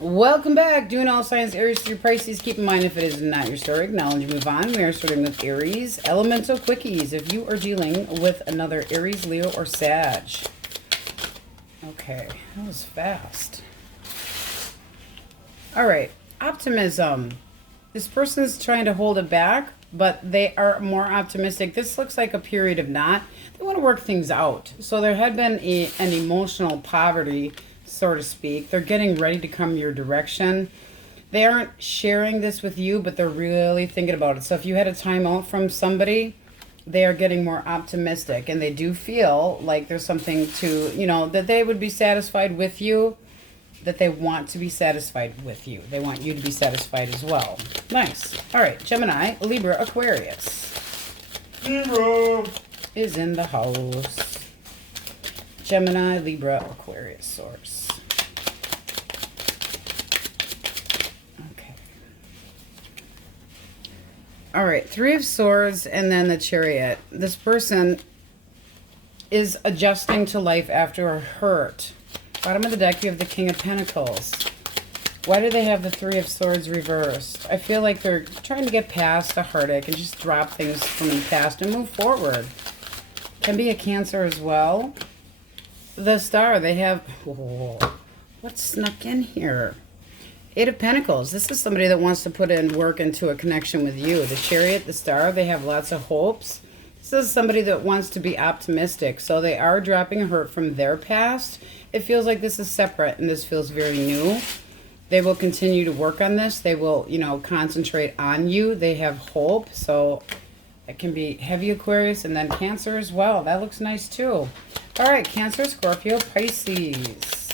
Welcome back. Doing all signs Aries through Pisces. Keep in mind, if it is not your story, acknowledge and move on. We are starting with Aries. Elemental Quickies. If you are dealing with another Aries, Leo, or Sag. Okay, that was fast. All right. Optimism. This person's trying to hold it back, but they are more optimistic. This looks like a period of not. They want to work things out. So there had been an emotional poverty, so to speak. They're getting ready to come your direction. They aren't sharing this with you, but they're really thinking about it. So if you had a timeout from somebody, they are getting more optimistic, and they do feel like there's something to, you know, that they would be satisfied with you, that they want to be satisfied with you. They want you to be satisfied as well. Nice. All right, Gemini, Libra, Aquarius. Libra is in the house. Gemini, Libra, Aquarius source. Okay. All right, Three of Swords and then the Chariot. This person is adjusting to life after a hurt. Bottom of the deck, you have the King of Pentacles. Why do they have the Three of Swords reversed? I feel like they're trying to get past the heartache and just drop things from the past and move forward. Can be a Cancer as well. The Star, they have... Oh, what snuck in here? Eight of Pentacles. This is somebody that wants to put in work into a connection with you. The Chariot, the Star, they have lots of hopes. This is somebody that wants to be optimistic. So they are dropping a hurt from their past. It feels like this is separate and this feels very new. They will continue to work on this. They will, you know, concentrate on you. They have hope. So it can be heavy Aquarius and then Cancer as well. That looks nice too. All right, Cancer, Scorpio, Pisces.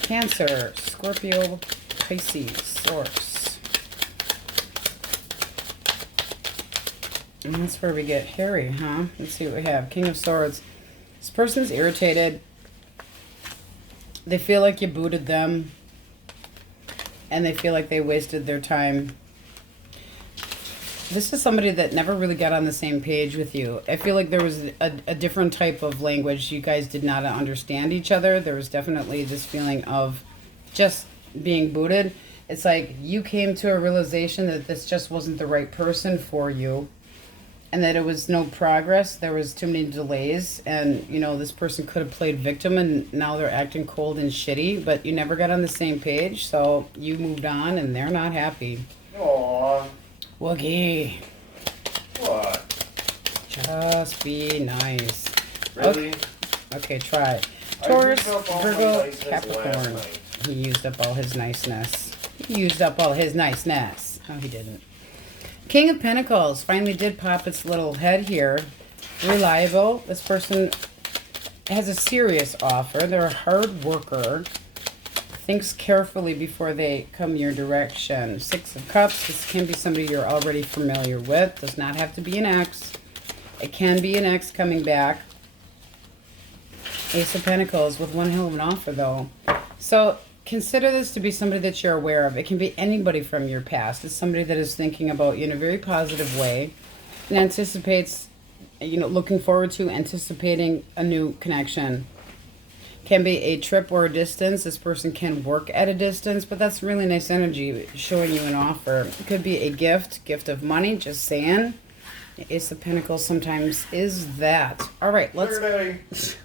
Cancer, Scorpio, Pisces, source. And that's where we get hairy, huh? Let's see what we have. King of Swords. This person's irritated. They feel like you booted them. And they feel like they wasted their time. This is somebody that never really got on the same page with you. I feel like there was a different type of language. You guys did not understand each other. There was definitely this feeling of just being booted. It's like you came to a realization that this just wasn't the right person for you. And that it was no progress. There was too many delays. And, you know, this person could have played victim and now they're acting cold and shitty. But you never got on the same page. So you moved on and they're not happy. Aww. Woogie. What? Just be nice. Really? Okay, try. Taurus, Virgo, Capricorn. He used up all his niceness. He used up all his niceness. Oh, he didn't. King of Pentacles finally did pop its little head here. Reliable. This person has a serious offer. They're a hard worker. Thinks carefully before they come your direction. Six of Cups. This can be somebody you're already familiar with. Does not have to be an ex. It can be an ex coming back. Ace of Pentacles with one hell of an offer, though. So consider this to be somebody that you're aware of. It can be anybody from your past. It's somebody that is thinking about you in a very positive way and anticipates, you know, looking forward to anticipating a new connection. Can be a trip or a distance. This person can work at a distance, but that's really nice energy showing you an offer. It could be a gift of money, just saying. The Ace of Pentacles sometimes is that. All right, let's...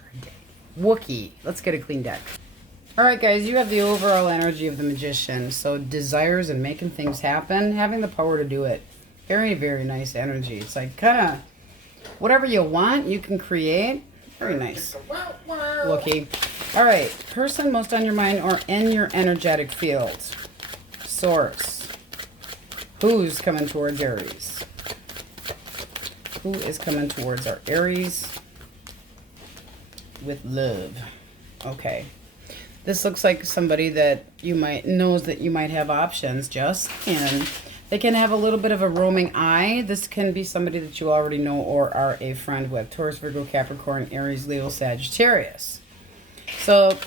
Wookie. Let's get a clean deck. All right, guys, you have the overall energy of the Magician. So desires and making things happen, having the power to do it. Very, very nice energy. It's like kind of whatever you want, you can create. Very nice. Wookie. All right, person most on your mind or in your energetic field. Source. Who's coming towards Aries? Who is coming towards our Aries with love? Okay. This looks like somebody that you might knows that you might have options, just and they can have a little bit of a roaming eye. This can be somebody that you already know or are a friend with. Taurus, Virgo, Capricorn, Aries, Leo, Sagittarius. So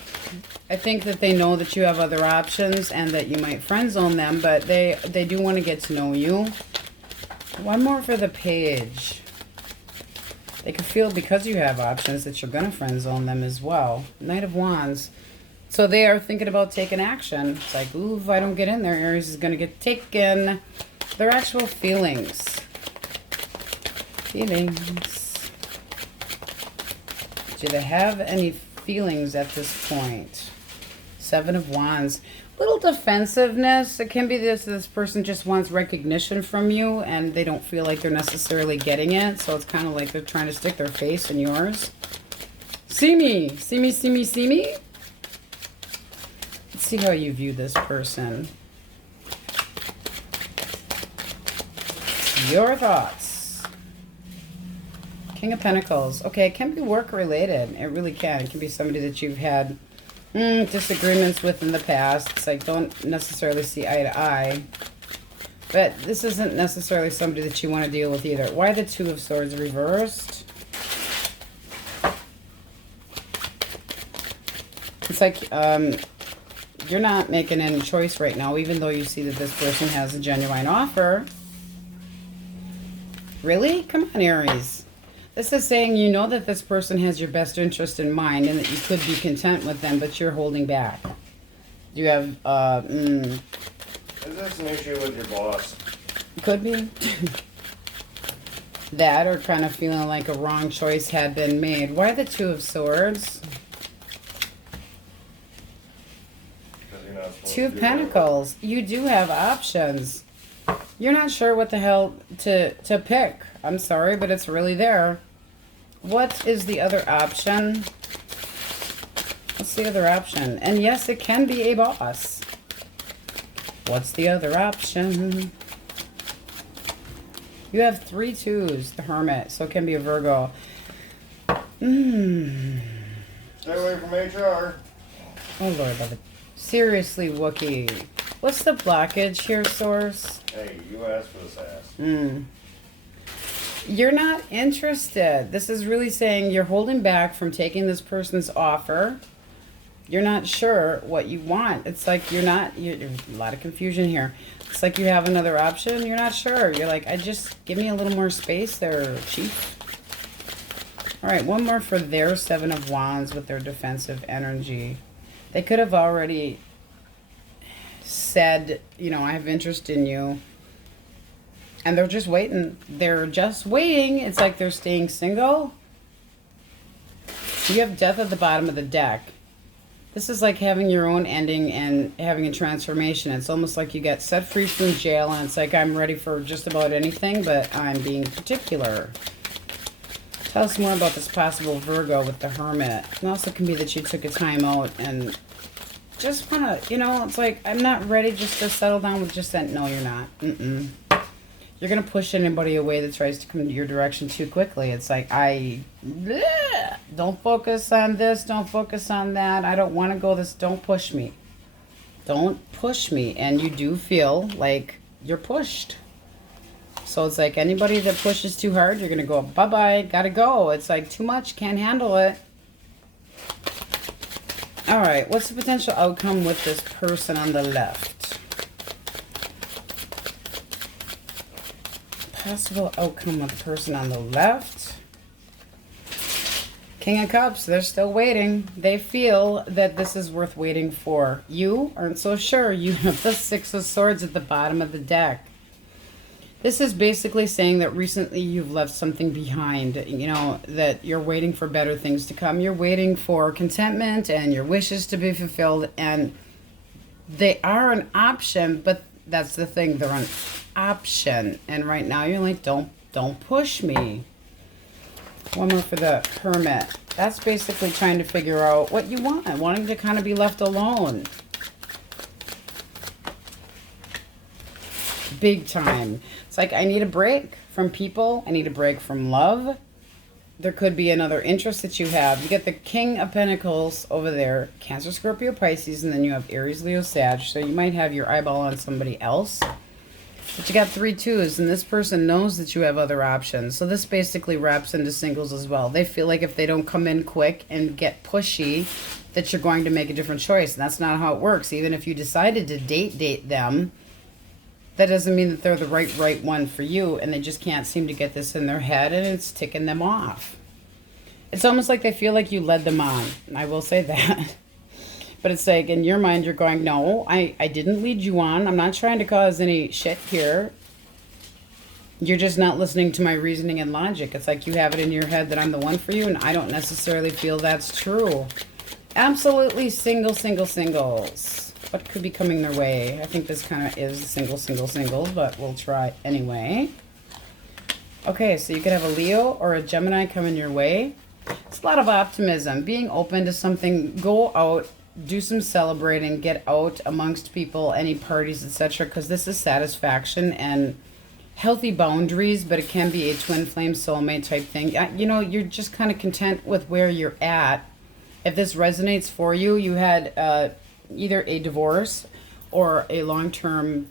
I think that they know that you have other options and that you might friend zone them, but they do want to get to know you. One more for the page. They can feel because you have options that you're going to friend zone them as well. Knight of Wands. So they are thinking about taking action. It's like, ooh, if I don't get in there, Aries is going to get taken. Their actual feelings. Feelings. Do they have any feelings at this point? Seven of Wands. Little defensiveness. It can be this person just wants recognition from you and they don't feel like they're necessarily getting it. So it's kind of like they're trying to stick their face in yours. See me. See me, see me, see me. Let's see how you view this person. Your thoughts. King of Pentacles. Okay, it can be work related. It really can. It can be somebody that you've had disagreements with in the past. It's like, don't necessarily see eye to eye. But this isn't necessarily somebody that you want to deal with either. Why the Two of Swords reversed? It's like, you're not making any choice right now, even though you see that this person has a genuine offer. Really? Come on, Aries. This is saying you know that this person has your best interest in mind and that you could be content with them, but you're holding back. You have, Is this an issue with your boss? Could be. That, or kind of feeling like a wrong choice had been made. Why the Two of Swords? Two of Pentacles. You do have options. You're not sure what the hell to pick. I'm sorry, but it's really there. What is the other option? What's the other option? And yes, it can be a boss. What's the other option? You have 3 twos, the Hermit, so it can be a Virgo. Stay away from HR. Oh, Lord, love it. Seriously, Wookiee. What's the blockage here, Source? Hey, you asked for this ass. You're not interested. This is really saying you're holding back from taking this person's offer. You're not sure what you want. It's like you're not, a lot of confusion here. It's like you have another option. You're not sure. You're like, give me a little more space there, Chief. All right, one more for their Seven of Wands with their defensive energy. They could have already said, you know, I have interest in you. And they're just waiting. They're just waiting. It's like they're staying single. You have Death at the bottom of the deck. This is like having your own ending and having a transformation. It's almost like you get set free from jail and it's like, I'm ready for just about anything, but I'm being particular. Tell us more about this possible Virgo with the Hermit. It also can be that you took a time out and just want to, you know, it's like, I'm not ready just to settle down with just that. No, you're not. You're going to push anybody away that tries to come your direction too quickly. It's like, don't focus on this. Don't focus on that. I don't want to go this. Don't push me. Don't push me. And you do feel like you're pushed. So it's like anybody that pushes too hard, you're going to go, bye-bye, got to go. It's like too much, can't handle it. All right, what's the potential outcome with this person on the left? Possible outcome with the person on the left. King of Cups, they're still waiting. They feel that this is worth waiting for. You aren't so sure. You have the Six of Swords at the bottom of the deck. This is basically saying that recently you've left something behind, you know, that you're waiting for better things to come. You're waiting for contentment and your wishes to be fulfilled, and they are an option, but that's the thing, they're an option. And right now you're like, don't push me. One more for the Hermit. That's basically trying to figure out what you want, wanting to kind of be left alone. Big time. It's like, I need a break from people. I need a break from love. There could be another interest that you have. You get the King of Pentacles over there, Cancer, Scorpio, Pisces, and then you have Aries, Leo, Sag. So you might have your eyeball on somebody else. But you got 3 twos, and this person knows that you have other options. So this basically wraps into singles as well. They feel like if they don't come in quick and get pushy, that you're going to make a different choice. And that's not how it works. Even if you decided to date them, that doesn't mean that they're the right one for you, and they just can't seem to get this in their head, and it's ticking them off. It's almost like they feel like you led them on. I will say that. But it's like, in your mind, you're going, no, I didn't lead you on. I'm not trying to cause any shit here. You're just not listening to my reasoning and logic. It's like you have it in your head that I'm the one for you, and I don't necessarily feel that's true. Absolutely singles. What could be coming their way? I think this kind of is single, but we'll try anyway. Okay, so you could have a Leo or a Gemini coming your way. It's a lot of optimism, being open to something. Go out, do some celebrating, get out amongst people, any parties, etc. Because this is satisfaction and healthy boundaries, but it can be a twin flame soulmate type thing. You know, you're just kind of content with where you're at. If this resonates for you, you had either a divorce or a long-term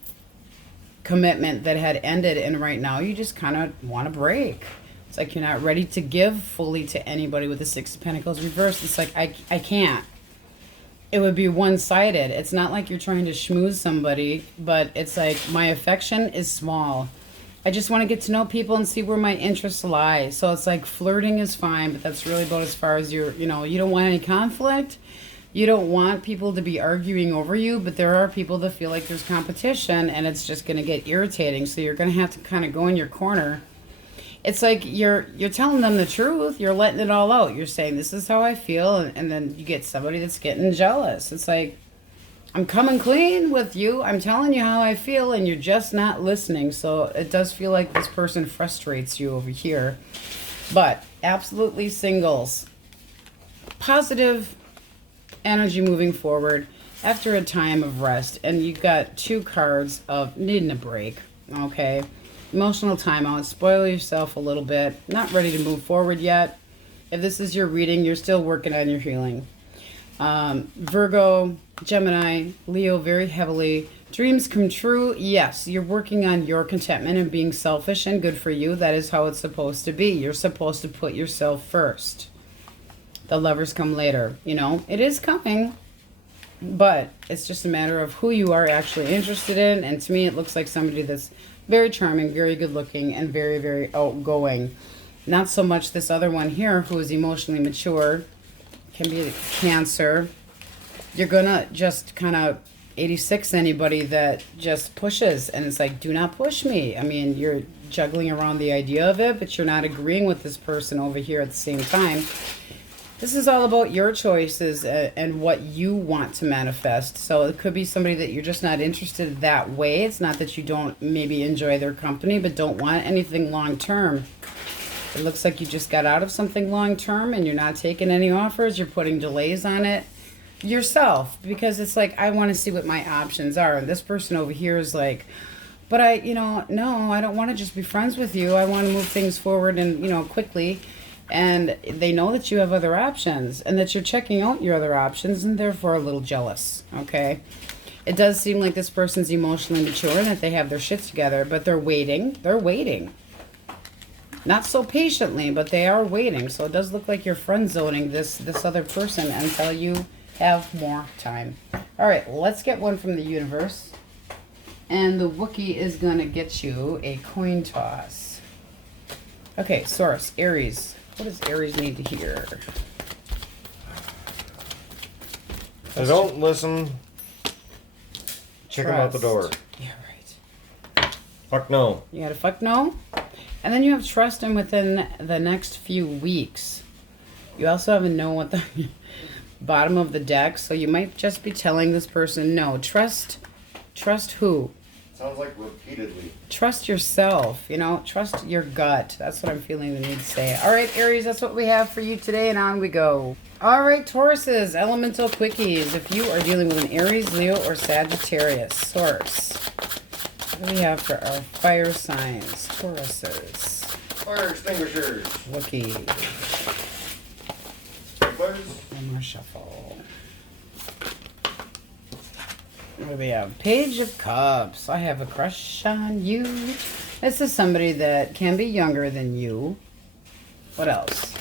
commitment that had ended, and right now you just kind of want a break. It's like you're not ready to give fully to anybody with the Six of Pentacles reversed. It's like, I can't. It would be one-sided. It's not like you're trying to schmooze somebody, but it's like my affection is small. I just want to get to know people and see where my interests lie. So it's like flirting is fine, but that's really about as far as you don't want any conflict. You don't want people to be arguing over you, but there are people that feel like there's competition and it's just going to get irritating. So you're going to have to kind of go in your corner. It's like you're telling them the truth. You're letting it all out. You're saying, this is how I feel. And then you get somebody that's getting jealous. It's like, I'm coming clean with you. I'm telling you how I feel, and you're just not listening. So it does feel like this person frustrates you over here. But absolutely singles. Positive energy moving forward after a time of rest. And you've got two cards of needing a break. Okay. Emotional timeout. Spoil yourself a little bit. Not ready to move forward yet. If this is your reading, you're still working on your healing. Virgo, Gemini, Leo very heavily. Dreams come true. Yes, you're working on your contentment and being selfish, and good for you. That is how it's supposed to be. You're supposed to put yourself first. The lovers come later. You know, it is coming, but it's just a matter of who you are actually interested in. And to me, it looks like somebody that's very charming, very good looking, and very, very outgoing. Not so much this other one here who is emotionally mature. Can be a Cancer. You're gonna just kind of 86 anybody that just pushes, and it's like, do not push me. I mean, you're juggling around the idea of it, but you're not agreeing with this person over here at the same time. This is all about your choices and what you want to manifest. So it could be somebody that you're just not interested that way. It's not that you don't maybe enjoy their company, but don't want anything long term. It looks like you just got out of something long term and you're not taking any offers. You're putting delays on it yourself, because it's like, I want to see what my options are. And this person over here is like, but no, I don't want to just be friends with you. I want to move things forward and, quickly. And they know that you have other options and that you're checking out your other options, and therefore a little jealous. Okay. It does seem like this person's emotionally mature and that they have their shit together, but they're waiting. They're waiting. Not so patiently, but they are waiting. So it does look like you're friend zoning this other person until you have more time. All right, let's get one from the universe. And the Wookiee is going to get you a coin toss. Okay, Source, Aries. What does Aries need to hear? They don't listen. Kick them out the door. Yeah, right. Fuck no. You got a fuck no? And then you have trust in within the next few weeks. You also have a no at the bottom of the deck, so you might just be telling this person no. Trust who? Sounds like repeatedly. Trust yourself, trust your gut. That's what I'm feeling the need to say. All right, Aries, that's what we have for you today, and on we go. All right, Tauruses, elemental quickies. If you are dealing with an Aries, Leo, or Sagittarius, Source. What do we have for our fire signs? Tauruses. Fire extinguishers. Wookiee. Sprinklers. One more shuffle. What do we have? Page of Cups. I have a crush on you. This is somebody that can be younger than you. What else?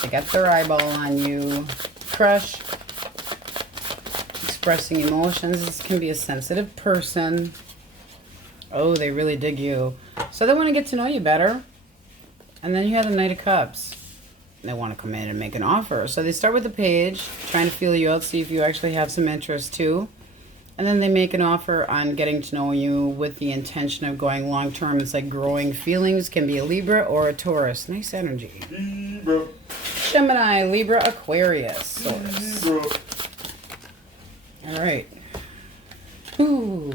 They got their eyeball on you. Crush. Expressing emotions. This can be a sensitive person. Oh, they really dig you. So they want to get to know you better. And then you have the Knight of Cups. They want to come in and make an offer. So they start with the page, trying to feel you out, see if you actually have some interest too. And then they make an offer on getting to know you with the intention of going long term. It's like growing feelings. Can be a Libra or a Taurus. Nice energy. Libra. Gemini, Libra, Aquarius. Libra. All right. Ooh.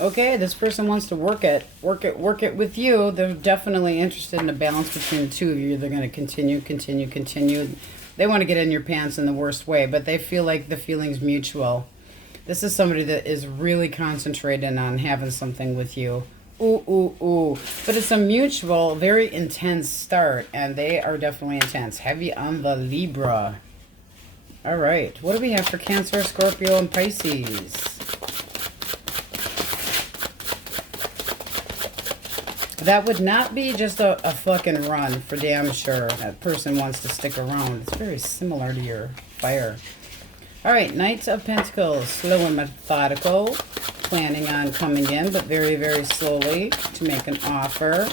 Okay, this person wants to work it with you. They're definitely interested in a balance between the two of you. They're going to continue. They want to get in your pants in the worst way, but they feel like the feeling's mutual. This is somebody that is really concentrated on having something with you. Ooh. But it's a mutual, very intense start, and they are definitely intense. Heavy on the Libra. All right. What do we have for Cancer, Scorpio, and Pisces? That would not be just a fucking run, for damn sure. That person wants to stick around. It's very similar to your fire. All right, Knight of Pentacles, slow and methodical, planning on coming in, but very, very slowly to make an offer.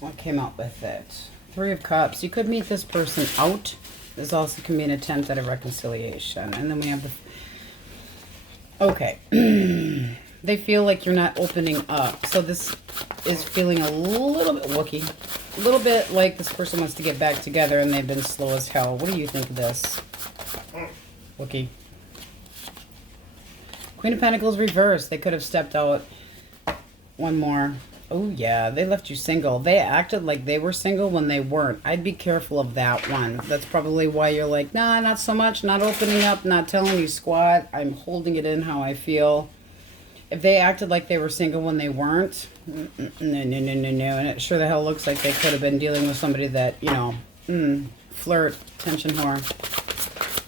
What came out with it? Three of Cups. You could meet this person out. This also can be an attempt at a reconciliation. And then we have the... Okay. They feel like you're not opening up. So this is feeling a little bit wookie. A little bit like this person wants to get back together and they've been slow as hell. What do you think of this? Wookie. Queen of Pentacles reversed. They could have stepped out. One more. Oh, yeah. They left you single. They acted like they were single when they weren't. I'd be careful of that one. That's probably why you're like, nah, not so much. Not opening up. Not telling you squat. I'm holding it in how I feel. If they acted like they were single when they weren't, no. And it sure the hell looks like they could have been dealing with somebody that, you know, flirt, attention whore.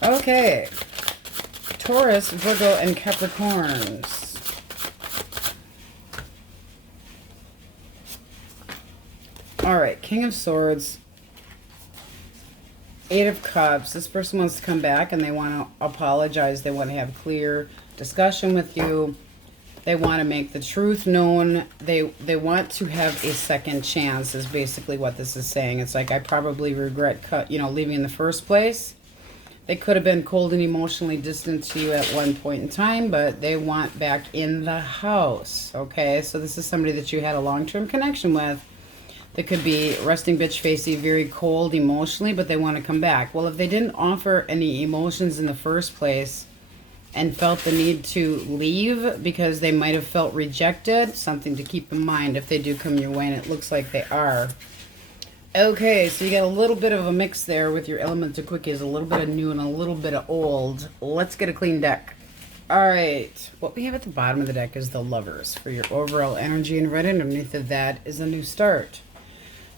Okay. Taurus, Virgo, and Capricorns. All right, King of Swords, Eight of Cups. This person wants to come back and they want to apologize. They want to have clear discussion with you. They want to make the truth known. They want to have a second chance is basically what this is saying. It's like, I probably regret leaving in the first place. They could have been cold and emotionally distant to you at one point in time, but they want back in the house. Okay, so this is somebody that you had a long-term connection with. They could be resting bitch facey, very cold emotionally, but they want to come back. Well, if they didn't offer any emotions in the first place and felt the need to leave because they might have felt rejected, something to keep in mind if they do come your way, and it looks like they are. Okay, so you got a little bit of a mix there with your element of quickies, a little bit of new and a little bit of old. Let's get a clean deck. All right, what we have at the bottom of the deck is the Lovers for your overall energy, and right underneath of that is a new start.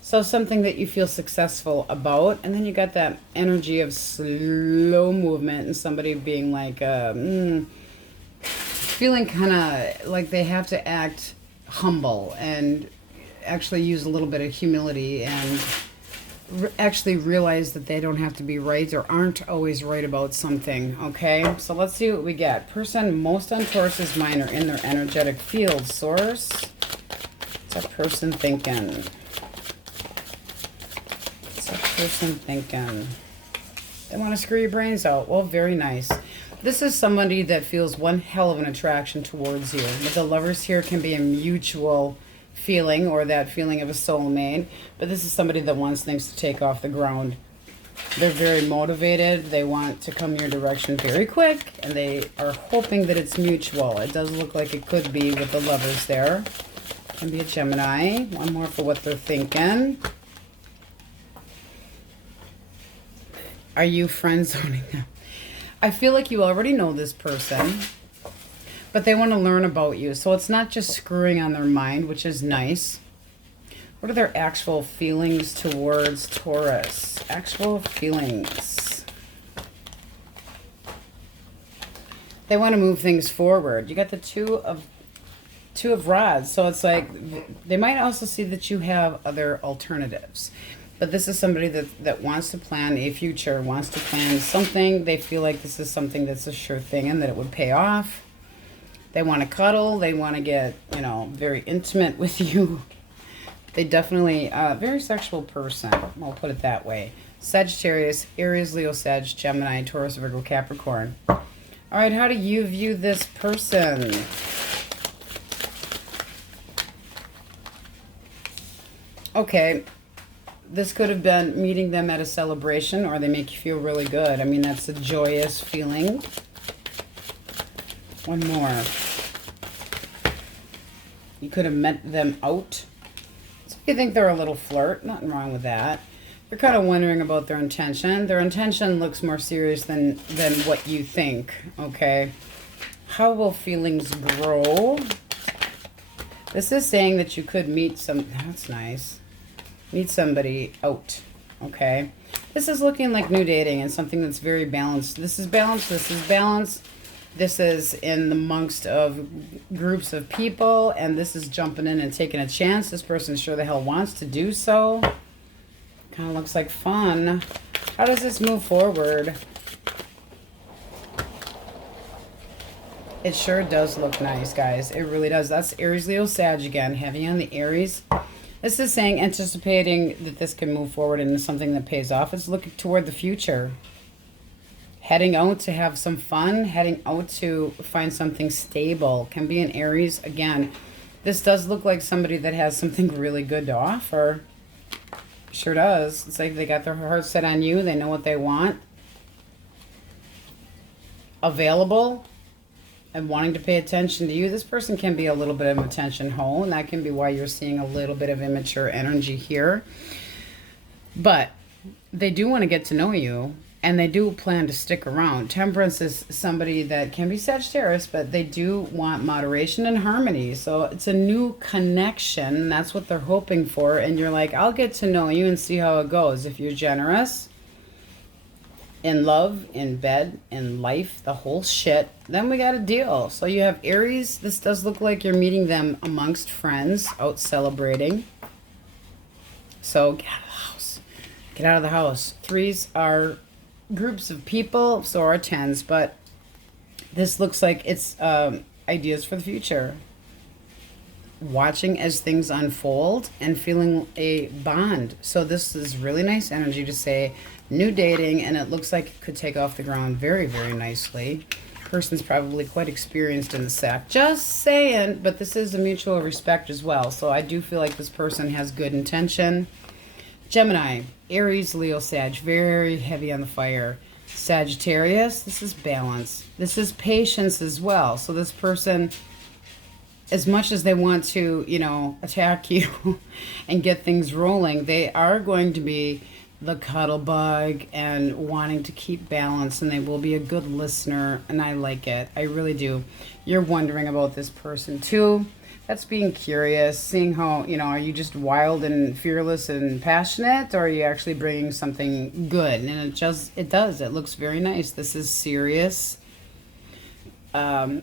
So something that you feel successful about, and then you got that energy of slow movement and somebody being like, feeling kind of like they have to act humble and actually use a little bit of humility and actually realize that they don't have to be right or aren't always right about something, okay? So let's see what we get. Person most on Taurus's mind or in their energetic field. Source, what's that person thinking? Person thinking they want to screw your brains out. Well, very nice. This is somebody that feels one hell of an attraction towards you. But the Lovers here can be a mutual feeling or that feeling of a soulmate. But this is somebody that wants things to take off the ground. They're very motivated. They want to come your direction very quick. And they are hoping that it's mutual. It does look like it could be with the Lovers there. Can be a Gemini. One more for what they're thinking. Are you friend zoning them? I feel like you already know this person, but they want to learn about you. So it's not just screwing on their mind, which is nice. What are their actual feelings towards Taurus? Actual feelings. They want to move things forward. You got the two of rods. So it's like they might also see that you have other alternatives. But this is somebody that wants to plan a future, wants to plan something. They feel like this is something that's a sure thing and that it would pay off. They want to cuddle. They want to get, very intimate with you. They definitely, very sexual person. I'll put it that way. Sagittarius, Aries, Leo, Sag, Gemini, Taurus, Virgo, Capricorn. All right, how do you view this person? Okay, this could have been meeting them at a celebration, or they make you feel really good. I mean, that's a joyous feeling. One more. You could have met them out. So you think they're a little flirt. Nothing wrong with that. You're kind of wondering about their intention. Their intention looks more serious than what you think, okay? How will feelings grow? This is saying that you could meet that's nice. Meet somebody out, okay? This is looking like new dating and something that's very balanced. This is balanced, this is balanced. This is in the amongst of groups of people, and this is jumping in and taking a chance. This person sure the hell wants to do so. Kind of looks like fun. How does this move forward? It sure does look nice, guys. It really does. That's Aries, Leo, Sag again. Heavy on the Aries. This is saying anticipating that this can move forward into something that pays off. It's looking toward the future. Heading out to have some fun. Heading out to find something stable. Can be an Aries. Again, this does look like somebody that has something really good to offer. Sure does. It's like they got their heart set on you. They know what they want. Available. And wanting to pay attention to you. This person can be a little bit of an attention hole, and that can be why you're seeing a little bit of immature energy here. But they do want to get to know you, and they do plan to stick around. Temperance is somebody that can be Sagittarius, but they do want moderation and harmony. So it's a new connection. That's what they're hoping for. And you're like, I'll get to know you and see how it goes. If you're generous, in love, in bed, in life, the whole shit, then we got a deal. So you have Aries. This does look like you're meeting them amongst friends, out celebrating. So get out of the house. Get out of the house. Threes are groups of people, so are tens, but this looks like it's ideas for the future. Watching as things unfold and feeling a bond. So this is really nice energy to say new dating, and it looks like it could take off the ground very, very nicely. Person's probably quite experienced in the sack. Just saying, but this is a mutual respect as well. So I do feel like this person has good intention. Gemini, Aries, Leo, Sag, very heavy on the fire. Sagittarius, this is balance. This is patience as well. So this person, as much as they want to, you know, attack you and get things rolling, they are going to be the cuddle bug and wanting to keep balance, and they will be a good listener, and I like it. I really do. You're wondering about this person too. That's being curious, seeing how, you know, are you just wild and fearless and passionate, or are you actually bringing something good? And it does. It looks very nice. This is serious.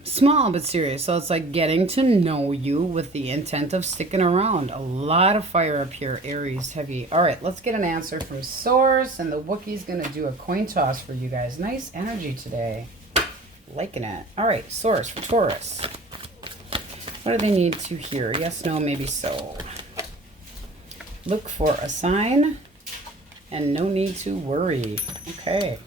Small but serious. So it's like getting to know you with the intent of sticking around. A lot of fire up here, Aries, heavy. All right, let's get an answer from Source, and the Wookiee's going to do a coin toss for you guys. Nice energy today. Liking it. All right, Source for Taurus. What do they need to hear? Yes, no, maybe so. Look for a sign and no need to worry. Okay.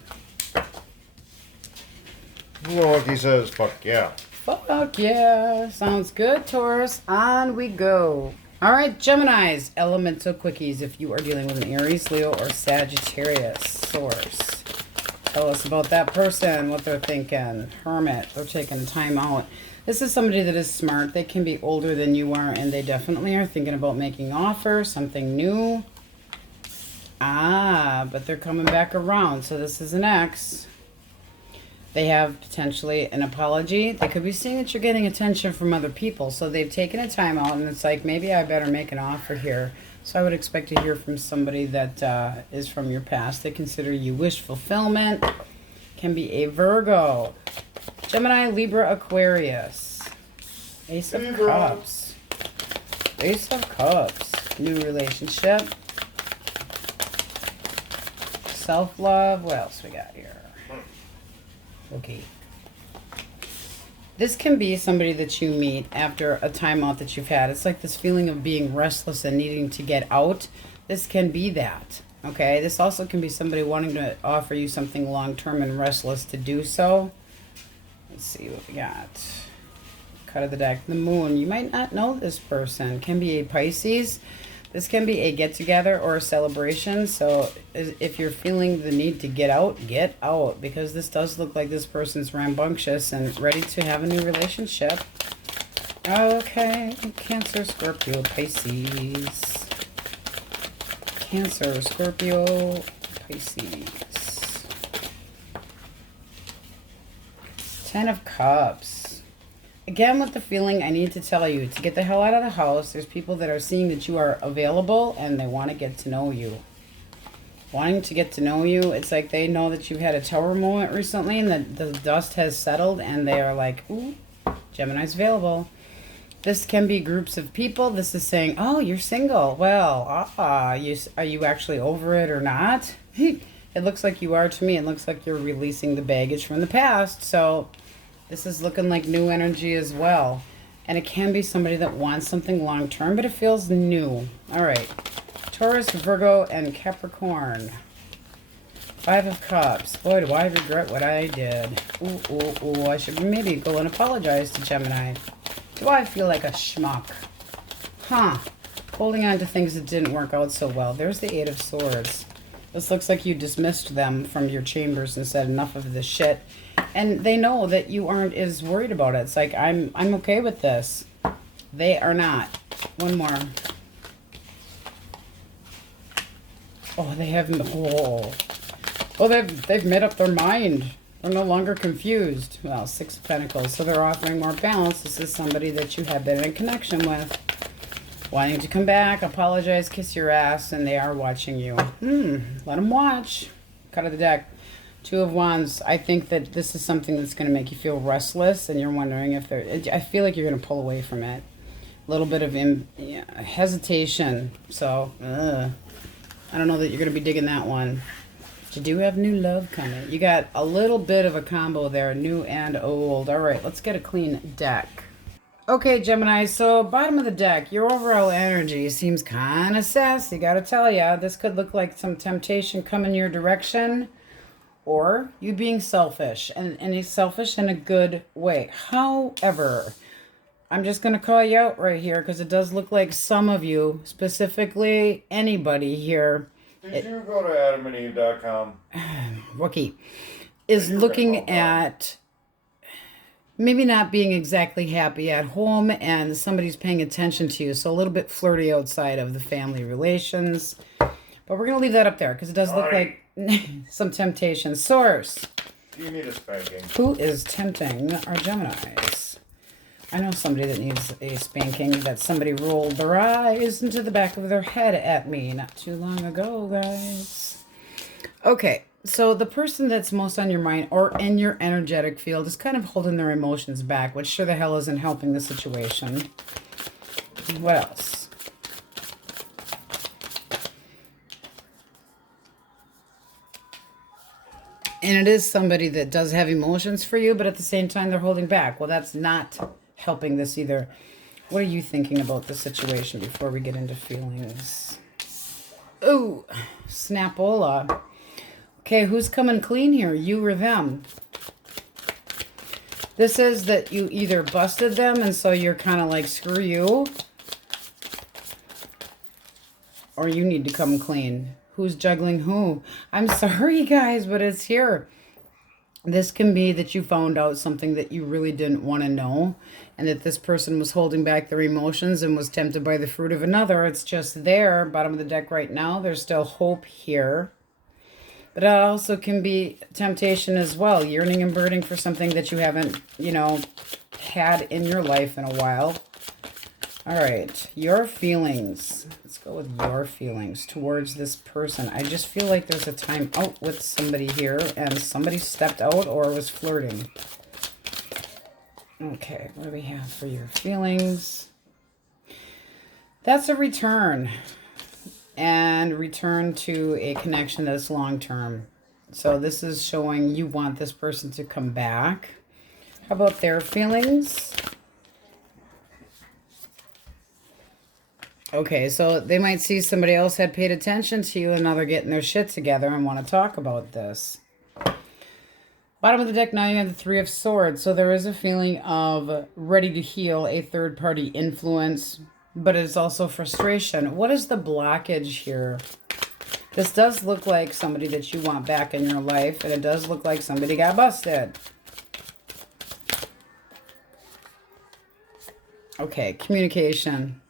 Look, he says, fuck yeah. Fuck yeah. Sounds good, Taurus. On we go. All right, Geminis, elemental quickies. If you are dealing with an Aries, Leo, or Sagittarius, Source. Tell us about that person, what they're thinking. Hermit, they're taking time out. This is somebody that is smart. They can be older than you are, and they definitely are thinking about making offers, something new. But they're coming back around. So this is an X. They have potentially an apology. They could be seeing that you're getting attention from other people. So they've taken a time out, and it's like, maybe I better make an offer here. So I would expect to hear from somebody that is from your past. They consider you wish fulfillment. Can be a Virgo. Gemini, Libra, Aquarius. Ace of Cups. Ace of Cups. New relationship. Self-love. What else we got here? Okay. This can be somebody that you meet after a timeout that you've had. It's like this feeling of being restless and needing to get out. This can be that. Okay, this also can be somebody wanting to offer you something long-term and restless to do so. Let's see what we got. Cut of the deck. The moon. You might not know this person. Can be a Pisces. This can be a get-together or a celebration. So if you're feeling the need to get out, because this does look like this person's rambunctious and ready to have a new relationship. Okay, Cancer, Scorpio, Pisces. Cancer, Scorpio, Pisces. 10 of Cups. Again, with the feeling, I need to tell you to get the hell out of the house. There's people that are seeing that you are available and they want to get to know you. Wanting to get to know you, it's like they know that you've had a tower moment recently and that the dust has settled and they are like, ooh, Gemini's available. This can be groups of people. This is saying, oh, you're single. Well, are you actually over it or not? It looks like you are to me. It looks like you're releasing the baggage from the past. So this is looking like new energy as well. And it can be somebody that wants something long-term, but it feels new. All right. Taurus, Virgo, and Capricorn. 5 of Cups. Boy, do I regret what I did. Ooh. I should maybe go and apologize to Gemini. Do I feel like a schmuck? Huh. Holding on to things that didn't work out so well. There's the 8 of Swords. This looks like you dismissed them from your chambers and said enough of this shit. And they know that you aren't as worried about it. It's like, I'm okay with this. They are not. One more. Oh, they have... Oh, they've made up their mind. They're no longer confused. Well, 6 of Pentacles. So they're offering more balance. This is somebody that you have been in connection with. Wanting to come back, apologize, kiss your ass, and they are watching you. Let them watch. Cut of the deck. 2 of Wands. I think that this is something that's going to make you feel restless, and you're wondering if I feel like you're going to pull away from it. A little bit of hesitation. So, I don't know that you're going to be digging that one. But you do have new love coming. You got a little bit of a combo there, new and old. All right, let's get a clean deck. Okay, Gemini, so bottom of the deck, your overall energy seems kind of sassy. Got to tell ya, this could look like some temptation coming your direction. Or you being selfish, and selfish in a good way. However, I'm just going to call you out right here because it does look like some of you, specifically anybody here. Did you go to AdamandEve.com? Wookie is looking at maybe not being exactly happy at home and somebody's paying attention to you. So a little bit flirty outside of the family relations. But we're going to leave that up there because it does look like some temptation. Source. You need a spanking. Who is tempting our Geminis? I know somebody that needs a spanking. That somebody rolled their eyes into the back of their head at me not too long ago, guys. Okay, so the person that's most on your mind or in your energetic field is kind of holding their emotions back, which sure the hell isn't helping the situation. What else? And it is somebody that does have emotions for you, but at the same time, they're holding back. Well, that's not helping this either. What are you thinking about the situation before we get into feelings? Ooh, snapola. Okay, who's coming clean here? You or them? This is that you either busted them and so you're kind of like, screw you. Or you need to come clean. Who's juggling who? I'm sorry, guys, but it's here. This can be that you found out something that you really didn't want to know, and that this person was holding back their emotions and was tempted by the fruit of another. It's just there, bottom of the deck right now. There's still hope here. But it also can be temptation as well, yearning and burning for something that you haven't, had in your life in a while. All right, your feelings. Let's go with your feelings towards this person. I just feel like there's a time out with somebody here and somebody stepped out or was flirting. Okay, what do we have for your feelings? That's a return. And return to a connection that's long-term. So this is showing you want this person to come back. How about their feelings? Okay, so they might see somebody else had paid attention to you and now they're getting their shit together and want to talk about this. Bottom of the deck, now you have the Three of Swords. So there is a feeling of ready to heal, a third-party influence, but it's also frustration. What is the blockage here? This does look like somebody that you want back in your life, and it does look like somebody got busted. Okay, communication.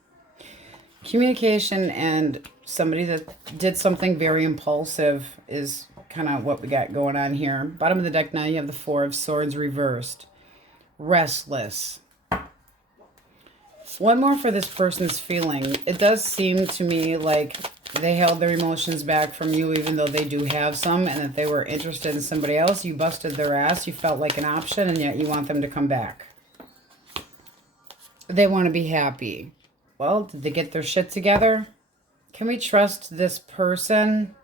Communication and somebody that did something very impulsive is kind of what we got going on here. Bottom of the deck now you have the Four of Swords reversed. Restless. One more for this person's feeling. It does seem to me like they held their emotions back from you even though they do have some, and that they were interested in somebody else. You busted their ass. You felt like an option, and yet you want them to come back. They want to be happy. Well, did they get their shit together? Can we trust this person?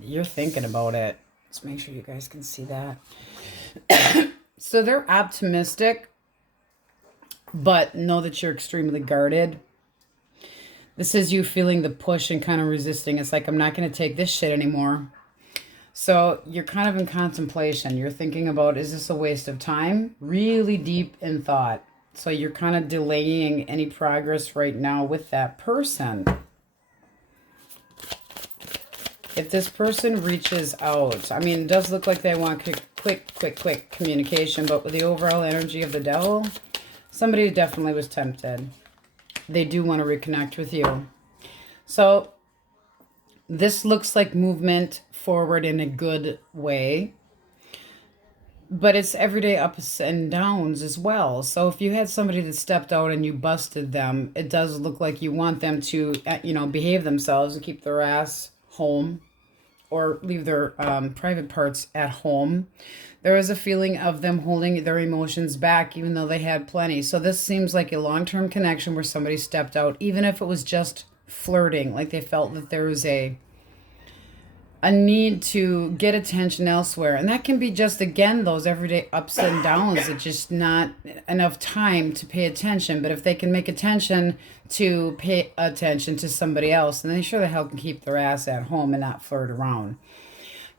You're thinking about it. Let's make sure you guys can see that. So they're optimistic, but know that you're extremely guarded. This is you feeling the push and kind of resisting. It's like, I'm not going to take this shit anymore. So you're kind of in contemplation. You're thinking about, is this a waste of time? Really deep in thought. So you're kind of delaying any progress right now with that person. If this person reaches out, I mean, it does look like they want quick communication, but with the overall energy of the Devil, somebody definitely was tempted. They do want to reconnect with you. So this looks like movement forward in a good way, but it's everyday ups and downs as well. So if you had somebody that stepped out and you busted them, it does look like you want them to, behave themselves and keep their ass home, or leave their private parts at home. There is a feeling of them holding their emotions back, even though they had plenty. So this seems like a long-term connection where somebody stepped out, even if it was just flirting, like they felt that there was a need to get attention elsewhere. And that can be just, again, those everyday ups and downs. It's just not enough time to pay attention. But if they can make attention to pay attention to somebody else, then they sure the hell can keep their ass at home and not flirt around.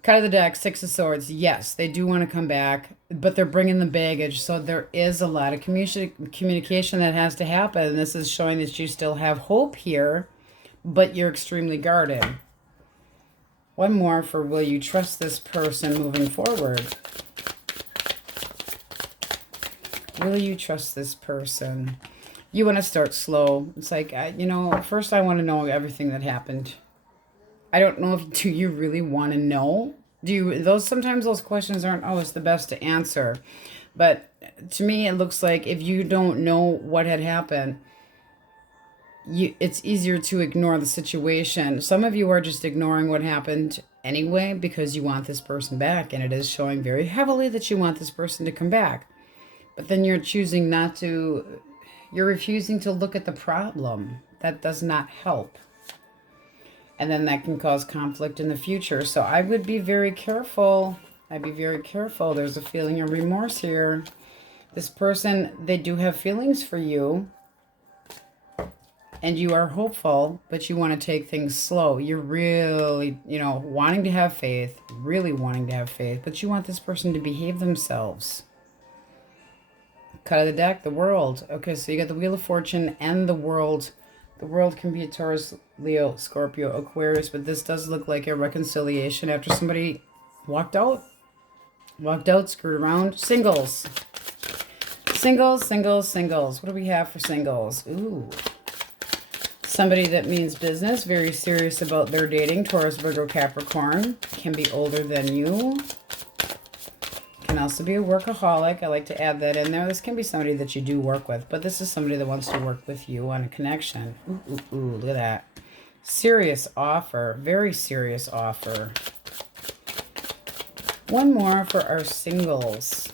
Cut of the deck, Six of Swords. Yes, they do want to come back, but they're bringing the baggage. So there is a lot of communication that has to happen. And this is showing that you still have hope here, but you're extremely guarded. One more for, will you trust this person moving forward? Will you trust this person? You want to start slow. It's like, first I want to know everything that happened. I don't know if, do you really want to know? Sometimes those questions aren't always the best to answer. But to me, it looks like if you don't know what had happened, it's easier to ignore the situation. Some of you are just ignoring what happened anyway because you want this person back, and it is showing very heavily that you want this person to come back. But then you're choosing not to, you're refusing to look at the problem. That does not help. And then that can cause conflict in the future. So I would be very careful. I'd be very careful. There's a feeling of remorse here. This person, they do have feelings for you. And you are hopeful, but you want to take things slow. You're really, wanting to have faith, really wanting to have faith, but you want this person to behave themselves. Cut of the deck, the World. Okay, so you got the Wheel of Fortune and the World. The World can be a Taurus, Leo, Scorpio, Aquarius, but this does look like a reconciliation after somebody walked out, screwed around. Singles. Singles. What do we have for singles? Ooh. Somebody that means business, very serious about their dating. Taurus, Virgo, Capricorn. Can be older than you. Can also be a workaholic. I like to add that in there. This can be somebody that you do work with, but this is somebody that wants to work with you on a connection. Ooh, look at that. Serious offer. Very serious offer. One more for our singles.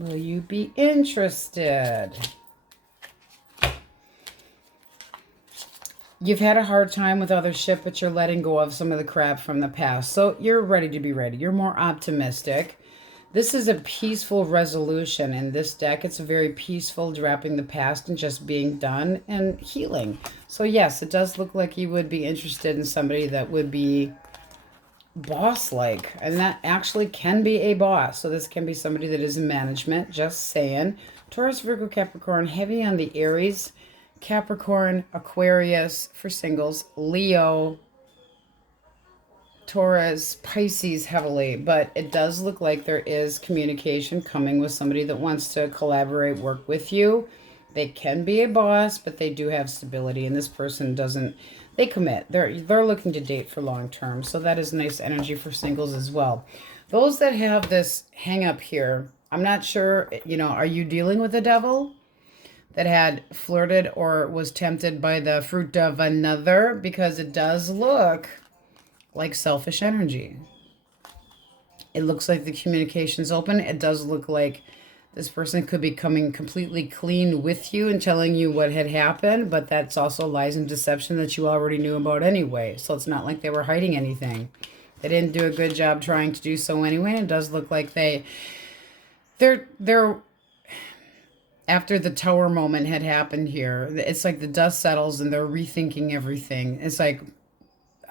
Will you be interested? You've had a hard time with other shit, but you're letting go of some of the crap from the past. So you're ready to be ready. You're more optimistic. This is a peaceful resolution in this deck. It's a very peaceful dropping the past and just being done and healing. So yes, it does look like you would be interested in somebody that would be boss-like. And that actually can be a boss. So this can be somebody that is in management. Just saying. Taurus, Virgo, Capricorn, heavy on the Aries. Capricorn, Aquarius for singles, Leo, Taurus, Pisces heavily, but it does look like there is communication coming with somebody that wants to collaborate, work with you. They can be a boss, but they do have stability, and this person doesn't, they commit. They're looking to date for long term, so that is nice energy for singles as well. Those that have this hang up here, I'm not sure, are you dealing with the devil that had flirted or was tempted by the fruit of another? Because it does look like selfish energy. It looks like the communication's open. It does look like this person could be coming completely clean with you and telling you what had happened, but that's also lies and deception that you already knew about anyway. So it's not like they were hiding anything. They didn't do a good job trying to do so anyway. It does look like they're after the tower moment had happened here, it's like the dust settles and they're rethinking everything. It's like,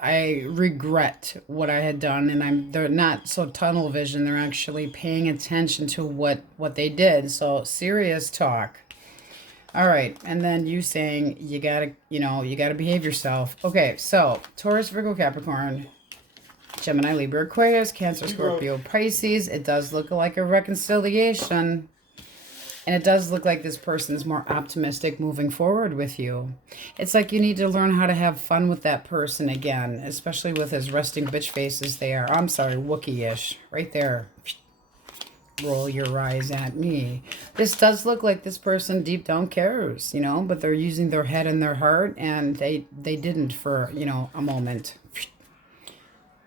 I regret what I had done, and they're not so tunnel vision. They're actually paying attention to what they did. So serious talk. All right. And then you saying you gotta behave yourself. Okay. So Taurus, Virgo, Capricorn, Gemini, Libra, Aquarius, Cancer, Scorpio, Pisces. It does look like a reconciliation. And it does look like this person is more optimistic moving forward with you. It's like you need to learn how to have fun with that person again, especially with as resting bitch faces they are. I'm sorry, Wookiee-ish. Right there. Roll your eyes at me. This does look like this person deep down cares, but they're using their head and their heart, and they didn't for, a moment.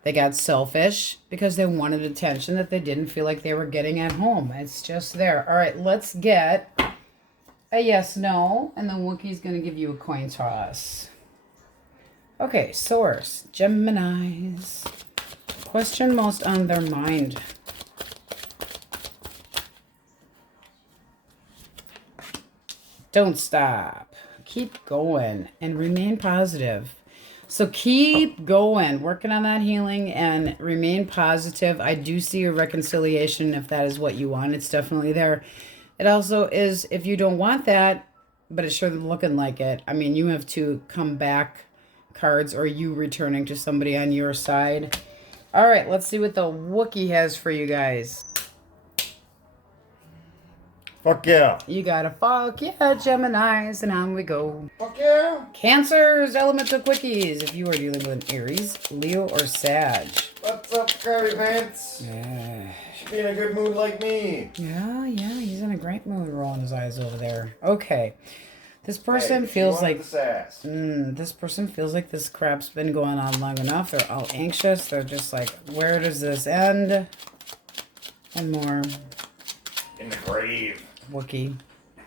They got selfish because they wanted attention that they didn't feel like they were getting at home. It's just there. All right, let's get a yes, no, and then Wookiee's going to give you a coin toss. Okay, source, Geminis. Question most on their mind. Don't stop. Keep going and remain positive. So keep going, working on that healing and remain positive. I do see a reconciliation if that is what you want. It's definitely there. It also is if you don't want that, but it's sure looking like it. I mean, you have two come back cards or you returning to somebody on your side. All right, let's see what the Wookiee has for you guys. Fuck yeah. You got a fuck yeah, Geminis, and on we go. Fuck yeah. Cancers, elemental quickies. If you are dealing with an Aries, Leo, or Sag. What's up, Curry Pants? Yeah. Should be in a good mood like me. Yeah, he's in a great mood rolling his eyes over there. Okay. This person feels like this person feels like this crap's been going on long enough. They're all anxious. They're just like, where does this end? And more. In the grave. Wookiee.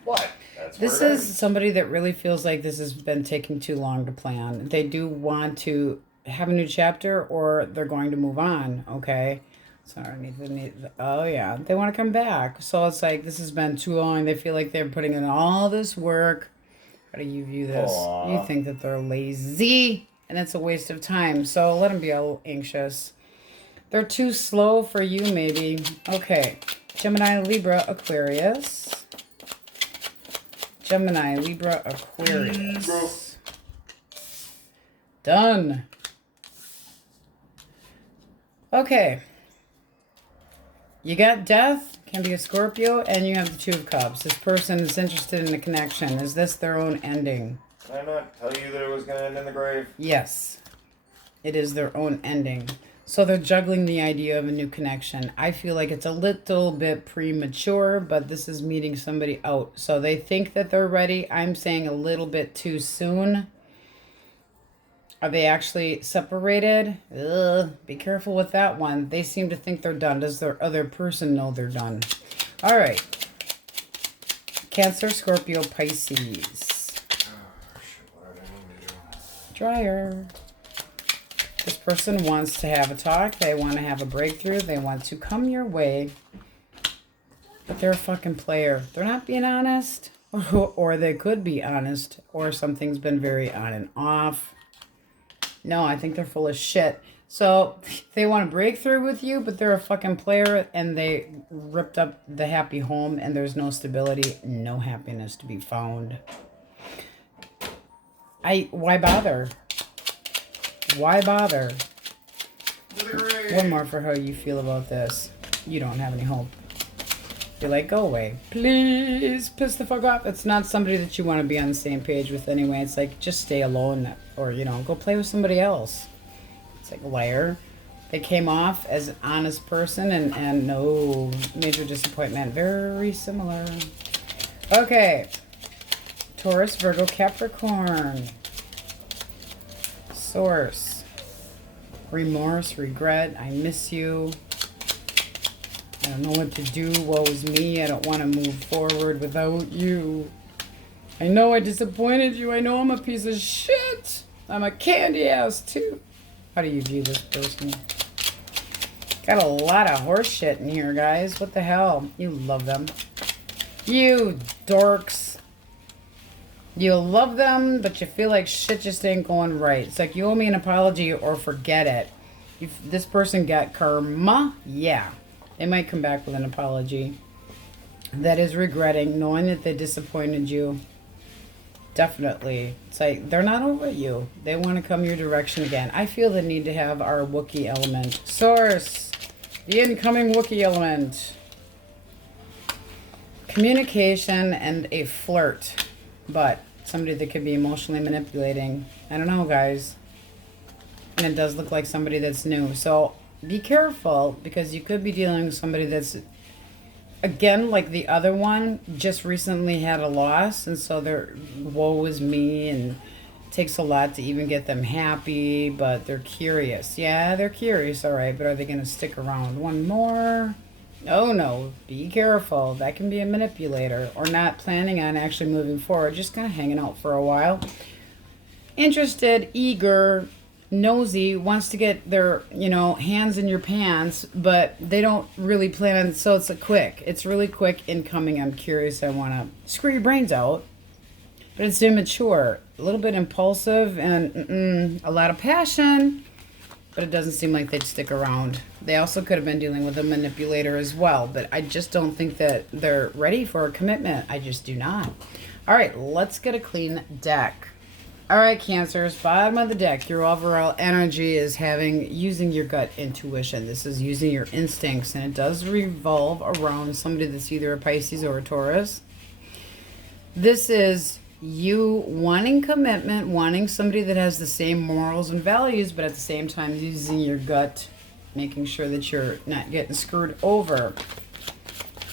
What? This is somebody that really feels like this has been taking too long to plan. They do want to have a new chapter or they're going to move on, okay? Sorry, oh yeah, they want to come back. So it's like this has been too long. They feel like they're putting in all this work. How do you view this? Aww. You think that they're lazy and it's a waste of time. So let them be all anxious. They're too slow for you maybe. Okay. Gemini, Libra, Aquarius. Gemini, Libra, Aquarius. Done. Okay. You got Death, can be a Scorpio, and you have the Two of Cups. This person is interested in a connection. Is this their own ending? Did I not tell you that it was going to end in the grave? Yes. It is their own ending. So they're juggling the idea of a new connection. I feel like it's a little bit premature, but this is meeting somebody out. So they think that they're ready. I'm saying a little bit too soon. Are they actually separated? Ugh, be careful with that one. They seem to think they're done. Does their other person know they're done? All right. Cancer, Scorpio, Pisces. dryer. This person wants to have a talk. They want to have a breakthrough. They want to come your way. But they're a fucking player. They're not being honest. Or they could be honest. Or something's been very on and off. No, I think they're full of shit. So they want to break through with you, but they're a fucking player. And they ripped up the happy home. And there's no stability. No happiness to be found. Why bother? Why bother? One more for how you feel about this. You don't have any hope. You're like, go away. Please piss the fuck off. It's not somebody that you want to be on the same page with anyway. It's like, just stay alone. Or, you know, go play with somebody else. It's like, liar. They came off as an honest person and no major disappointment. Very similar. Okay. Taurus, Virgo, Capricorn. Source. Remorse, regret. I miss you. I don't know what to do. Woe is me. I don't want to move forward without you. I know I disappointed you. I know I'm a piece of shit. I'm a candy ass too. How do you view this person? Got a lot of horse shit in here, guys. What the hell? You love them. You dorks. You love them, but you feel like shit just ain't going right. It's like you owe me an apology or forget it. If this person got karma, yeah. They might come back with an apology. That is regretting, knowing that they disappointed you. Definitely. It's like they're not over you. They want to come your direction again. I feel the need to have our Wookiee element. Source. The incoming Wookiee element. Communication and a flirt. But somebody that could be emotionally manipulating. I don't know, guys. And it does look like somebody that's new. So be careful, because you could be dealing with somebody that's, again, like the other one, just recently had a loss. And so they're, woe is me, and it takes a lot to even get them happy. But they're curious. Yeah, they're curious, all right. But are they going to stick around? One more. Oh no, be careful. That can be a manipulator, or not planning on actually moving forward, just kind of hanging out for a while. Interested, eager, nosy, wants to get their, you know, hands in your pants, but they don't really plan on, so it's really quick incoming. I'm curious, I want to screw your brains out, but it's immature, a little bit impulsive, and a lot of passion. But it doesn't seem like they'd stick around. They also could have been dealing with a manipulator as well. But I just don't think that they're ready for a commitment. I just do not. All right, let's get a clean deck. All right, Cancers, bottom of the deck. Your overall energy is using your gut intuition. This is using your instincts. And it does revolve around somebody that's either a Pisces or a Taurus. This is you wanting commitment, wanting somebody that has the same morals and values, but at the same time using your gut, making sure that you're not getting screwed over.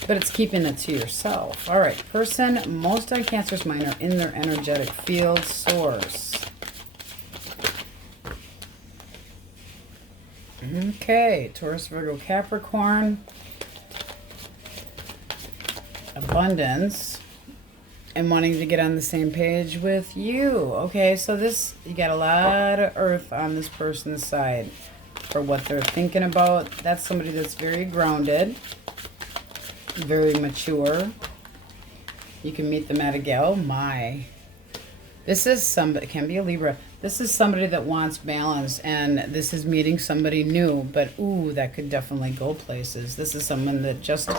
But it's keeping it to yourself. All right, person, most on Cancer's mind are in their energetic field. Source. Okay, Taurus, Virgo, Capricorn. Abundance. And wanting to get on the same page with you. Okay, so this, you got a lot of earth on this person's side for what they're thinking about. That's somebody that's very grounded, very mature. You can meet them at a gal. My. This is somebody, it can be a Libra. This is somebody that wants balance, and this is meeting somebody new, but ooh, that could definitely go places. This is someone that just,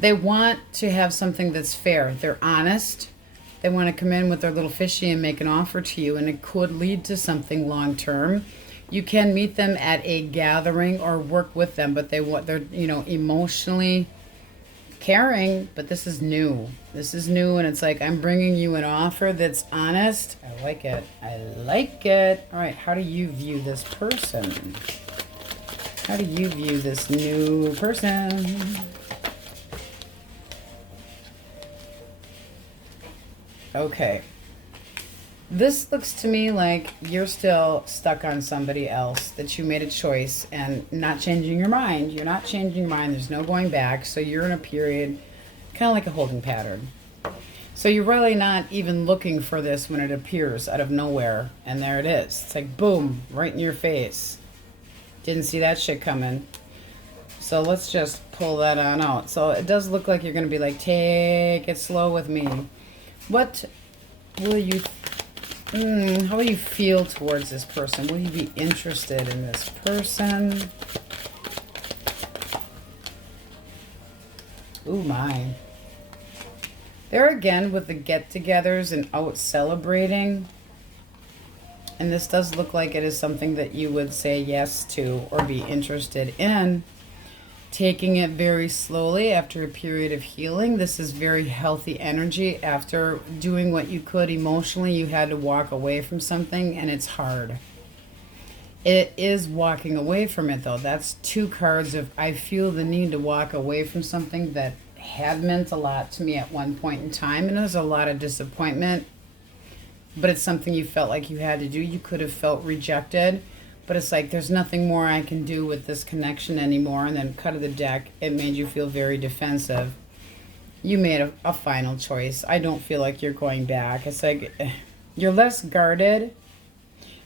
they want to have something that's fair. They're honest. They want to come in with their little fishy and make an offer to you, and it could lead to something long term. You can meet them at a gathering or work with them, but they're, you know, emotionally caring, but this is new. This is new, and it's like, I'm bringing you an offer that's honest. I like it. I like it. All right, how do you view this person? How do you view this new person? Okay. This looks to me like you're still stuck on somebody else, that you made a choice and not changing your mind. You're not changing your mind. There's no going back. So you're in a period, kind of like a holding pattern. So you're really not even looking for this when it appears out of nowhere. And there it is. It's like, boom, right in your face. Didn't see that shit coming. So let's just pull that on out. So it does look like you're going to be like, take it slow with me. What will you... how will you feel towards this person? Will you be interested in this person? Ooh, my. There again with the get-togethers and out celebrating. And this does look like it is something that you would say yes to or be interested in. Taking it very slowly after a period of healing. This is very healthy energy. After doing what you could emotionally, you had to walk away from something, and it's hard. It is walking away from it, though. That's 2 cards of I feel the need to walk away from something that had meant a lot to me at one point in time, and there's a lot of disappointment, but it's something you felt like you had to do. You could have felt rejected, but it's like there's nothing more I can do with this connection anymore. And then cut of the deck, it made you feel very defensive. You made a final choice. I don't feel like you're going back. It's like you're less guarded,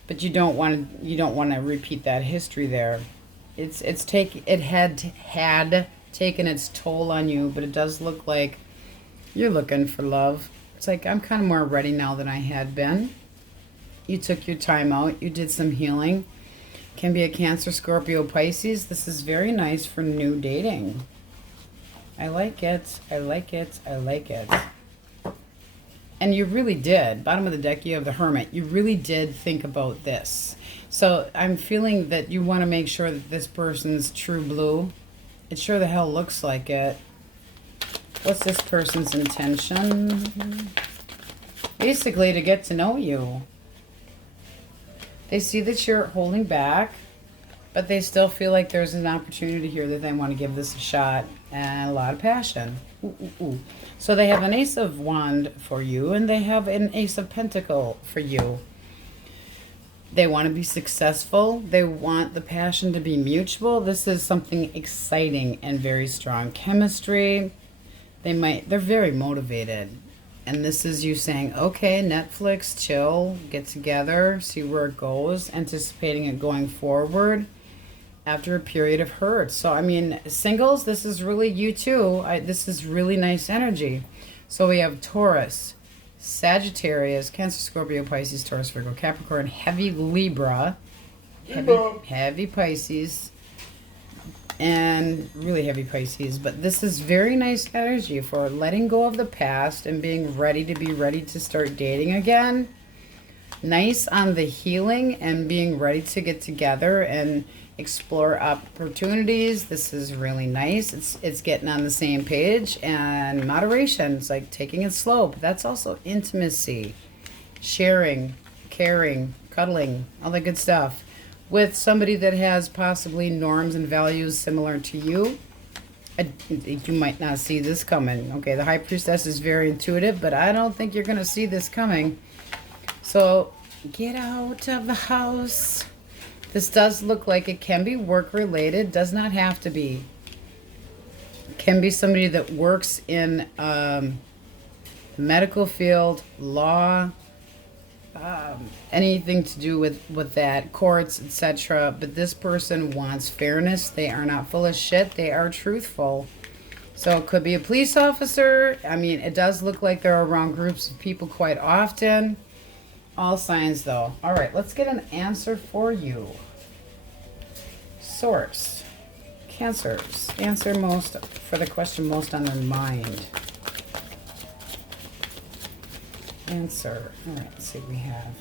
but you don't want to repeat that history there. It had taken its toll on you, but it does look like you're looking for love. It's like I'm kind of more ready now than I had been. You took your time out. You did some healing. Can be a Cancer, Scorpio, Pisces. This is very nice for new dating. I like it. I like it. I like it. And you really did. Bottom of the deck, you have the Hermit. You really did think about this. So I'm feeling that you want to make sure that this person's true blue. It sure the hell looks like it. What's this person's intention? Basically, to get to know you. They see that you're holding back, but they still feel like there's an opportunity here that they want to give this a shot, and a lot of passion. Ooh, ooh, ooh. So they have an Ace of Wand for you, and they have an Ace of Pentacle for you. They want to be successful. They want the passion to be mutual. This is something exciting and very strong chemistry. They're very motivated. And this is you saying, okay, Netflix, chill, get together, see where it goes, anticipating it going forward after a period of hurt. So, I mean, singles, this is really you too. This is really nice energy. So we have Taurus, Sagittarius, Cancer, Scorpio, Pisces, Taurus, Virgo, Capricorn, heavy Libra, heavy Pisces, and really heavy Pisces. But this is very nice energy for letting go of the past and being ready to start dating again. Nice on the healing and being ready to get together and explore opportunities. This is really nice. It's getting on the same page, and moderation. It's like taking it slow, but that's also intimacy, sharing, caring, cuddling, all that good stuff with somebody that has possibly norms and values similar to you. You might not see this coming. Okay, the High Priestess is very intuitive, but I don't think you're going to see this coming. So get out of the house. This does look like it can be work-related. Does not have to be. Can be somebody that works in the medical field, law, anything to do with that, courts, etc. But this person wants fairness. They are not full of shit. They are truthful. So it could be a police officer. I mean, it does look like they're around groups of people quite often. All signs, though. All right, let's get an answer for you. Source. Cancers. Answer most for the question most on their mind. Answer. All right, let's see what we have.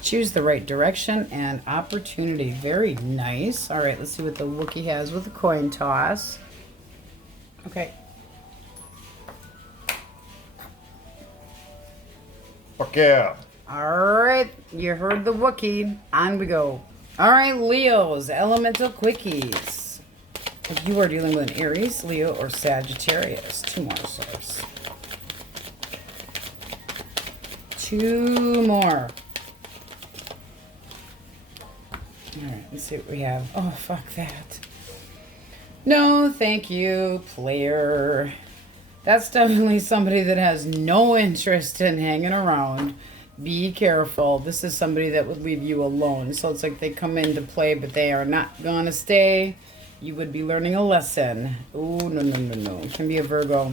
Choose the right direction and opportunity. Very nice. All right, let's see what the Wookiee has with the coin toss. Okay. Fuck yeah. All right, you heard the Wookiee. On we go. All right, Leos, elemental quickies. If you are dealing with an Aries, Leo, or Sagittarius, 2 more souls. 2 more. All right, let's see what we have. Oh, fuck that. No, thank you, player. That's definitely somebody that has no interest in hanging around. Be careful. This is somebody that would leave you alone. So it's like they come in to play, but they are not going to stay. You would be learning a lesson. Oh, no, no, no, no. It can be a Virgo.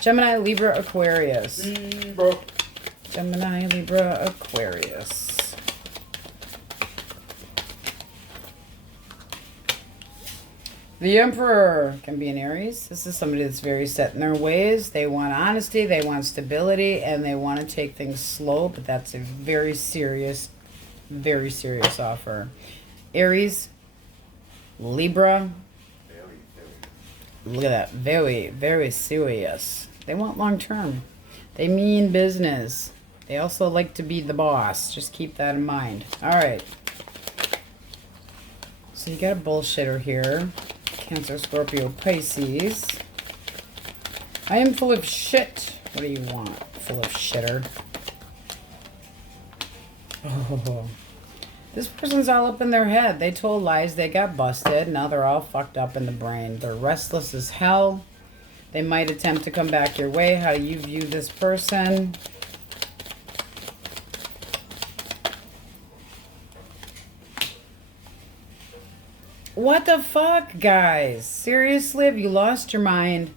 Gemini, Libra, Aquarius. Libra. Gemini, Libra, Aquarius. The Emperor can be an Aries. This is somebody that's very set in their ways. They want honesty, they want stability, and they want to take things slow, but that's a very serious offer. Aries, Libra. Look at that. Very, very serious. They want long term. They mean business. They also like to be the boss. Just keep that in mind. All right. So you got a bullshitter here. Cancer, Scorpio, Pisces. I am full of shit. What do you want? Full of shitter. Oh. This person's all up in their head. They told lies. They got busted. Now they're all fucked up in the brain. They're restless as hell. They might attempt to come back your way. How do you view this person? What the fuck, guys? Seriously, have you lost your mind?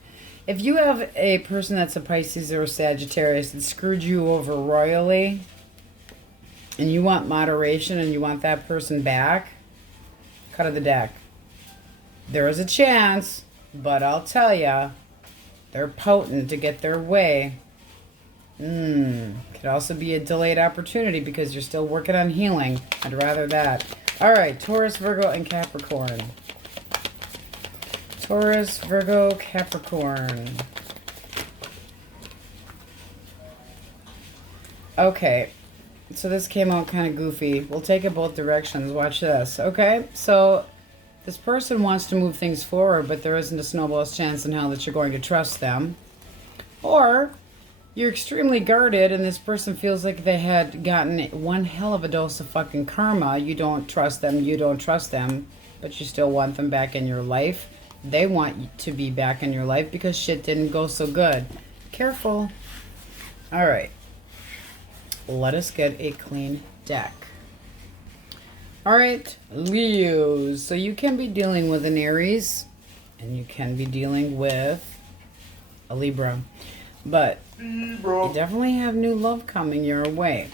If you have a person that's a Pisces or a Sagittarius that screwed you over royally, and you want moderation and you want that person back, cut of the deck. There is a chance, but I'll tell ya, they're potent to get their way. Could also be a delayed opportunity because you're still working on healing. I'd rather that. All right, Taurus, Virgo, and Capricorn. Taurus, Virgo, Capricorn. Okay, so this came out kind of goofy. We'll take it both directions. Watch this. Okay, so this person wants to move things forward, but there isn't a snowball's chance in hell that you're going to trust them. Or you're extremely guarded and this person feels like they had gotten one hell of a dose of fucking karma. You don't trust them, but you still want them back in your life. They want you to be back in your life because shit didn't go so good. Careful. All right. Let us get a clean deck. All right, Leos. So you can be dealing with an Aries and you can be dealing with a Libra. But you definitely have new love coming your way.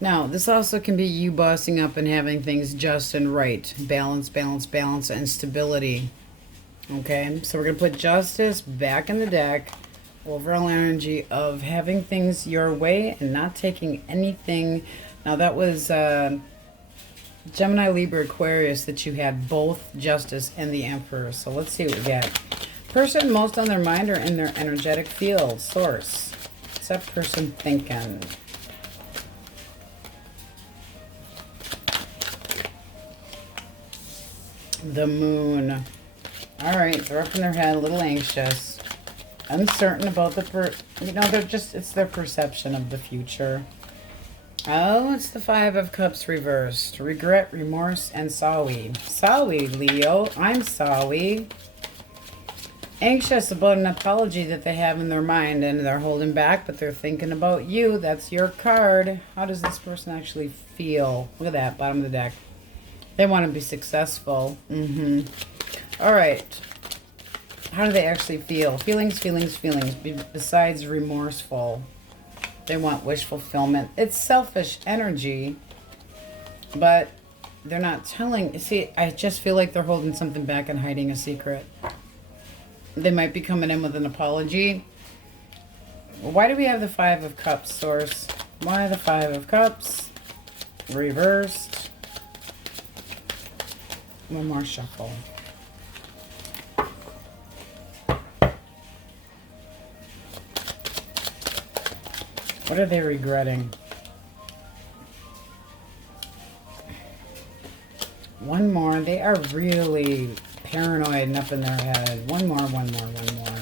Now, this also can be you bossing up and having things just and right. Balance, balance, balance, and stability. Okay, so we're going to put justice back in the deck. Overall energy of having things your way and not taking anything. Now, that was Gemini, Libra, Aquarius that you had both justice and the Emperor. So let's see what we get. Person most on their mind or in their energetic field. Source. What's that person thinking? The Moon. All right, they're up in their head, a little anxious, uncertain about it's their perception of the future. Oh, it's the Five of Cups reversed. Regret, remorse, and sorry. Sorry, Leo. I'm sorry. Anxious about an apology that they have in their mind and they're holding back, but they're thinking about you. That's your card. How does this person actually feel? Look at that, bottom of the deck. They want to be successful. All right. How do they actually feel? Feelings, feelings, feelings. Besides remorseful. They want wish fulfillment. It's selfish energy, but they're not telling. See, I just feel like they're holding something back and hiding a secret. They might be coming in with an apology. Why do we have the Five of Cups, Source? Why the Five of Cups? Reversed. One more shuffle. What are they regretting? One more. They are really paranoid and up in their head. One more, one more, one more.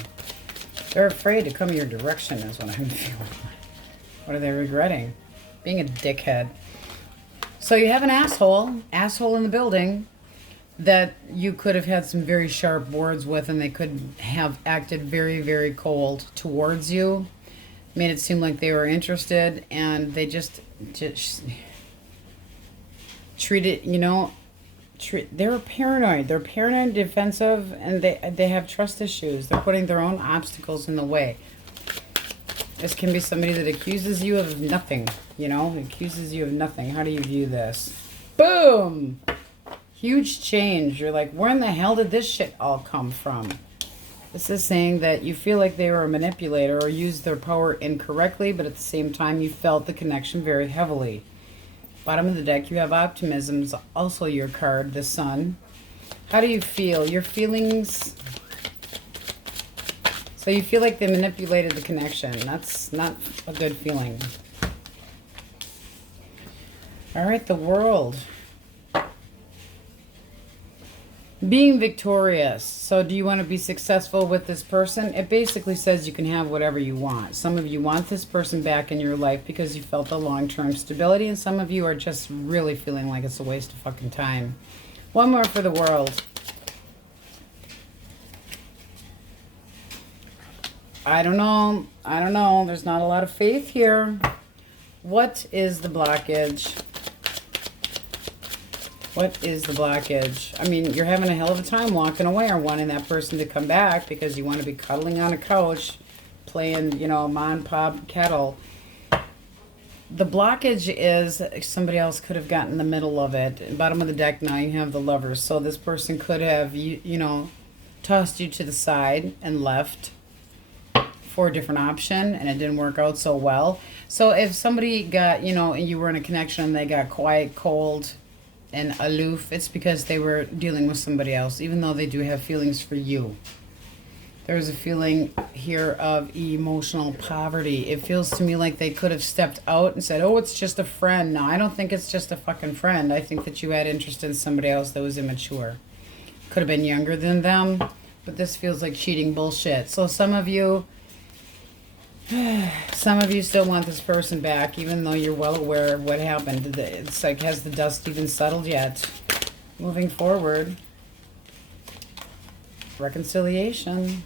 They're afraid to come your direction is what I'm feeling. What are they regretting? Being a dickhead. So you have an asshole in the building. that you could have had some very sharp words with, and they could have acted very, very cold towards you. Made it seem like they were interested, and they just treated, they're paranoid. They're paranoid, defensive, and they have trust issues. They're putting their own obstacles in the way. This can be somebody that accuses you of nothing, accuses you of nothing. How do you view this? Boom! Huge change. You're like, where in the hell did this shit all come from? This is saying that you feel like they were a manipulator or used their power incorrectly, but at the same time, you felt the connection very heavily. Bottom of the deck, you have optimism. Is also your card, the Sun. How do you feel? Your feelings... So you feel like they manipulated the connection. That's not a good feeling. All right, the World. Being victorious. So do you want to be successful with this person? It basically says you can have whatever you want. Some of you want this person back in your life because you felt the long-term stability, and some of you are just really feeling like it's a waste of fucking time. One more for the World. I don't know. There's not a lot of faith here. What is the blockage? What is the blockage? I mean, you're having a hell of a time walking away or wanting that person to come back because you want to be cuddling on a couch, playing, Mon Pop Kettle. The blockage is somebody else could have gotten in the middle of it. Bottom of the deck now you have the Lovers. So this person could have, tossed you to the side and left for a different option, and it didn't work out so well. So if somebody got, and you were in a connection and they got quiet, cold, and aloof, it's because they were dealing with somebody else, even though they do have feelings for you. There's a feeling here of emotional poverty. It feels to me like they could have stepped out and said, oh, it's just a friend. No, I don't think it's just a fucking friend. I think that you had interest in somebody else that was immature. Could have been younger than them, but this feels like cheating bullshit. So some of you still want this person back, even though you're well aware of what happened. It's like, has the dust even settled yet? Moving forward. Reconciliation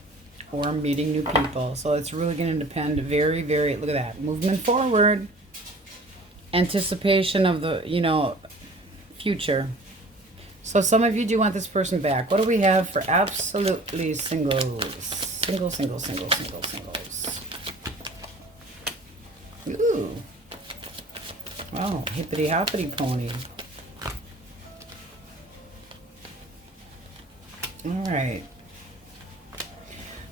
or meeting new people. So it's really going to depend very, very, look at that. Movement forward. Anticipation of the, future. So some of you do want this person back. What do we have for absolutely singles? Singles. Ooh. Wow, hippity hoppity pony. All right.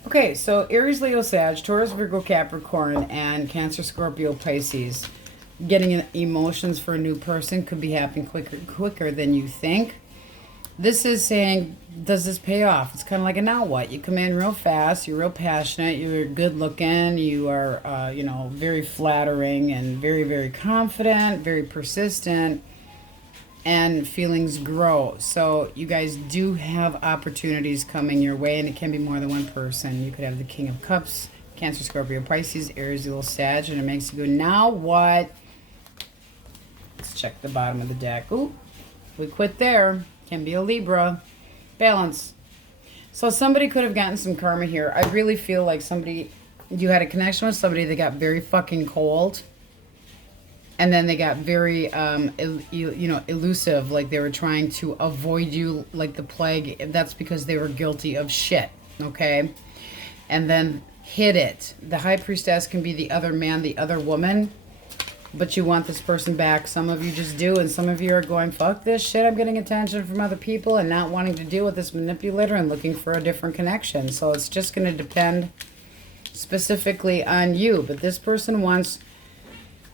Okay, so Aries, Leo, Sag, Taurus, Virgo, Capricorn, and Cancer, Scorpio, Pisces. Getting emotions for a new person could be happening quicker than you think. This is saying, does this pay off? It's kind of like a now what? You come in real fast, you're real passionate, you're good looking, you are, very flattering and very, very confident, very persistent, and feelings grow. So you guys do have opportunities coming your way, and it can be more than one person. You could have the King of Cups, Cancer, Scorpio, Pisces, Aries, Leo, Sag, and it makes you go, now what? Let's check the bottom of the deck. Ooh, we quit there. Can be a Libra. Balance. So somebody could have gotten some karma here. I really feel like you had a connection with somebody that got very fucking cold. And then they got very, elusive. Like they were trying to avoid you like the plague. That's because they were guilty of shit. Okay? And then hid it. The High Priestess can be the other man, the other woman. But you want this person back. Some of you just do, and some of you are going, fuck this shit, I'm getting attention from other people and not wanting to deal with this manipulator and looking for a different connection. So it's just going to depend specifically on you. But this person wants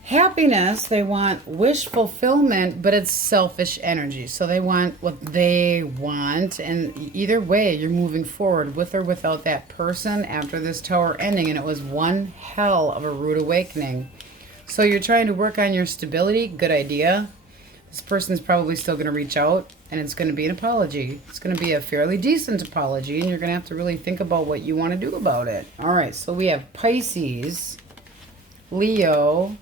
happiness. They want wish fulfillment, but it's selfish energy. So they want what they want, and either way, you're moving forward with or without that person after this Tower ending, and it was one hell of a rude awakening. So you're trying to work on your stability. Good idea. This person's probably still going to reach out, and it's going to be an apology. It's going to be a fairly decent apology, and you're going to have to really think about what you want to do about it. All right, so we have Pisces, Leo,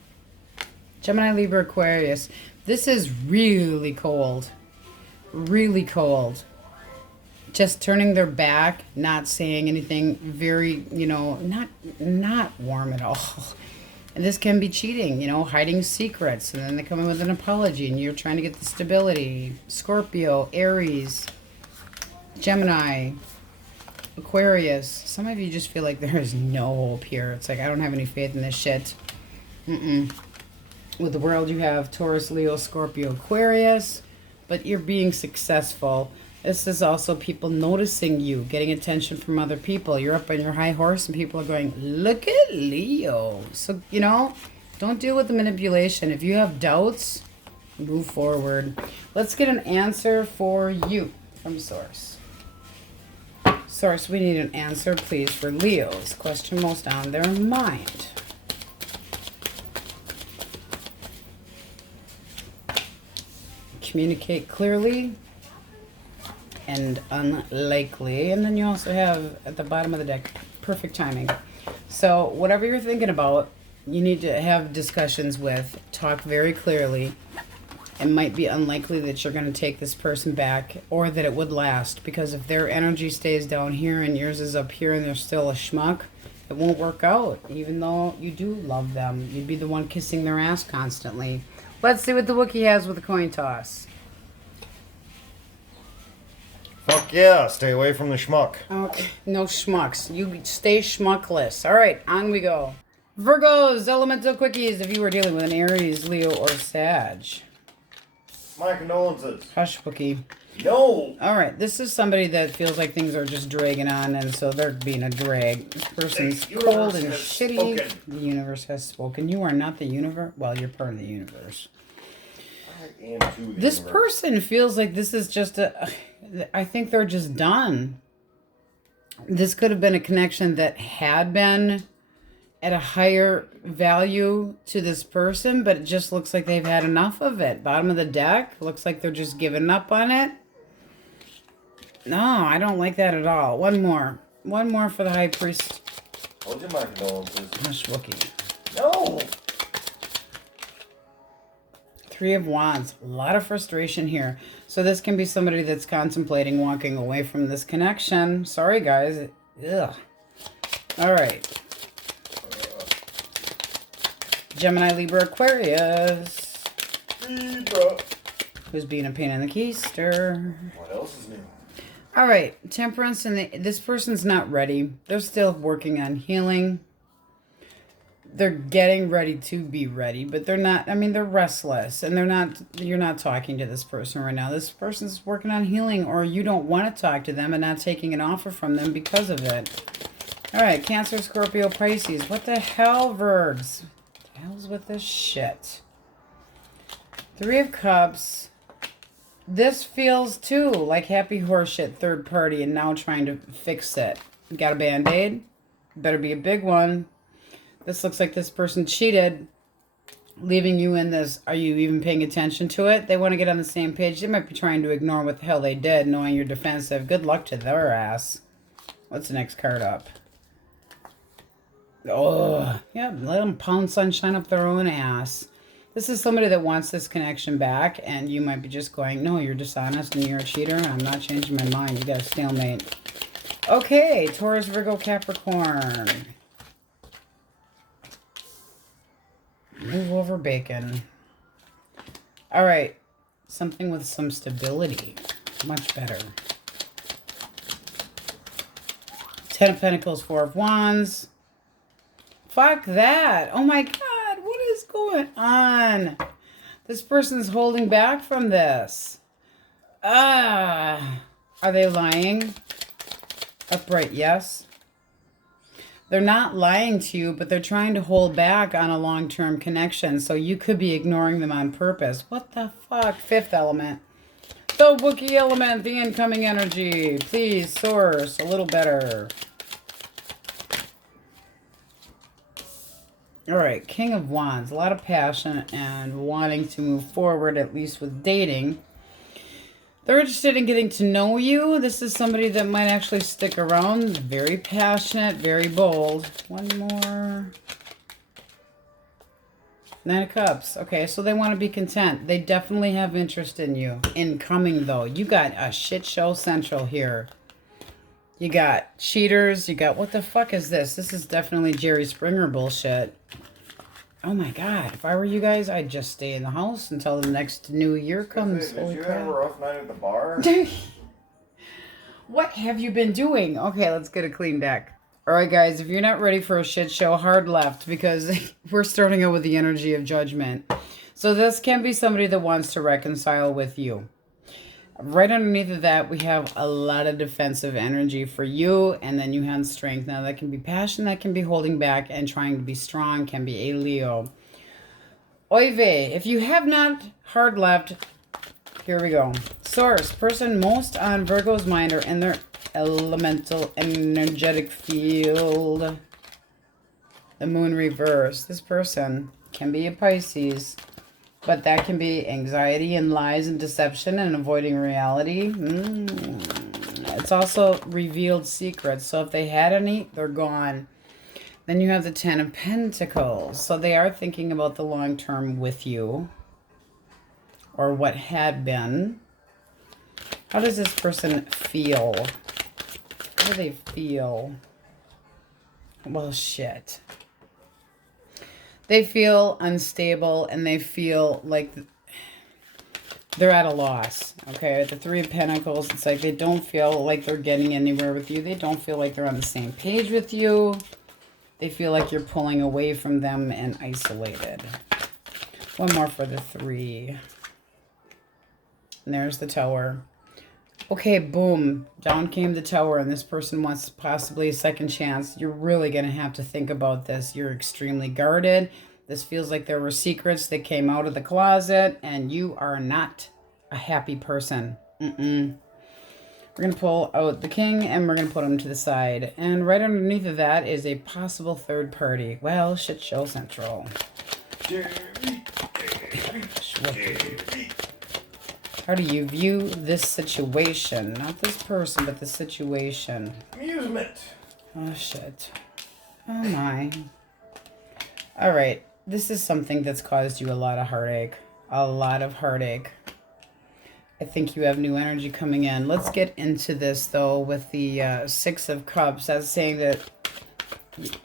Gemini, Libra, Aquarius. This is really cold. Really cold. just turning their back, not saying anything, very, you know, not warm at all. And this can be cheating, you know, hiding secrets, and then they come in with an apology, and you're trying to get the stability. Scorpio, Aries, Gemini, Aquarius. Some of you just feel like there's no hope here. It's like, I don't have any faith in this shit. With the world, you have Taurus, Leo, Scorpio, Aquarius, but you're being successful. This is also people noticing you, getting attention from other people. You're up on your high horse and people are going, look at Leo. So, you know, don't deal with the manipulation. If you have doubts, move forward. Let's get an answer for you from Source. Source, we need an answer, please, for Leo's question most on their mind. Communicate clearly and unlikely. And then you also have at the bottom of the deck, perfect timing. So whatever you're thinking about, you need to have discussions with, talk very clearly. It might be unlikely that you're going to take this person back or that it would last, because if their energy stays down here and yours is up here and they're still a schmuck, it won't work out. Even though you do love them, you'd be the one kissing their ass constantly. Let's see what the Wookiee has with the coin toss. Fuck yeah, stay away from the schmuck. Okay, no schmucks. You stay schmuckless. All right, on we go. Virgos, elemental quickies, if you were dealing with an Aries, Leo, or Sag. My condolences. Hush, Wookiee. No! All right, this is somebody that feels like things are just dragging on, and so they're being a drag. This person's cold and shitty. Spoken. The universe has spoken. You are not the universe. Well, you're part of the universe. I am too. This person feels like this is just I think they're just done. This could have been a connection that had been at a higher value to this person, but it just looks like they've had enough of it. Bottom of the deck, looks like they're just giving up on it. No, I don't like that at all. One more. One more for the High Priest. Told you my condolences. Hush, Wookiee. No! Three of Wands. A lot of frustration here. So this can be somebody that's contemplating walking away from this connection. Sorry, guys. Ugh. All right. Gemini, Libra, Aquarius. Libra. Who's being a pain in the keister. What else is new? All right. Temperance, and this person's not ready. They're still working on healing. They're getting ready to be ready, but they're not, I mean, they're restless, and you're not talking to this person right now. This person's working on healing, or you don't want to talk to them and not taking an offer from them because of it. All right, Cancer, Scorpio, Pisces. What the hell, Virgs? What the hell's with this shit? Three of Cups. This feels, too, like happy horseshit, third party, and now trying to fix it. You got a Band-Aid? Better be a big one. This looks like this person cheated, leaving you in this. Are you even paying attention to it? They want to get on the same page. They might be trying to ignore what the hell they did, knowing you're defensive. Good luck to their ass. What's the next card up? Oh, yeah, let them pound sunshine up their own ass. This is somebody that wants this connection back, and you might be just going, no, you're dishonest and you're a cheater, and I'm not changing my mind. You got a stalemate. Okay, Taurus, Virgo, Capricorn. Move over bacon. All right. Something with some stability. Much better. Ten of Pentacles, Four of Wands. Fuck that. Oh my God. What is going on? This person's holding back from this. Are they lying? Upright, yes. They're not lying to you, but they're trying to hold back on a long-term connection. So you could be ignoring them on purpose. What the fuck? Fifth element. The Wookiee element, the incoming energy. Please, Source, a little better. All right, King of Wands. A lot of passion and wanting to move forward, at least with dating. They're interested in getting to know you. This is somebody that might actually stick around. Very passionate, very bold. One more. Nine of Cups. Okay, so they want to be content. They definitely have interest in you. Incoming, though. You got a shit show central here. You got cheaters. You got, what the fuck is this? This is definitely Jerry Springer bullshit. Oh my God. If I were you guys, I'd just stay in the house until the next new year comes. Did you have a rough night at the bar? What have you been doing? Okay, let's get a clean deck. All right, guys, if you're not ready for a shit show, hard left, because we're starting out with the energy of judgment. So this can be somebody that wants to reconcile with you. Right underneath of that, we have a lot of defensive energy for you, and then you have strength. Now, that can be passion, that can be holding back and trying to be strong, can be a Leo. Oy vey, if you have not hard left, here we go. Source, person most on Virgo's mind or in their elemental energetic field. The moon reverse. This person can be a Pisces, but that can be anxiety and lies and deception and avoiding reality. It's also revealed secrets. So if they had any, they're gone. Then you have the 10 of Pentacles. So they are thinking about the long term with you, or what had been. How does this person feel? How do they feel? Well, shit. They feel unstable, and they feel like they're at a loss. Okay, at the 3 of Pentacles, it's like they don't feel like they're getting anywhere with you. They don't feel like they're on the same page with you. They feel like you're pulling away from them and isolated. One more for the 3. And there's the Tower. Okay, boom. Down came the Tower, and this person wants possibly a second chance. You're really going to have to think about this. You're extremely guarded. This feels like there were secrets that came out of the closet, and you are not a happy person. We're going to pull out the King, and we're going to put him to the side. And right underneath of that is a possible third party. Well, shit show central. How do you view this situation? Not this person, but the situation. Amusement. Oh, shit. Oh, my. All right. This is something that's caused you a lot of heartache. A lot of heartache. I think you have new energy coming in. Let's get into this, though, with the 6 of Cups. That's saying that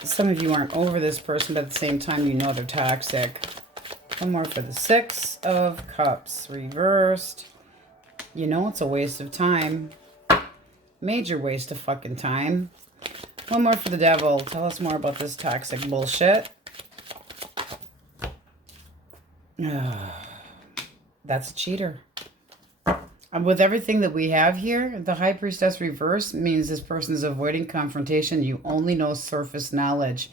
some of you aren't over this person, but at the same time, you know they're toxic. One more for the 6 of Cups. Reversed. You know it's a waste of time. Major waste of fucking time. One more for the Devil. Tell us more about this toxic bullshit. That's a cheater. With everything that we have here, the High Priestess reverse means this person is avoiding confrontation. You only know surface knowledge.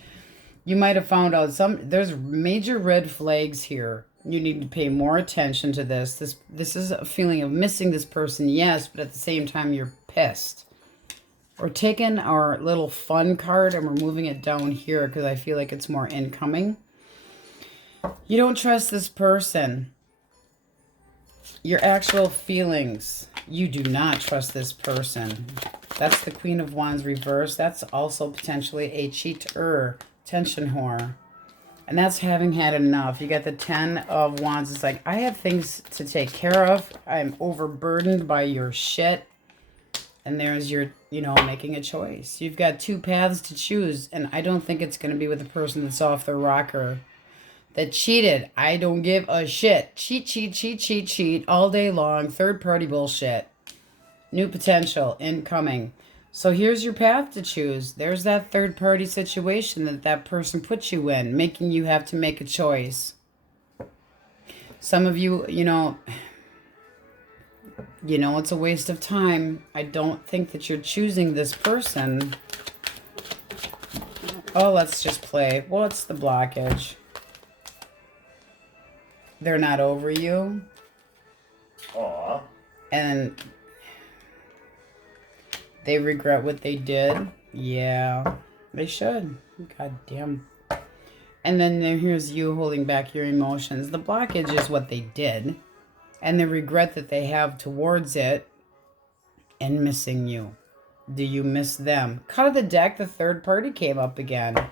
You might have found out there's major red flags here. You need to pay more attention to this. This is a feeling of missing this person, yes, but at the same time, you're pissed. We're taking our little fun card and we're moving it down here because I feel like it's more incoming. You don't trust this person. Your actual feelings. You do not trust this person. That's the Queen of Wands reverse. That's also potentially a cheater, tension whore. And that's having had enough. You got the 10 of Wands. It's like, I have things to take care of. I'm overburdened by your shit. And there's your, making a choice. You've got 2 paths to choose. And I don't think it's going to be with a person that's off their rocker. That cheated. I don't give a shit. Cheat all day long. Third party bullshit. New potential incoming. So here's your path to choose. There's that third party situation that person puts you in, making you have to make a choice. Some of you, it's a waste of time. I don't think that you're choosing this person. Oh, let's just play. What's the blockage? They're not over you. Aw. And they regret what they did. Yeah, they should. God damn. And then here's you holding back your emotions. The blockage is what they did. And the regret that they have towards it. And missing you. Do you miss them? Cut of the deck, the third party came up again.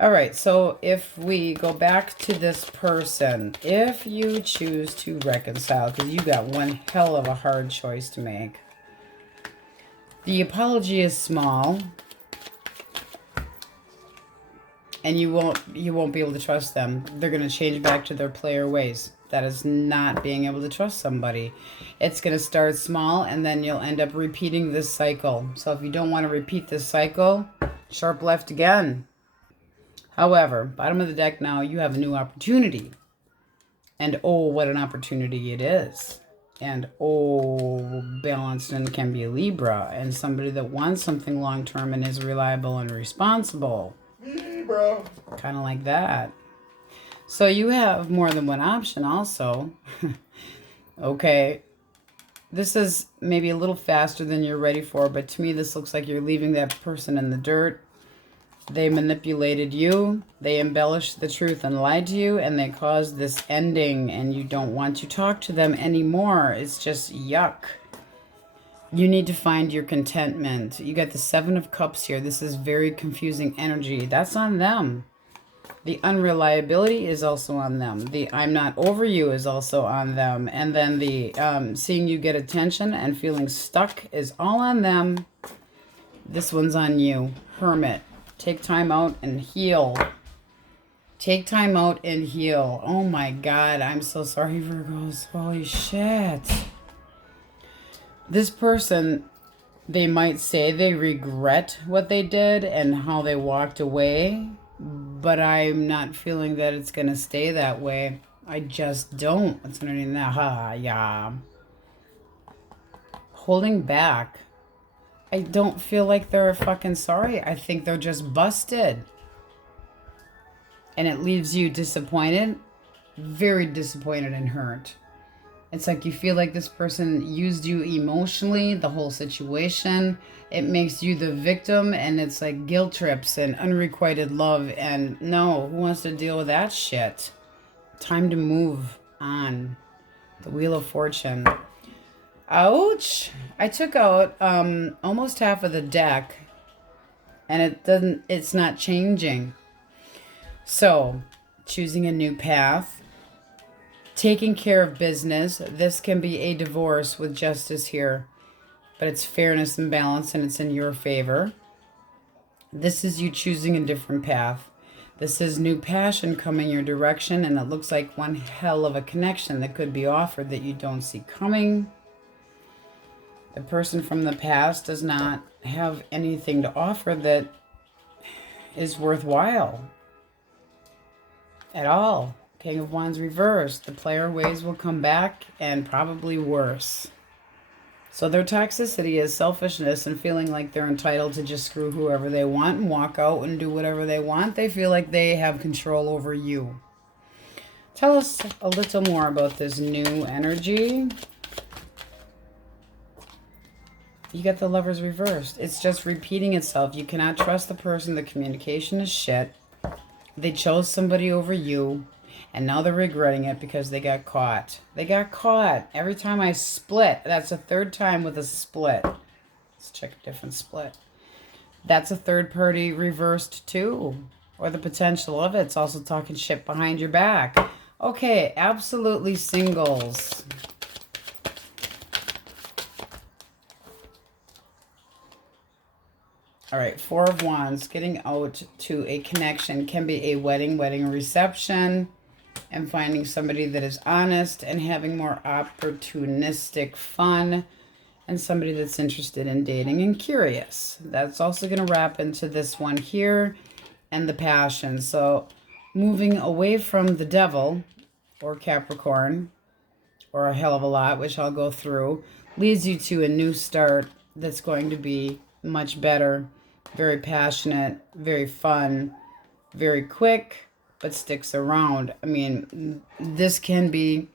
Alright, so if we go back to this person. If you choose to reconcile. Because you got one hell of a hard choice to make. The apology is small. And you won't be able to trust them. They're going to change back to their player ways. That is not being able to trust somebody. It's going to start small, and then you'll end up repeating this cycle. So if you don't want to repeat this cycle, sharp left again. However, bottom of the deck now, you have a new opportunity. And oh, what an opportunity it is. And oh, balanced and can be a Libra. And somebody that wants something long-term and is reliable and responsible. Bro. Kind of like that. So you have more than one option also. Okay. This is maybe a little faster than you're ready for, but to me this looks like you're leaving that person in the dirt. They manipulated you. They embellished the truth and lied to you, and they caused this ending, and you don't want to talk to them anymore. It's just yuck. You need to find your contentment. You got the Seven of Cups here. This is very confusing energy. That's on them. The unreliability is also on them. The I'm not over you is also on them. And then the seeing you get attention and feeling stuck is all on them. This one's on you. Hermit. Take time out and heal. Take time out and heal. Oh my God. I'm so sorry, Virgos. Holy shit. This person, they might say they regret what they did and how they walked away, but I'm not feeling that it's going to stay that way. I just don't. What's underneath that? Yeah. Holding back. I don't feel like they're fucking sorry. I think they're just busted. And it leaves you disappointed, very disappointed and hurt. It's like you feel like this person used you emotionally, the whole situation. It makes you the victim, and it's like guilt trips and unrequited love. And no, who wants to deal with that shit? Time to move on. The Wheel of Fortune. Ouch. I took out almost half of the deck, and it's not changing. So, choosing a new path. Taking care of business. This can be a divorce with justice here, but it's fairness and balance, and it's in your favor. This is you choosing a different path. This is new passion coming your direction, and it looks like one hell of a connection that could be offered that you don't see coming. The person from the past does not have anything to offer that is worthwhile at all. King of Wands reversed. The player ways will come back, and probably worse. So their toxicity is selfishness and feeling like they're entitled to just screw whoever they want and walk out and do whatever they want. They feel like they have control over you. Tell us a little more about this new energy. You got the Lovers reversed. It's just repeating itself. You cannot trust the person. The communication is shit. They chose somebody over you. And now they're regretting it because they got caught. They got caught. Every time I split, that's a third time with a split. Let's check a different split. That's a third party reversed too. Or the potential of it. It's also talking shit behind your back. Okay, absolutely singles. All right, Four of Wands. Getting out to a connection can be a wedding reception. And finding somebody that is honest and having more opportunistic fun, and somebody that's interested in dating and curious. That's also going to wrap into this one here and the passion. So moving away from the Devil or Capricorn, or a hell of a lot, which I'll go through, leads you to a new start that's going to be much better, very passionate, very fun, very quick, but sticks around. I mean, this can be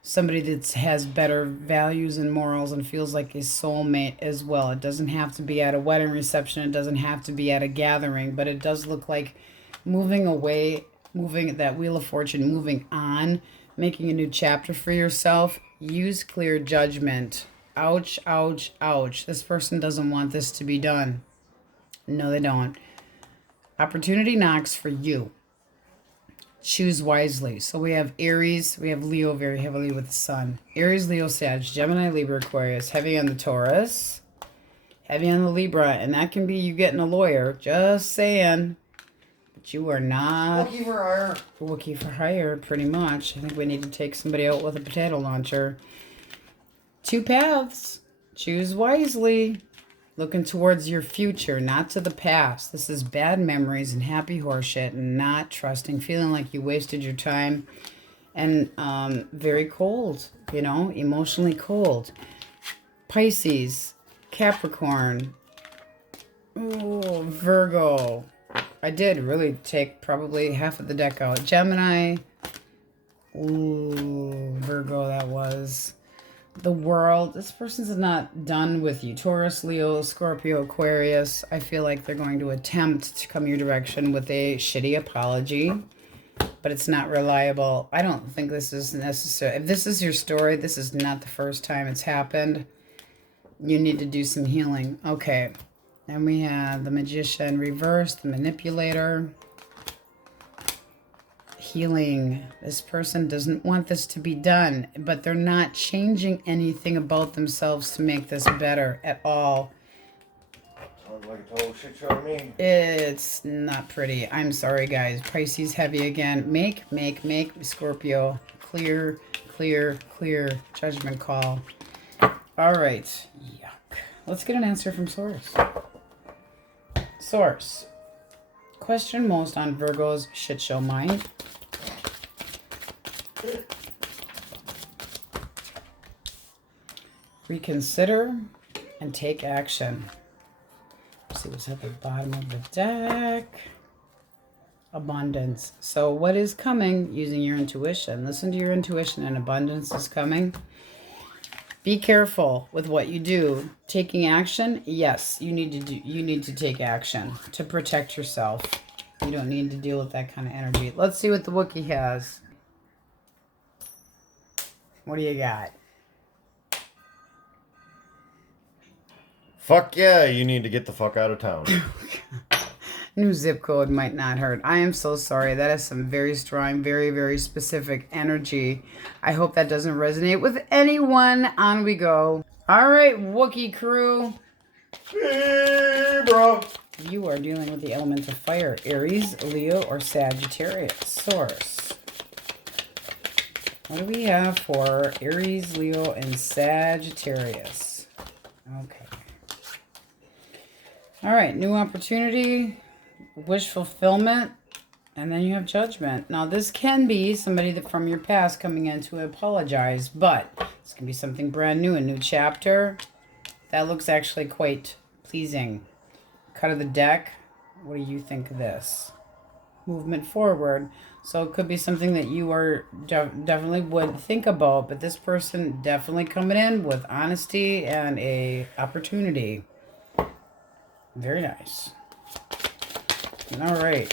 somebody that has better values and morals and feels like a soulmate as well. It doesn't have to be at a wedding reception. It doesn't have to be at a gathering, but it does look like moving away, moving that Wheel of Fortune, moving on, making a new chapter for yourself. Use clear judgment. Ouch, ouch, ouch. This person doesn't want this to be done. No, they don't. Opportunity knocks for you. Choose wisely. So we have Aries, we have Leo very heavily with the Sun. Aries, Leo, Sag, Gemini, Libra, Aquarius, heavy on the Taurus. Heavy on the Libra, and that can be you getting a lawyer. Just saying. But you are not Wookiee for hire. Wookiee for hire, pretty much. I think we need to take somebody out with a potato launcher. 2 paths. Choose wisely. Looking towards your future, not to the past. This is bad memories and happy horseshit, and not trusting, feeling like you wasted your time, and very cold, you know, emotionally cold. Pisces, Capricorn, ooh, Virgo. I did really take probably half of the deck out. Gemini, ooh, Virgo that was. The World. This person's not done with you. Taurus, Leo, Scorpio, Aquarius. I feel like they're going to attempt to come your direction with a shitty apology, but it's not reliable. I don't think this is necessary. If this is your story, this is not the first time it's happened. You need to do some healing. Okay. And we have the Magician reversed, the Manipulator. Healing. This person doesn't want this to be done, but they're not changing anything about themselves to make this better at all. Sounds like a total shit show to me. It's not pretty. I'm sorry, guys. Pisces heavy again. Make, Scorpio. Clear, clear, clear. Judgment call. All right. Yuck. Let's get an answer from Source. Source. Question most on Virgo's shit show mind. Reconsider and take action. Let's see what's at the bottom of the deck. Abundance. So what is coming using your intuition? Listen to your intuition, and abundance is coming. Be careful with what you do. Taking action, yes, you need to take action to protect yourself. You don't need to deal with that kind of energy. Let's see what the Wookiee has. What do you got? Fuck yeah, you need to get the fuck out of town. New zip code might not hurt. I am so sorry. That is some very strong, very, very specific energy. I hope that doesn't resonate with anyone. On we go. All right, Wookiee crew. Libra. You are dealing with the element of fire. Aries, Leo, or Sagittarius. Source. What do we have for Aries, Leo, and Sagittarius? Okay. All right, new opportunity, wish fulfillment, and then you have judgment. Now, this can be somebody that from your past coming in to apologize, but this can be something brand new, a new chapter. That looks actually quite pleasing. Cut of the deck. What do you think of this? Movement forward. So it could be something that you are definitely would think about, but this person definitely coming in with honesty and a opportunity. Very nice. All right.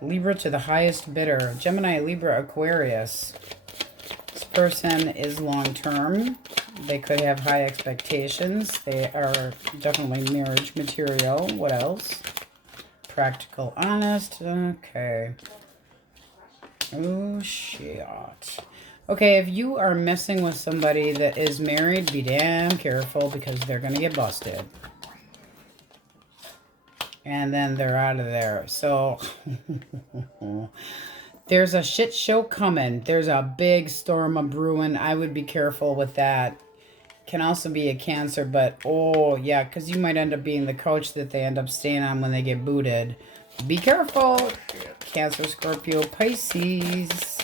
Libra to the highest bidder. Gemini, Libra, Aquarius. This person is long-term. They could have high expectations. They are definitely marriage material. What else? Practical, honest. Okay. Oh, shit. Okay, if you are messing with somebody that is married, be damn careful because they're going to get busted. And then they're out of there. So, there's a shit show coming. There's a big storm of brewing. I would be careful with that. Can also be a Cancer, but, oh, yeah, because you might end up being the couch that they end up staying on when they get booted. Be careful. Cancer, Scorpio, Pisces.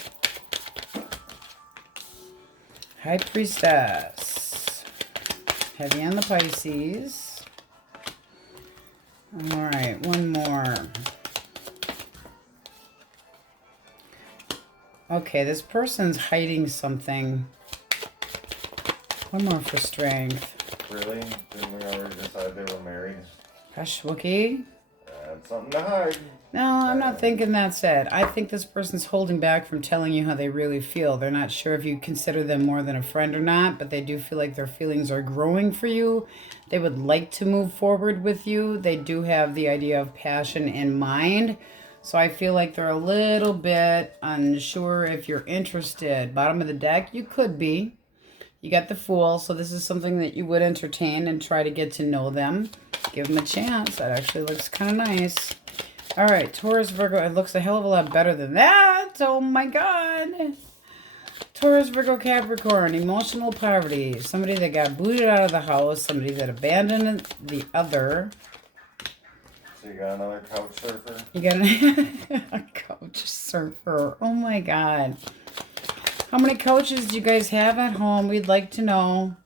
High Priestess. Heavy on the Pisces. All right, one more. Okay, this person's hiding something. One more for strength. Really? Didn't we already decide they were married? Gosh, Wookiee. That's something to hide. No, I'm not thinking that's it. I think this person's holding back from telling you how they really feel. They're not sure if you consider them more than a friend or not, but they do feel like their feelings are growing for you. They would like to move forward with you. They do have the idea of passion in mind. So I feel like they're a little bit unsure if you're interested. Bottom of the deck, you could be. You got the Fool, so this is something that you would entertain and try to get to know them. Give them a chance. That actually looks kind of nice. All right, Taurus, Virgo. It looks a hell of a lot better than that. Oh, my God. Taurus, Virgo, Capricorn. Emotional poverty. Somebody that got booted out of the house. Somebody that abandoned the other. So you got another couch surfer? You got a couch surfer. Oh, my God. How many couches do you guys have at home? We'd like to know.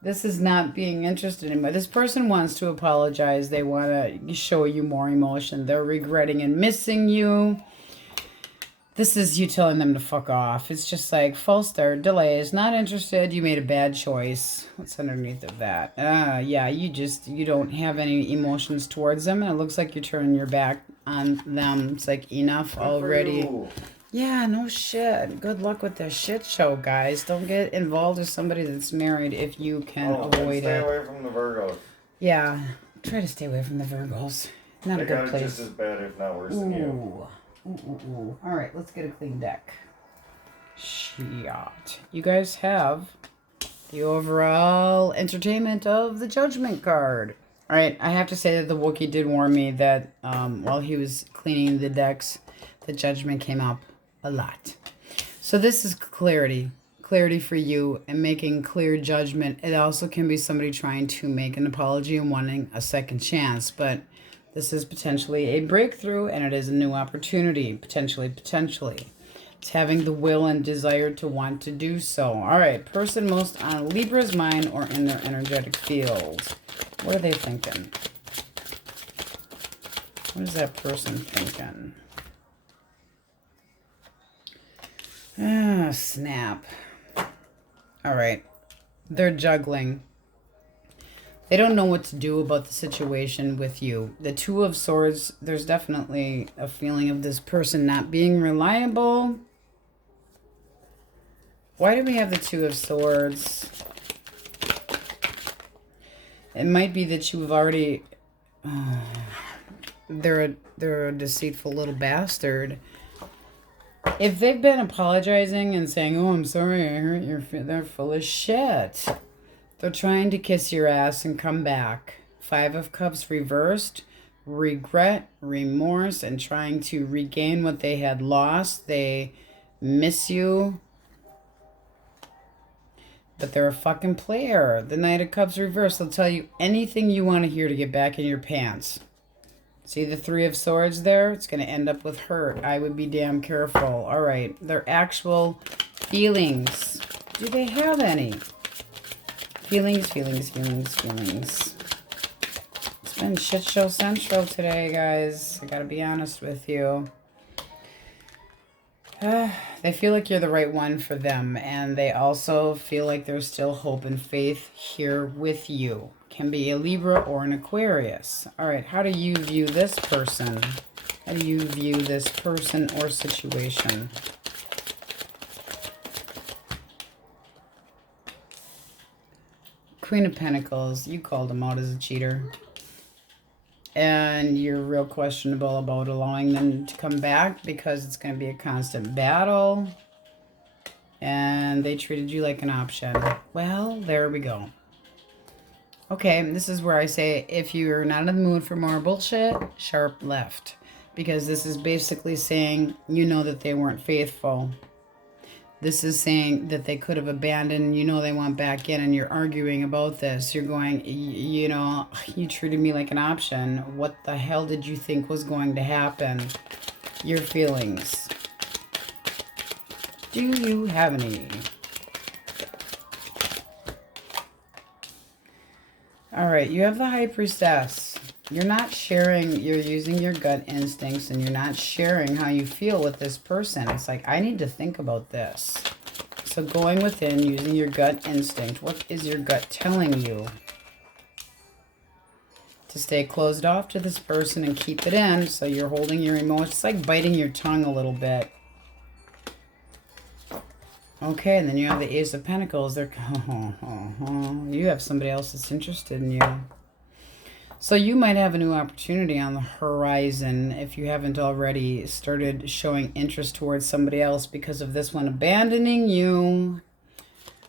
This is not being interested in, but this person wants to apologize. They want to show you more emotion. They're regretting and missing you. This is you telling them to fuck off. It's just like false start, delays, not interested. You made a bad choice. What's underneath of that? Yeah, you don't have any emotions towards them. And it looks like you're turning your back on them. It's like enough already. Yeah, no shit. Good luck with this shit show, guys. Don't get involved with somebody that's married if you can avoid stay it. away from the Virgos. Yeah, try to stay away from the Virgos. Not a good place. Just as bad, if not worse than you. All right, let's get a clean deck. Shit. You guys have the overall entertainment of the Judgment card. All right, I have to say that the Wookiee did warn me that while he was cleaning the decks, the Judgment came up a lot. So this is clarity for you and making clear judgment. It also can be somebody trying to make an apology and wanting a second chance, but this is potentially a breakthrough and it is a new opportunity, potentially. It's having the will and desire to want to do so. All right, person most on Libra's mind or in their energetic field. What are they thinking? What is that person thinking? Ah, snap. All right. They're juggling. They don't know what to do about the situation with you. The Two of Swords, there's definitely a feeling of this person not being reliable. Why do we have the Two of Swords? It might be that you've already... they're a deceitful little bastard. If they've been apologizing and saying, oh, I'm sorry, I hurt your feelings, they're full of shit. They're trying to kiss your ass and come back. Five of Cups reversed. Regret, remorse, and trying to regain what they had lost. They miss you. But they're a fucking player. The Knight of Cups reversed. They'll tell you anything you want to hear to get back in your pants. See the Three of Swords there? It's going to end up with hurt. I would be damn careful. All right. Their actual feelings. Do they have any? Feelings. It's been shit show central today, guys. I got to be honest with you. They feel like you're the right one for them. And they also feel like there's still hope and faith here with you. Can be a Libra or an Aquarius. All right, how do you view this person? How do you view this person or situation? Queen of Pentacles, you called him out as a cheater. And you're real questionable about allowing them to come back because it's going to be a constant battle. And they treated you like an option. Well, there we go. Okay, this is where I say, if you're not in the mood for more bullshit, sharp left. Because this is basically saying, you know that they weren't faithful. This is saying that they could have abandoned, you know they want back in, and you're arguing about this. You're going, you know, you treated me like an option. What the hell did you think was going to happen? Your feelings. Do you have any? All right, you have the High Priestess. You're not sharing, you're using your gut instincts and you're not sharing how you feel with this person. It's like, I need to think about this. So going within, using your gut instinct. What is your gut telling you? To stay closed off to this person and keep it in. So you're holding your emotions. It's like biting your tongue a little bit. Okay, and then you have the Ace of Pentacles. They're, you have somebody else that's interested in you. So you might have a new opportunity on the horizon if you haven't already started showing interest towards somebody else because of this one abandoning you.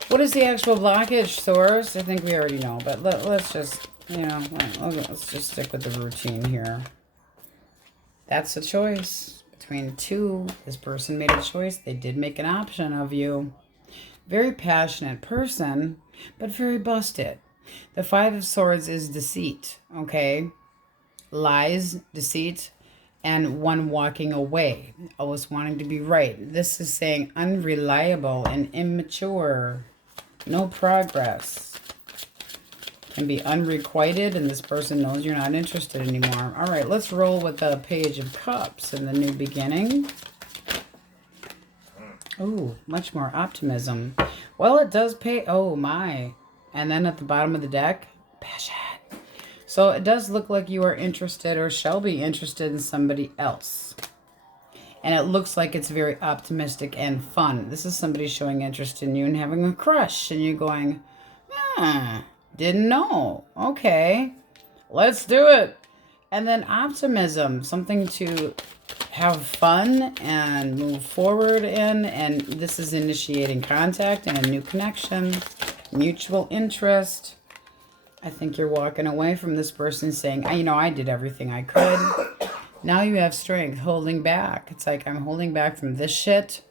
What is the actual blockage, Source? I think we already know, but let's just, you know, let's just stick with the routine here. That's a choice between two. This person made a choice. They did make an option of you. Very passionate person, but very busted. The Five of Swords is deceit, okay? Lies, deceit, and one walking away, always wanting to be right. This is saying unreliable and immature. No progress. Can be unrequited, and this person knows you're not interested anymore. All right, let's roll with the Page of Cups in the new beginning. Oh, much more optimism. Well, it does pay. Oh, my. And then at the bottom of the deck, passion. So it does look like you are interested or shall be interested in somebody else. And it looks like it's very optimistic and fun. This is somebody showing interest in you and having a crush. And you're going, didn't know. Okay, let's do it. And then optimism, something to have fun and move forward in. And this is initiating contact and a new connection, mutual interest. I think you're walking away from this person saying, you know, I did everything I could. Now you have strength, holding back. It's like, I'm holding back from this shit.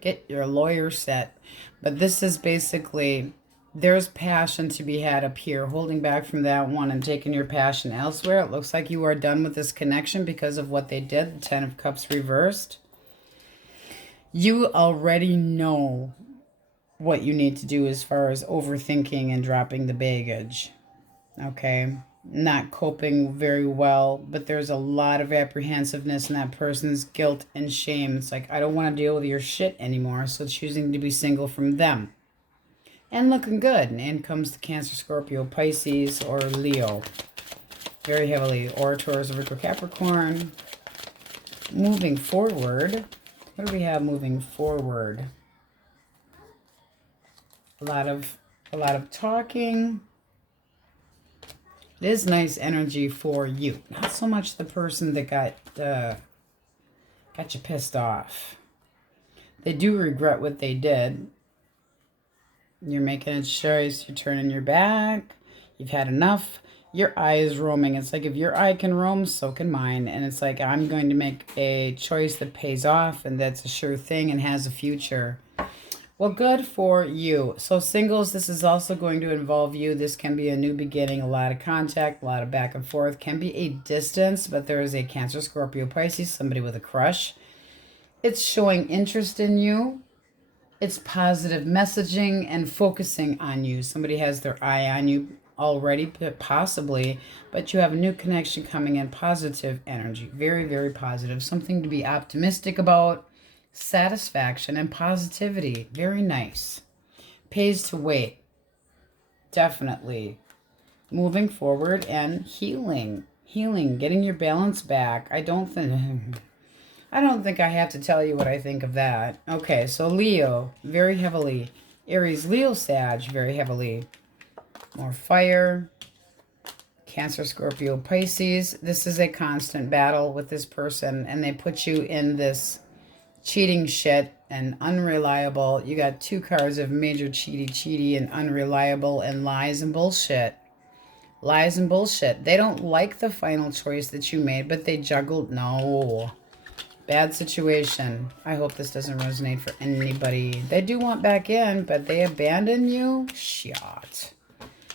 Get your lawyer set. But this is basically, there's passion to be had up here, holding back from that one and taking your passion elsewhere. It looks like you are done with this connection because of what they did. The Ten of Cups reversed. You already know what you need to do as far as overthinking and dropping the baggage. Okay, not coping very well, but there's a lot of apprehensiveness in that person's guilt and shame. It's like, I don't want to deal with your shit anymore, so choosing to be single from them. And looking good. And in comes the Cancer, Scorpio, Pisces, or Leo. Very heavily. Or Taurus, Virgo, Capricorn. Moving forward. What do we have moving forward? A lot of talking. It is nice energy for you. Not so much the person that got you pissed off. They do regret what they did. You're making a choice. You're turning your back. You've had enough. Your eye is roaming. It's like, if your eye can roam, so can mine. And it's like, I'm going to make a choice that pays off and that's a sure thing and has a future. Well, good for you. So singles, this is also going to involve you. This can be a new beginning, a lot of contact, a lot of back and forth. Can be a distance, but there is a Cancer, Scorpio, Pisces, somebody with a crush. It's showing interest in you. It's positive messaging and focusing on you. Somebody has their eye on you already, possibly, but you have a new connection coming in. Positive energy. Very, very positive. Something to be optimistic about. Satisfaction and positivity. Very nice. Pays to wait. Definitely. Moving forward and healing. Healing. Getting your balance back. I don't think I have to tell you what I think of that. Okay, so Leo, very heavily. Aries, Leo, Sag, very heavily. More fire. Cancer, Scorpio, Pisces. This is a constant battle with this person, and they put you in this cheating shit and unreliable. You got two cards of major cheaty and unreliable and lies and bullshit. Lies and bullshit. They don't like the final choice that you made, but they juggled. No. Bad situation. I hope this doesn't resonate for anybody. They do want back in, but they abandon you? Shit.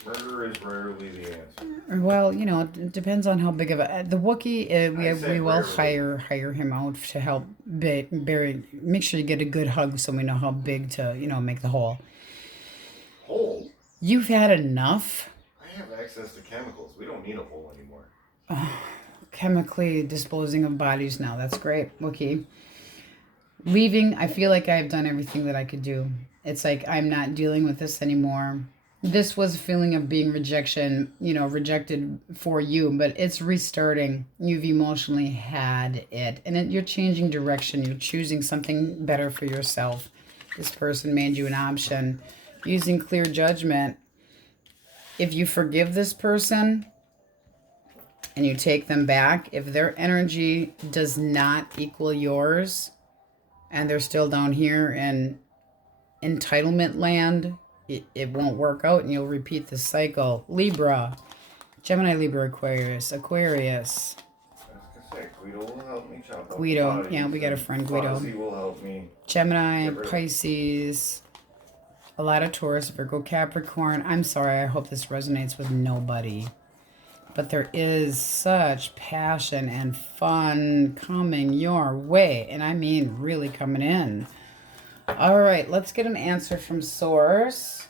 Murder is rarely the answer. Well, you know, it depends on how big of a... The Wookiee, we will hire him out to help bury... Make sure you get a good hug so we know how big to, you know, make the hole. Hole? You've had enough? I have access to chemicals. We don't need a hole anymore. Chemically disposing of bodies now. That's great, Wookiee. Leaving, I feel like I've done everything that I could do. It's like, I'm not dealing with this anymore. This was a feeling of being rejected for you, but it's restarting. You've emotionally had it, and you're changing direction. You're choosing something better for yourself. This person made you an option. Using clear judgment. If you forgive this person and you take them back, if their energy does not equal yours and they're still down here in entitlement land, it won't work out and you'll repeat the cycle. Libra, Gemini, Libra, Aquarius. Aquarius. Guido will help me chop up Guido, yeah, we got a friend Guido. Fozzie will help me. Gemini, Pisces, a lot of Taurus, Virgo, Capricorn. I'm sorry, I hope this resonates with nobody. But there is such passion and fun coming your way. And I mean really coming in. All right, let's get an answer from Source.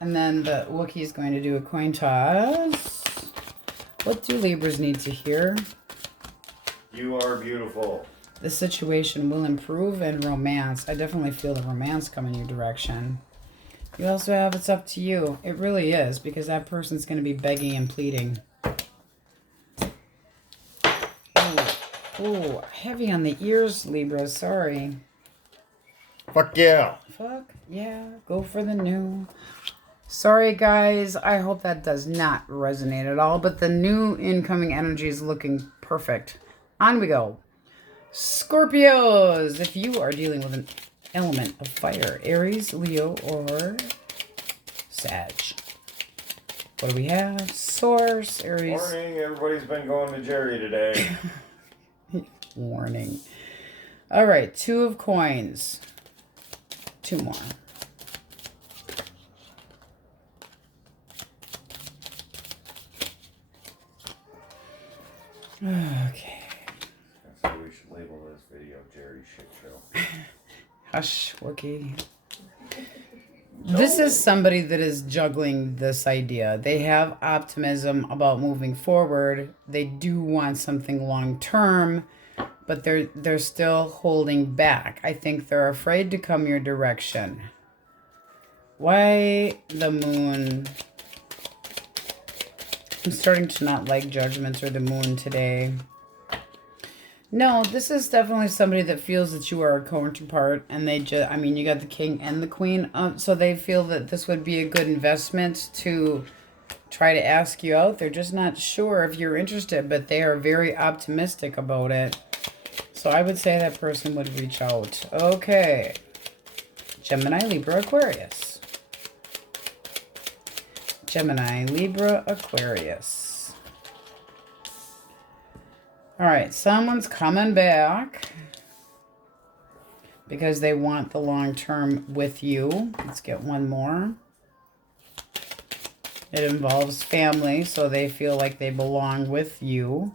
And then the Wookiee is going to do a coin toss. What do Libras need to hear? You are beautiful. The situation will improve in romance. I definitely feel the romance coming your direction. You also have it's up to you. It really is, because that person's going to be begging and pleading. Ooh, heavy on the ears, Libra. Sorry. Fuck yeah. Fuck yeah. Go for the new. Sorry, guys. I hope that does not resonate at all. But the new incoming energy is looking perfect. On we go. Scorpios. If you are dealing with an element of fire, Aries, Leo, or Sag. What do we have? Source, Aries. Morning. Everybody's been going to Jerry today. Warning. All right. 2 of coins. 2 more. Okay. So we should label this video Jerry Shit Show. Hush, Wookie. This is somebody that is juggling this idea. They have optimism about moving forward. They do want something long term, but they're still holding back. I think they're afraid to come your direction. Why the moon? I'm starting to not like judgments or the moon today. No, this is definitely somebody that feels that you are a counterpart, and they just, I mean, you got the king and the queen, so they feel that this would be a good investment to try to ask you out. They're just not sure if you're interested, but they are very optimistic about it. So I would say that person would reach out. Okay. Gemini, Libra, Aquarius. Gemini, Libra, Aquarius. All right, someone's coming back because they want the long term with you. Let's get one more. It involves family, so they feel like they belong with you.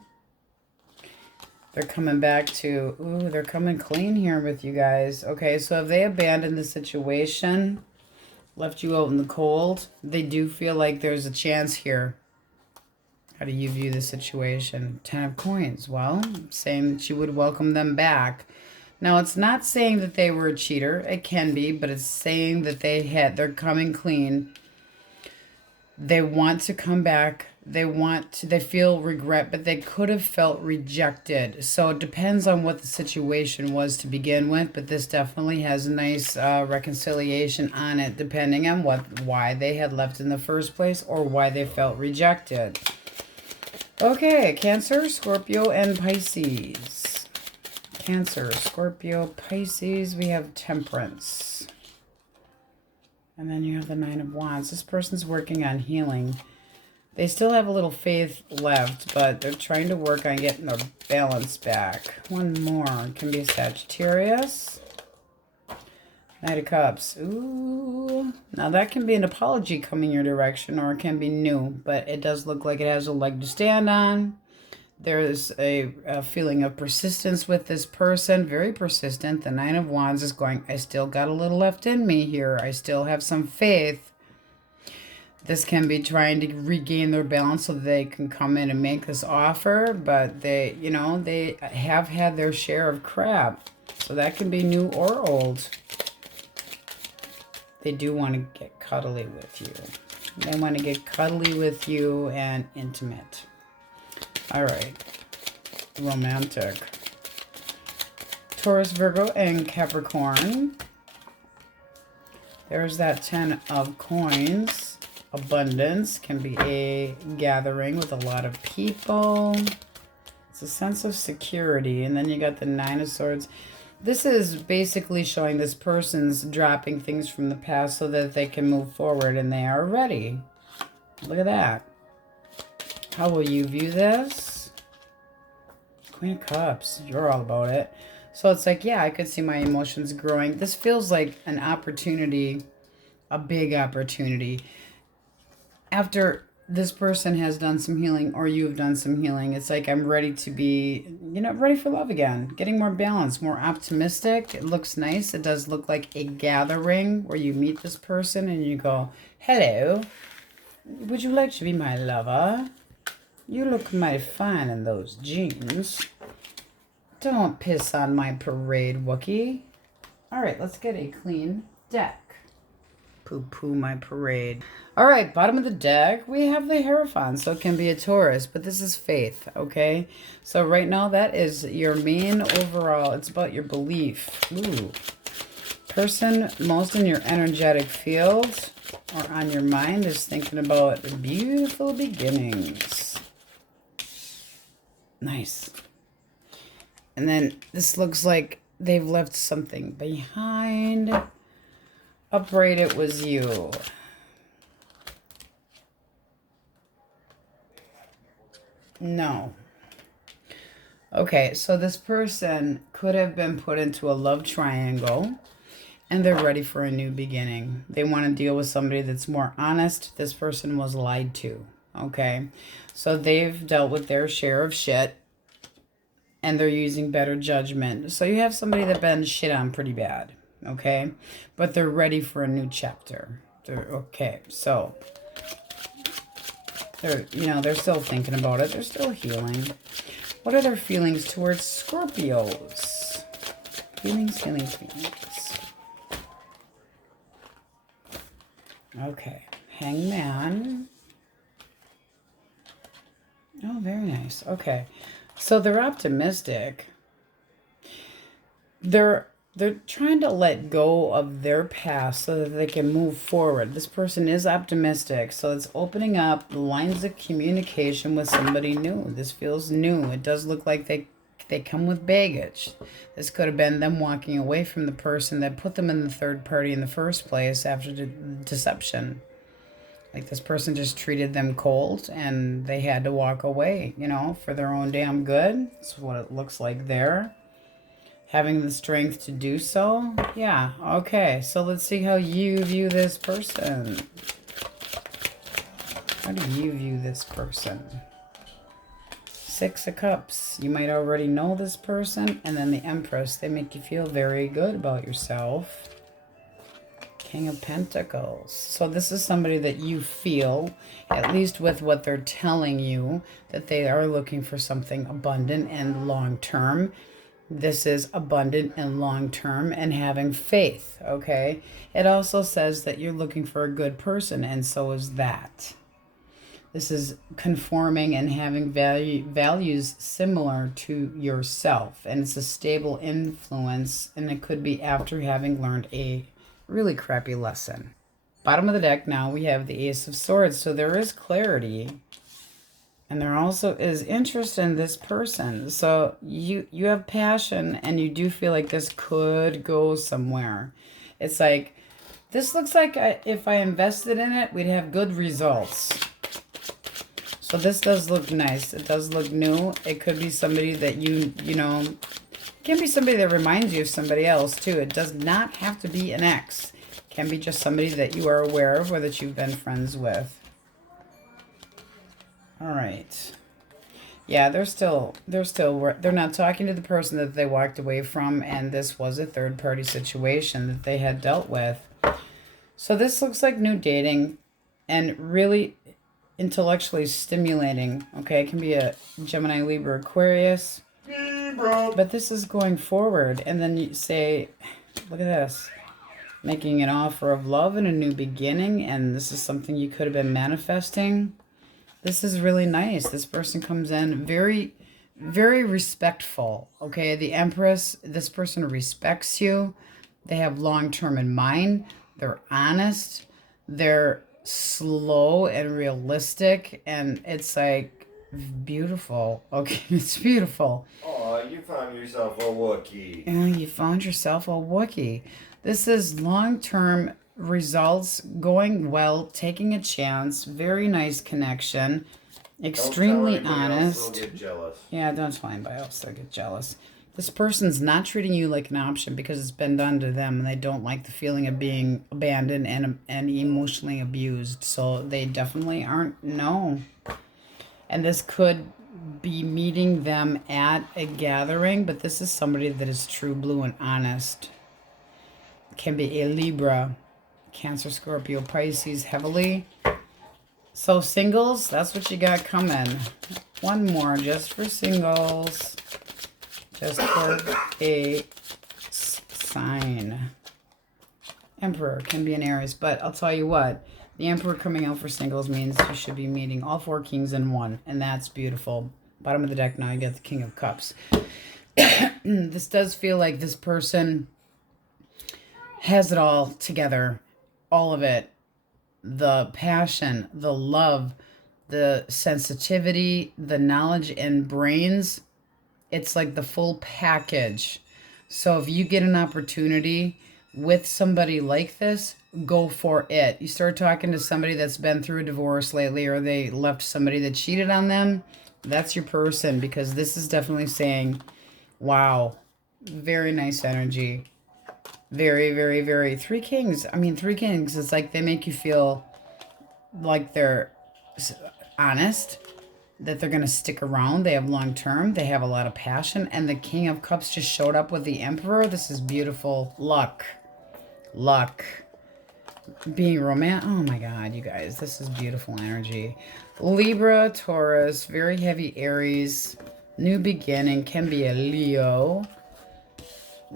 They're coming back to, ooh, they're coming clean here with you guys. Okay, so if they abandoned the situation, left you out in the cold, they do feel like there's a chance here. How do you view the situation? 10 of coins. Well, saying that you would welcome them back. Now, it's not saying that they were a cheater. It can be, but it's saying that they're coming clean. They want to come back. They feel regret, but they could have felt rejected. So it depends on what the situation was to begin with, but this definitely has a nice reconciliation on it, depending on why they had left in the first place or why they felt rejected. Okay, Cancer, Scorpio, and Pisces. Cancer, Scorpio, Pisces. We have Temperance. And then you have the 9 of Wands. This person's working on healing. They still have a little faith left, but they're trying to work on getting their balance back. One more. It can be Sagittarius. Knight of Cups. Ooh. Now that can be an apology coming your direction, or it can be new, but it does look like it has a leg to stand on. There's a feeling of persistence with this person. Very persistent. The 9 of Wands is going, I still got a little left in me here. I still have some faith. This can be trying to regain their balance so that they can come in and make this offer, but they have had their share of crap. So that can be new or old. They do want to get cuddly with you. They want to get cuddly with you and intimate. All right. Romantic. Taurus, Virgo, and Capricorn. There's that 10 of coins. Abundance can be a gathering with a lot of people. It's a sense of security. And then you got the 9 of Swords. this is basically showing this person's dropping things from the past so that they can move forward, and they are ready. Look at that. How will you view this? Queen of Cups. You're all about it. So it's like, yeah, I could see my emotions growing. This feels like an opportunity, a big opportunity. After this person has done some healing, or you've done some healing, it's like I'm ready to be, ready for love again. Getting more balanced, more optimistic. It looks nice. It does look like a gathering where you meet this person and you go, hello, would you like to be my lover? You look mighty fine in those jeans. Don't piss on my parade, Wookie. All right, let's get a clean deck. Poo-poo my parade. All right, bottom of the deck, we have the Hierophant, so it can be a Taurus, but this is faith, okay? So right now, that is your main overall. It's about your belief. Ooh. Person most in your energetic field or on your mind is thinking about beautiful beginnings. Nice. And then this looks like they've left something behind. Upright, it was you. No. Okay, so this person could have been put into a love triangle, and they're ready for a new beginning. They want to deal with somebody that's more honest. This person was lied to, okay? So they've dealt with their share of shit, and they're using better judgment. So you have somebody that's been shit on pretty bad, okay? But they're ready for a new chapter. Okay, so they're still thinking about it. They're still healing. What are their feelings towards Scorpios? Feelings. Okay, Hangman. Oh, very nice. Okay, so they're optimistic. They're trying to let go of their past so that they can move forward. This person is optimistic, so it's opening up the lines of communication with somebody new. This feels new. It does look like they come with baggage. This could have been them walking away from the person that put them in the third party in the first place after the deception. Like this person just treated them cold and they had to walk away, for their own damn good. That's what it looks like there. Having the strength to do so? Yeah, okay. So let's see how you view this person. How do you view this person? Six of Cups. You might already know this person. And then the Empress. They make you feel very good about yourself. King of Pentacles. So this is somebody that you feel, at least with what they're telling you, that they are looking for something abundant and long-term. This is abundant and long-term and having faith, okay? It also says that you're looking for a good person, and so is that. This is conforming and having values similar to yourself, and it's a stable influence, and it could be after having learned a really crappy lesson. Bottom of the deck now, we have the Ace of Swords, so there is clarity. And there also is interest in this person. So you have passion and you do feel like this could go somewhere. It's like, this looks like if I invested in it, we'd have good results. So this does look nice. It does look new. It could be somebody that it can be somebody that reminds you of somebody else too. It does not have to be an ex. It can be just somebody that you are aware of or that you've been friends with. All right. Yeah, they're not talking to the person that they walked away from, and this was a third-party situation that they had dealt with. So this looks like new dating and really intellectually stimulating. Okay, it can be a Gemini, Libra, Aquarius. Libra. But this is going forward, and then you say, look at this. Making an offer of love and a new beginning, and this is something you could have been manifesting. This is really nice. This person comes in very, very respectful. Okay, the Empress, this person respects you. They have long-term in mind. They're honest. They're slow and realistic. And it's like Beautiful. Okay, it's beautiful. Oh, you found yourself a Wookiee. Yeah, you found yourself a Wookiee. This is long-term results, going well, taking a chance, very nice connection, extremely honest. They'll get jealous. Yeah, don't tell anybody else, they'll get jealous. This person's not treating you like an option because it's been done to them and they don't like the feeling of being abandoned and emotionally abused. So they definitely aren't, no. And this could be meeting them at a gathering, but this is somebody that is true blue and honest. Can be a Libra, Cancer, Scorpio, Pisces heavily. So singles, that's what you got coming. One more just for singles. Just for a sign. Emperor can be an Aries, but I'll tell you what. The Emperor coming out for singles means you should be meeting all 4 kings in one, and that's beautiful. Bottom of the deck now, you get the King of Cups. This does feel like this person has it all together. All of it. The passion, the love, the sensitivity, the knowledge and brains. It's like the full package. So if you get an opportunity with somebody like this, go for it. You start talking to somebody that's been through a divorce lately, or they left somebody that cheated on them, that's your person, because this is definitely saying, wow, very nice energy. Very, very, very. 3 kings. I mean, 3 kings. It's like they make you feel like they're honest, that they're going to stick around. They have long term. They have a lot of passion. And the King of Cups just showed up with the Emperor. This is beautiful. Luck. Luck. Being romantic. Oh my God, you guys. This is beautiful energy. Libra, Taurus, very heavy Aries. New beginning. Can be a Leo.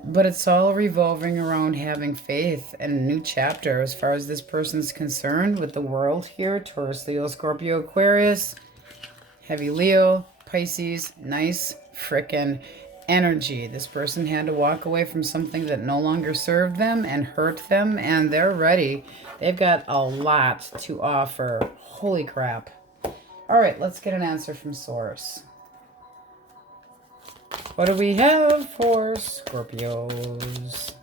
But it's all revolving around having faith and a new chapter as far as this person's concerned with the world here. Taurus, Leo, Scorpio, Aquarius. Heavy Leo, Pisces. Nice frickin' energy. This person had to walk away from something that no longer served them and hurt them, and they're ready. They've got a lot to offer. Holy crap. All right, let's get an answer from Source. What do we have for Scorpios?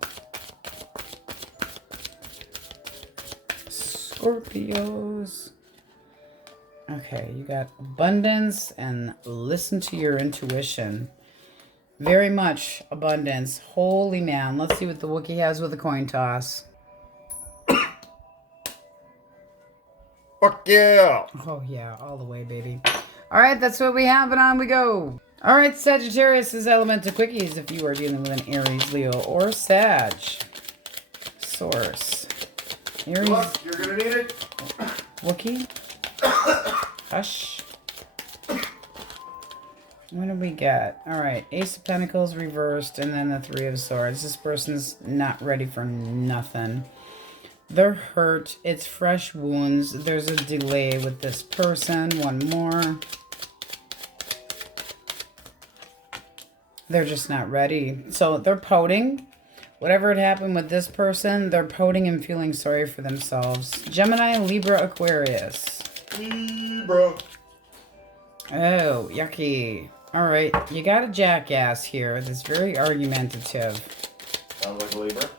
Scorpios. Okay, you got abundance and listen to your intuition. Very much abundance. Holy man. Let's see what the Wookiee has with a coin toss. Fuck yeah! Oh yeah, all the way, baby. All right, that's what we have, and on we go. All right, Sagittarius is elemental quickies if you are dealing with an Aries, Leo, or Sag. Source. Aries. Look, you're gonna need it. Wookiee. Hush. What do we got? All right, Ace of Pentacles reversed, and then the 3 of Swords. This person's not ready for nothing. They're hurt. It's fresh wounds. There's a delay with this person. One more. They're just not ready. So they're pouting. Whatever had happened with this person, they're pouting and feeling sorry for themselves. Gemini, Libra, Aquarius. Libra. Oh, yucky. All right, you got a jackass here that's very argumentative. Sounds like a Libra.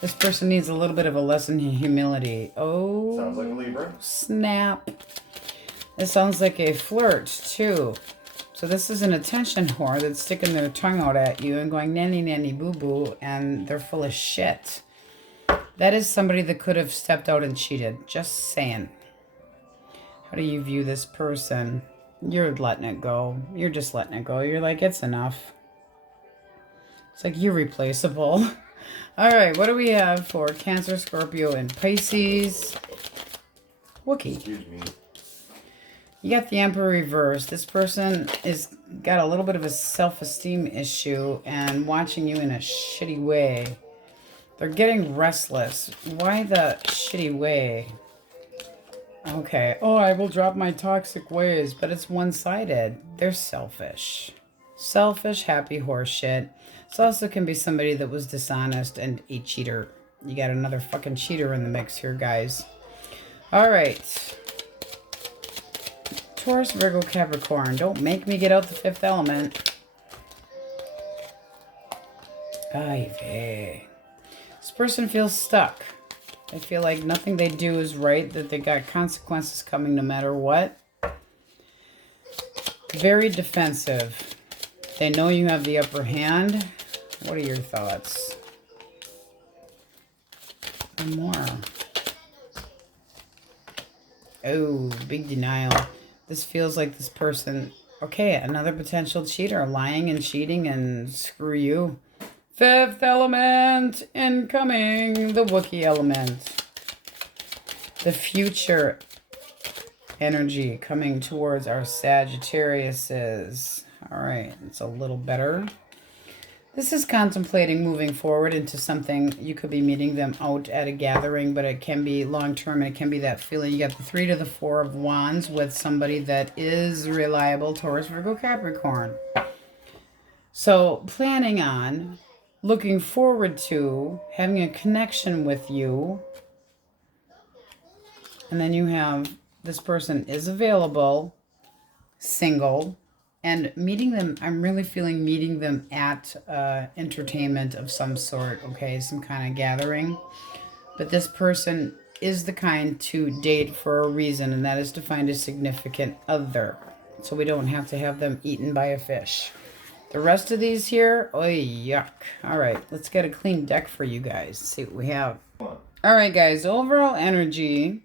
This person needs a little bit of a lesson in humility. Oh. Sounds like a Libra. Snap. It sounds like a flirt, too. So this is an attention whore that's sticking their tongue out at you and going nanny, nanny, boo-boo, and they're full of shit. That is somebody that could have stepped out and cheated. Just saying. How do you view this person? You're letting it go. You're just letting it go. You're like, it's enough. It's like, you're replaceable. All right, what do we have for Cancer, Scorpio, and Pisces? Wookiee. Excuse me. You got the Emperor reversed. This person is got a little bit of a self-esteem issue and watching you in a shitty way. They're getting restless. Why the shitty way? Okay. Oh, I will drop my toxic ways, but it's one-sided. They're selfish. Selfish, happy horseshit. This also can be somebody that was dishonest and a cheater. You got another fucking cheater in the mix here, guys. All right. Taurus, Virgo, Capricorn. Don't make me get out the fifth element. Ay vey. This person feels stuck. They feel like nothing they do is right, that they got consequences coming no matter what. Very defensive. They know you have the upper hand. What are your thoughts? One more. Oh, big denial. This feels like this person... Okay, another potential cheater. Lying and cheating and screw you. Fifth element incoming. The Wookiee element. The future energy coming towards our Sagittariuses. All right, it's a little better. This is contemplating moving forward into something. You could be meeting them out at a gathering, but it can be long-term, and it can be that feeling. You got the 3 to the 4 of Wands with somebody that is reliable, Taurus, Virgo, Capricorn. So planning on, looking forward to, having a connection with you. And then you have this person is available, single, and meeting them, I'm really feeling meeting them at entertainment of some sort, okay? Some kind of gathering. But this person is the kind to date for a reason, and that is to find a significant other. So we don't have to have them eaten by a fish. The rest of these here, oh yuck. All right, let's get a clean deck for you guys. See what we have. All right, guys, overall energy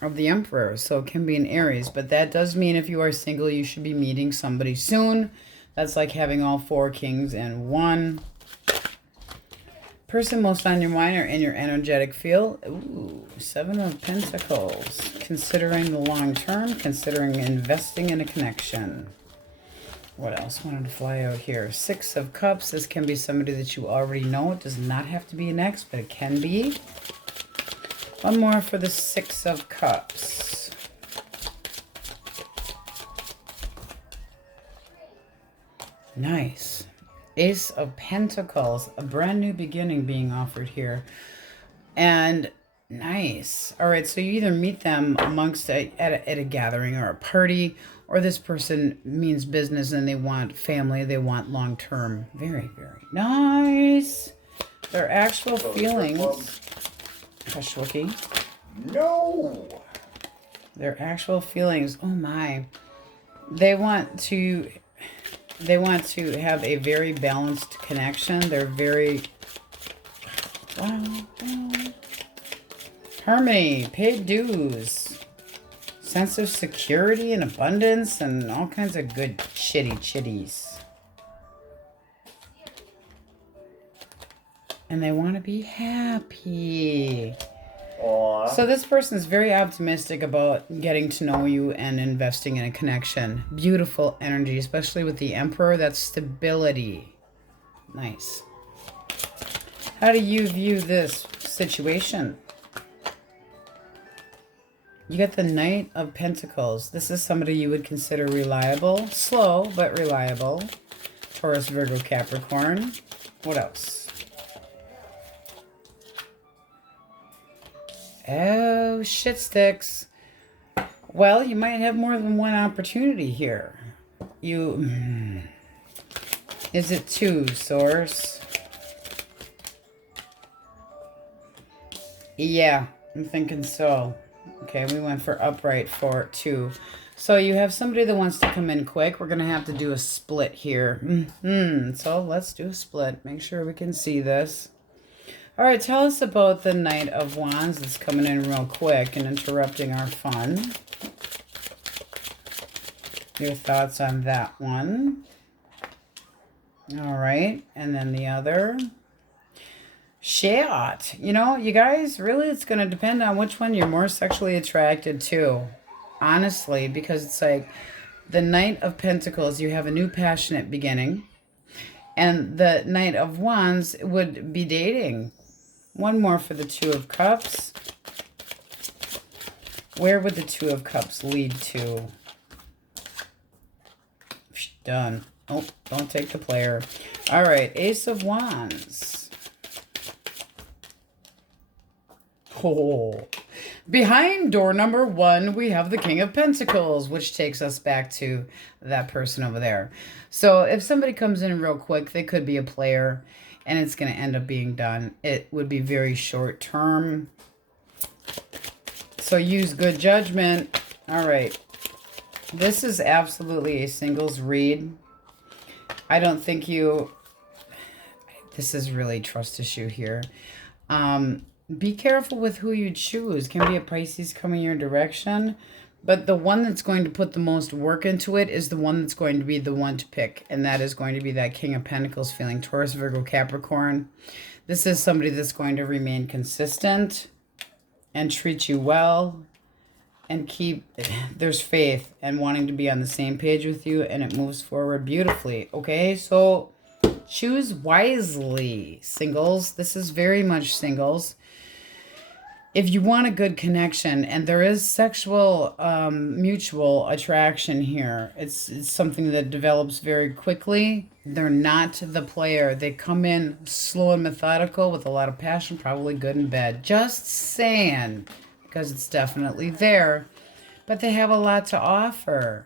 of the Emperor. So it can be an Aries, but that does mean if you are single, you should be meeting somebody soon. That's like having all 4 kings in one. Person most on your mind or in your energetic field. Ooh, 7 of Pentacles. Considering the long term, considering investing in a connection. What else wanted to fly out here? 6 of Cups. This can be somebody that you already know. It does not have to be an ex, but it can be. One more for the 6 of Cups. Nice. Ace of Pentacles. A brand new beginning being offered here. And nice. All right, so you either meet them amongst at a gathering or a party, or this person means business and they want family. They want long-term. Very, very nice. Their actual feelings... Hush, Wookie. No. Their actual feelings. Oh my. They want to have a very balanced connection. They're very harmony, paid dues, sense of security and abundance, and all kinds of good chitties. And they want to be happy. Aww. So this person is very optimistic about getting to know you and investing in a connection. Beautiful energy, especially with the Emperor. That's stability. Nice. How do you view this situation? You got the Knight of Pentacles. This is somebody you would consider reliable. Slow, but reliable. Taurus, Virgo, Capricorn. What else? Oh, shit sticks. Well, you might have more than one opportunity here. Is it 2, Source? Yeah, I'm thinking so. Okay, we went for upright for 2. So you have somebody that wants to come in quick. We're going to have to do a split here. So let's do a split. Make sure we can see this. All right, tell us about the Knight of Wands that's coming in real quick and interrupting our fun. Your thoughts on that one. All right, and then the other. Shit. You know, you guys, really, it's going to depend on which one you're more sexually attracted to. Honestly, because it's like the Knight of Pentacles, you have a new passionate beginning. And the Knight of Wands would be dating. One more for the 2 of Cups. Where would the 2 of Cups lead to? Done. Oh, don't take the player. All right, Ace of Wands. Oh, Behind door number 1, we have the King of Pentacles, which takes us back to that person over there. So if somebody comes in real quick, they could be a player, and it's going to end up being done. It would be very short term. So use good judgment. All right. This is absolutely a singles read. I don't think you... This is really trust issue here. Be careful with who you choose. Can be a Pisces coming your direction. But the one that's going to put the most work into it is the one that's going to be the one to pick. And that is going to be that King of Pentacles feeling. Taurus, Virgo, Capricorn. This is somebody that's going to remain consistent and treat you well. And keep, there's faith and wanting to be on the same page with you. And it moves forward beautifully. Okay, so choose wisely, singles. This is very much singles. If you want a good connection, and there is sexual mutual attraction here, it's something that develops very quickly. They're not the player. They come in slow and methodical with a lot of passion, probably good in bed. Just saying, because it's definitely there. But they have a lot to offer.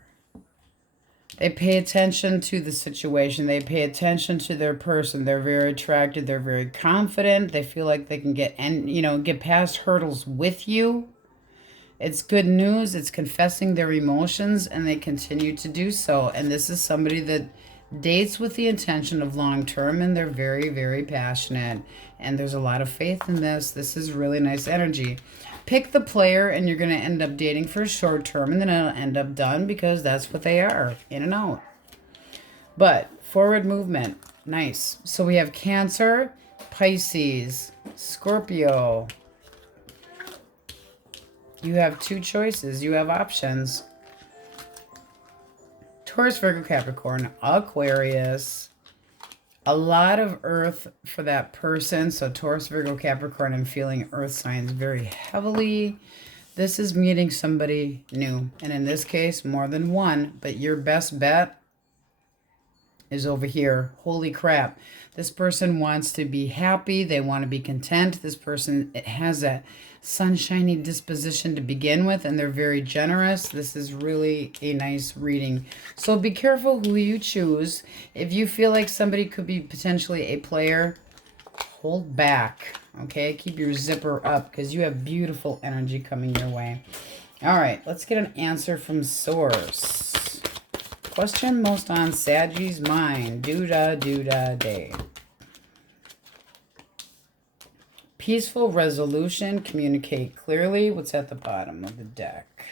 They pay attention to the situation. They pay attention to their person. They're very attracted. They're very confident. They feel like they can get past hurdles with you. It's good news. It's confessing their emotions, and they continue to do so. And this is somebody that dates with the intention of long term, and they're very, very passionate. And there's a lot of faith in this. This is really nice energy. Pick the player, and you're going to end up dating for a short term, and then it'll end up done because that's what they are, in and out. But forward movement, nice. So we have Cancer, Pisces, Scorpio. You have 2 choices. You have options. Taurus, Virgo, Capricorn, Aquarius. A lot of earth for that person. So Taurus, Virgo, Capricorn, I'm feeling earth signs very heavily. This is meeting somebody new. And in this case, more than one. But your best bet is over here. Holy crap. This person wants to be happy. They want to be content. This person, it has a sunshiny disposition to begin with, and they're very generous. This is really a nice reading. So be careful who you choose. If you feel like somebody could be potentially a player, hold back. Okay, keep your zipper up because you have beautiful energy coming your way. All right, let's get an answer from source. Question most on Sagi's mind. Do-da-do-da-day. Peaceful resolution. Communicate clearly. What's at the bottom of the deck?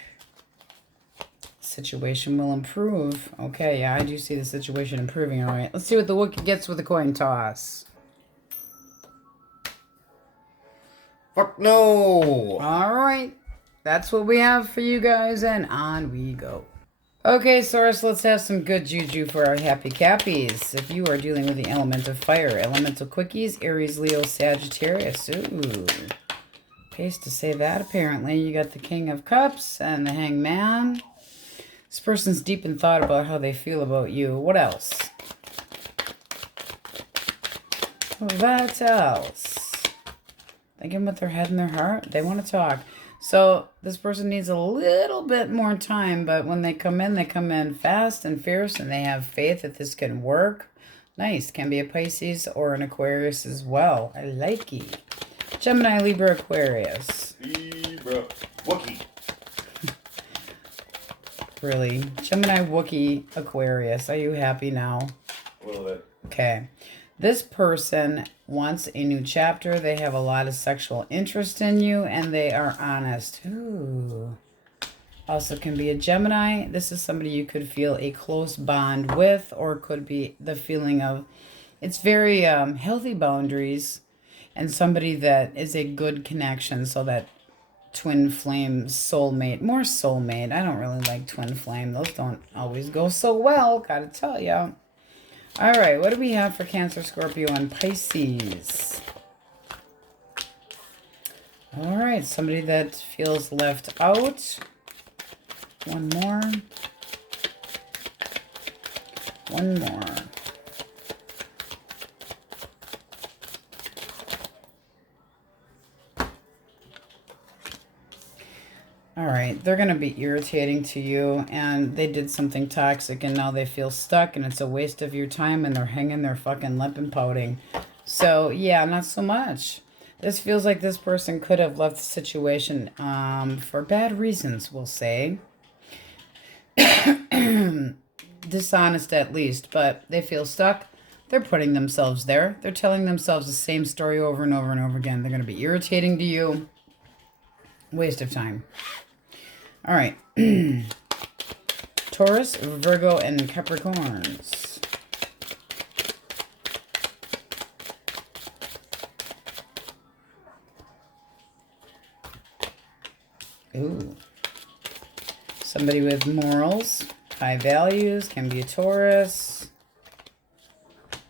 Situation will improve. Okay, yeah, I do see the situation improving. All right, let's see what the Wookiee gets with the coin toss. Fuck no! All right, that's what we have for you guys, and on we go. Okay, Source, let's have some good juju for our happy cappies. If you are dealing with the element of fire, elemental quickies, Aries, Leo, Sagittarius. Ooh. Pays to say that, apparently. You got the King of Cups and the Hangman. This person's deep in thought about how they feel about you. What else? What else? Thinking with their head and their heart. They want to talk. So this person needs a little bit more time, but when they come in fast and fierce, and they have faith that this can work. Nice. Can be a Pisces or an Aquarius as well. I like it. Gemini, Libra, Aquarius. Libra. Wookiee. Really? Gemini, Wookiee, Aquarius. Are you happy now? A little bit. Okay. This person wants a new chapter. They have a lot of sexual interest in you, and they are honest. Ooh. Also can be a Gemini. This is somebody you could feel a close bond with, or could be the feeling of, it's very healthy boundaries, and somebody that is a good connection. So that twin flame soulmate, more soulmate. I don't really like twin flame. Those don't always go so well, gotta tell you. All right, what do we have for Cancer, Scorpio, and Pisces? All right, somebody that feels left out. One more. One more. All right, they're going to be irritating to you, and they did something toxic, and now they feel stuck, and it's a waste of your time, and they're hanging their fucking lip and pouting. So, yeah, not so much. This feels like this person could have left the situation for bad reasons, we'll say. Dishonest at least, but they feel stuck. They're putting themselves there. They're telling themselves the same story over and over and over again. They're going to be irritating to you. Waste of time. All right. Taurus, Virgo, and Capricorns. Ooh. Somebody with morals, high values, can be a Taurus.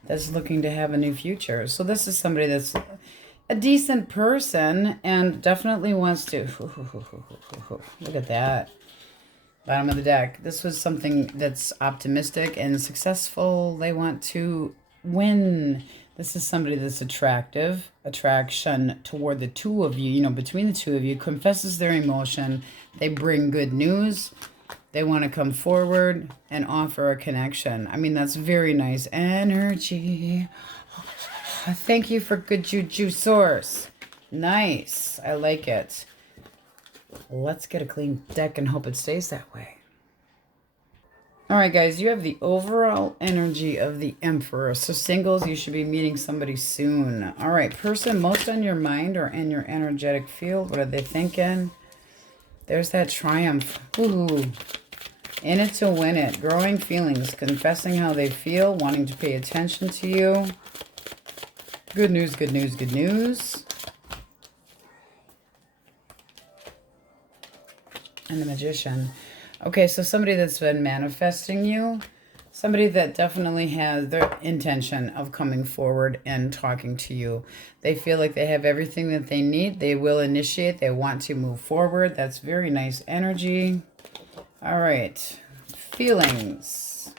That's looking to have a new future. So this is somebody that's a decent person and definitely wants to... Look at that. Bottom of the deck. This was something that's optimistic and successful. They want to win. This is somebody that's attractive. Attraction toward the two of you. You know, between the two of you. Confesses their emotion. They bring good news. They want to come forward and offer a connection. I mean, that's very nice energy. Thank you for good juju source. Nice. I like it. Let's get a clean deck and hope it stays that way. All right, guys, you have the overall energy of the Emperor. So singles, you should be meeting somebody soon. All right, person most on your mind or in your energetic field. What are they thinking? There's that triumph. Ooh. In it to win it. Growing feelings. Confessing how they feel. Wanting to pay attention to you. Good news, good news, good news. And the Magician. Okay, so somebody that's been manifesting you. Somebody that definitely has their intention of coming forward and talking to you. They feel like they have everything that they need. They will initiate. They want to move forward. That's very nice energy. All right. Feelings.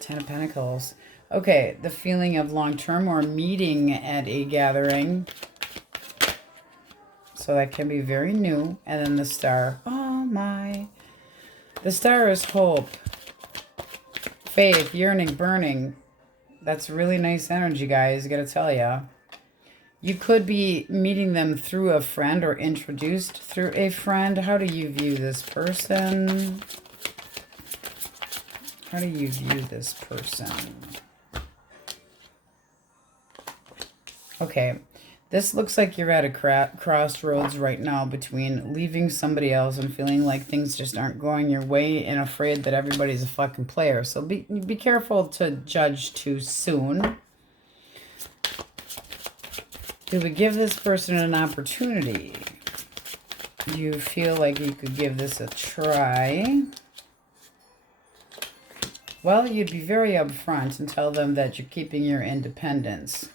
Ten of Pentacles. Okay, the feeling of long-term or meeting at a gathering. So that can be very new. And then the Star. Oh, my. The Star is hope, faith, yearning, burning. That's really nice energy, guys. I gotta tell ya. You could be meeting them through a friend or introduced through a friend. How do you view this person? How do you view this person? Okay. This looks like you're at a crossroads right now between leaving somebody else and feeling like things just aren't going your way and afraid that everybody's a fucking player. So be careful to judge too soon. Do we give this person an opportunity? Do you feel like you could give this a try? Well, you'd be very upfront and tell them that you're keeping your independence.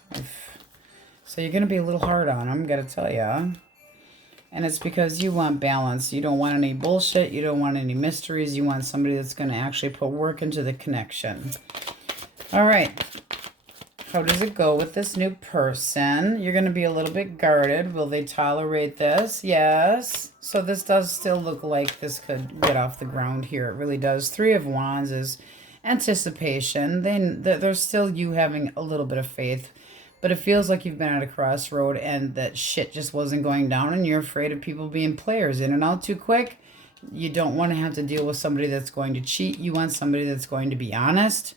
So you're going to be a little hard on them, got to tell you. And it's because you want balance. You don't want any bullshit. You don't want any mysteries. You want somebody that's going to actually put work into the connection. All right. How does it go with this new person? You're going to be a little bit guarded. Will they tolerate this? Yes. So this does still look like this could get off the ground here. It really does. Three of Wands is anticipation. Then there's still you having a little bit of faith. But it feels like you've been at a crossroad and that shit just wasn't going down and you're afraid of people being players in and out too quick. You don't want to have to deal with somebody that's going to cheat. You want somebody that's going to be honest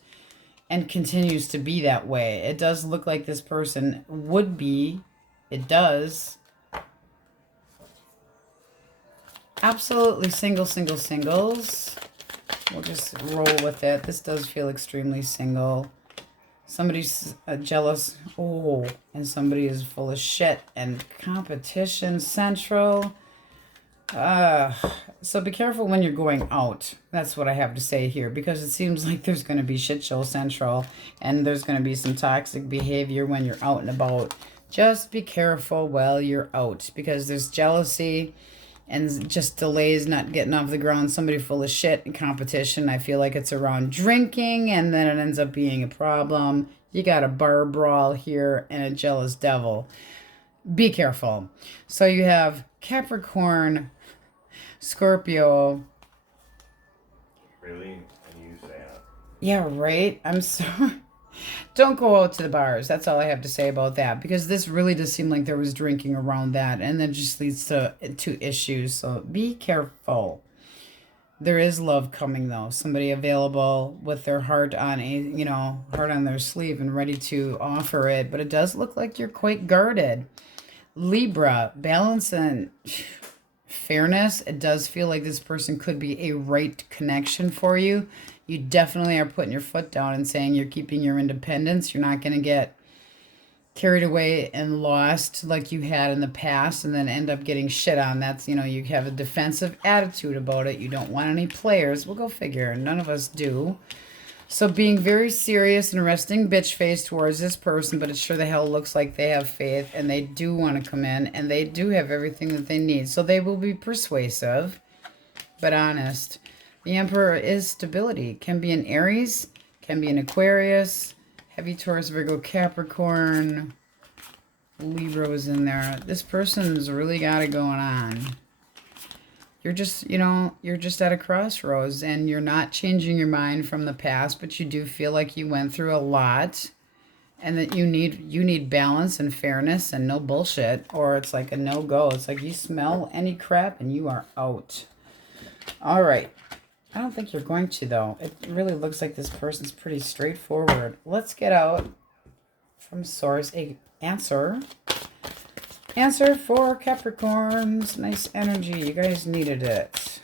and continues to be that way. It does look like this person would be. It does. Absolutely singles. We'll just roll with it. This does feel extremely single. Somebody's jealous, and somebody is full of shit and competition central. So be careful when you're going out. That's what I have to say here, because it seems like there's going to be shit show central and there's going to be some toxic behavior when you're out and about. Just be careful while you're out, because there's jealousy and just delays not getting off the ground. Somebody full of shit and competition. I feel like it's around drinking and then it ends up being a problem. You got a bar brawl here and a jealous devil. be careful. So you have Capricorn, Scorpio. Really? I use that. Yeah, right? I'm sorry. Don't go out to the bars. That's all I have to say about that. Because this really does seem like there was drinking around that. And then just leads to issues. So be careful. There is love coming, though. Somebody available with their heart on heart on their sleeve and ready to offer it. But it does look like you're quite guarded. Libra, balance and fairness. It does feel like this person could be a right connection for you. You definitely are putting your foot down and saying you're keeping your independence. You're not going to get carried away and lost like you had in the past and then end up getting shit on. That's, you have a defensive attitude about it. You don't want any players. We'll go figure. None of us do. So being very serious and resting bitch face towards this person, but it sure the hell looks like they have faith and they do want to come in and they do have everything that they need. So they will be persuasive, but honest. The Emperor is stability. Can be an Aries, can be an Aquarius, heavy Taurus, Virgo, Capricorn, Libra was in there. This person's really got it going on. You're just, you're just at a crossroads and you're not changing your mind from the past, but you do feel like you went through a lot and that you need balance and fairness and no bullshit, or it's like a no-go. It's like you smell any crap and you are out. All right. I don't think you're going to, though. It really looks like this person's pretty straightforward. Let's get out from source a answer. Answer for Capricorns. Nice energy. You guys needed it.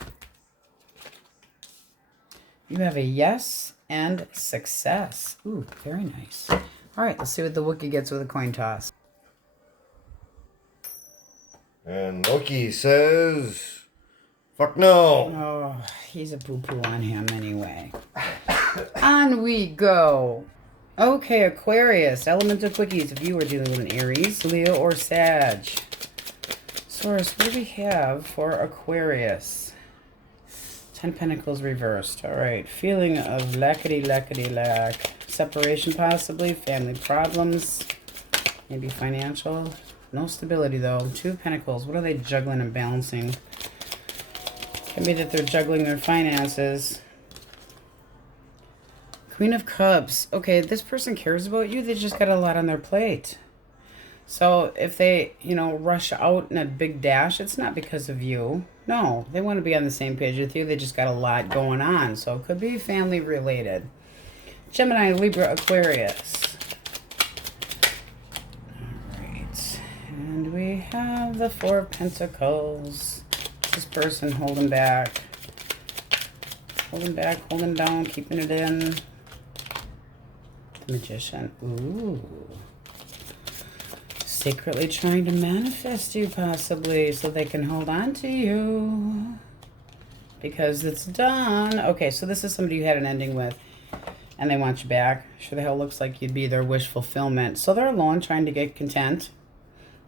You have a yes and success. Ooh, very nice. All right, let's see what the Wookiee gets with a coin toss. And Loki says, fuck no. Oh, he's a poo-poo on him anyway. On we go. Okay, Aquarius, element of quickies. If you are dealing with an Aries, Leo, or Sag. Source, what do we have for Aquarius? 10 Pentacles reversed. All right, feeling of lackady-lackady-lack. Separation possibly, family problems, maybe financial. No stability though. 2 Pentacles, what are they juggling and balancing? Can be that they're juggling their finances. Queen of Cups. Okay, this person cares about you. They just got a lot on their plate. So if they, rush out in a big dash, it's not because of you. No, they want to be on the same page with you. They just got a lot going on. So it could be family related. Gemini, Libra, Aquarius. All right. And we have the 4 of Pentacles. This person holding back. Holding back, holding down, keeping it in. The Magician. Ooh. Secretly trying to manifest you possibly so they can hold on to you. Because it's done. Okay, so this is somebody you had an ending with. And they want you back. Sure the hell looks like you'd be their wish fulfillment. So they're alone trying to get content.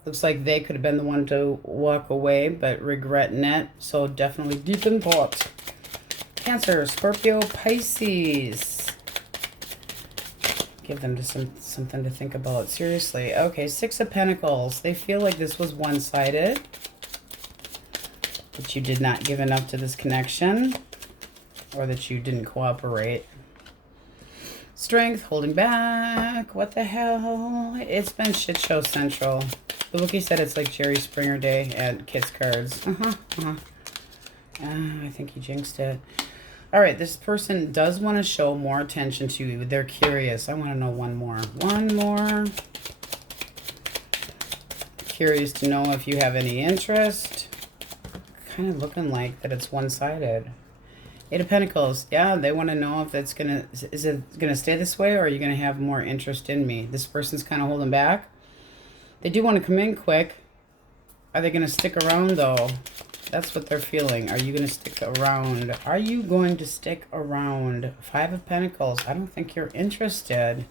Looks like they could have been the one to walk away, but regretting it. So definitely deep in thought. Cancer, Scorpio, Pisces. Give them something to think about. Seriously. Okay, 6 of Pentacles. They feel like this was one-sided. That you did not give enough to this connection. Or that you didn't cooperate. Strength, holding back. What the hell? It's been shit show central. The Wookiee said it's like Jerry Springer Day at Kids Cards. I think he jinxed it. All right, this person does want to show more attention to you. They're curious. I want to know one more. One more. Curious to know if you have any interest. Kind of looking like that it's one-sided. 8 of Pentacles. Yeah, they want to know if it's is it gonna stay this way, or are you gonna have more interest in me? This person's kind of holding back. They do want to come in quick. Are they gonna stick around though? That's what they're feeling. Are you gonna stick around? Are you going to stick around? 5 of Pentacles. I don't think you're interested.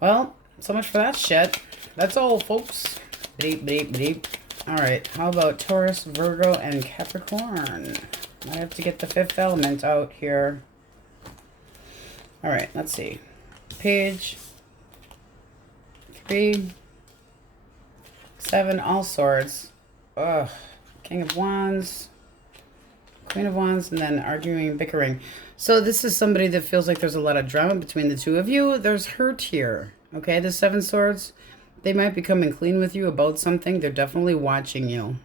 Well, so much for that shit. That's all, folks. Bleep, bleep, bleep. All right, how about Taurus, Virgo, and Capricorn? I have to get the 5th element out here. All right, let's see. Page 3, 7, all swords. Ugh. King of Wands, Queen of Wands, and then arguing and bickering. So this is somebody that feels like there's a lot of drama between the two of you. There's hurt here. Okay, the 7 swords, they might be coming clean with you about something. They're definitely watching you.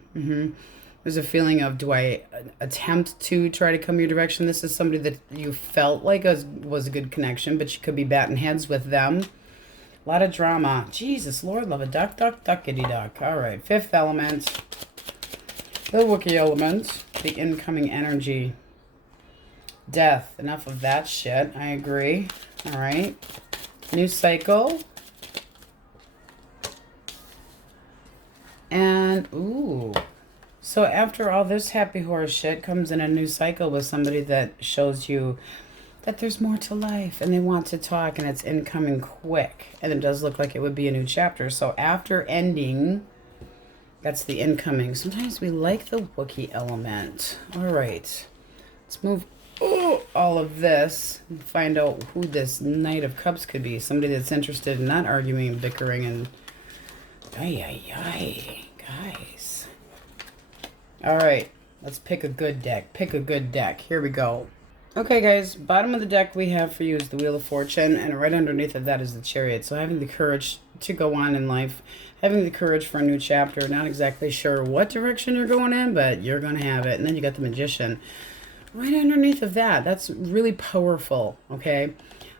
There's a feeling of, do I attempt to try to come your direction? This is somebody that you felt like was a good connection, but you could be batting heads with them. A lot of drama. Jesus, Lord, love a duck, duck, duckity duck. All right, 5th element. The Wookiee element. The incoming energy. Death. Enough of that shit. I agree. All right. New cycle. And, ooh. So after all this happy horse shit comes in a new cycle with somebody that shows you that there's more to life and they want to talk and it's incoming quick. And it does look like it would be a new chapter. So after ending, that's the incoming. Sometimes we like the Wookiee element. All right. Let's move all of this and find out who this Knight of Cups could be. Somebody that's interested in not arguing and bickering and... guys. All right, let's pick a good deck. Pick a good deck. Here we go. Okay, guys, bottom of the deck we have for you is the Wheel of Fortune, and right underneath of that is the Chariot. So having the courage to go on in life, having the courage for a new chapter, not exactly sure what direction you're going in, but you're going to have it. And then you got the Magician. Right underneath of that, that's really powerful, okay?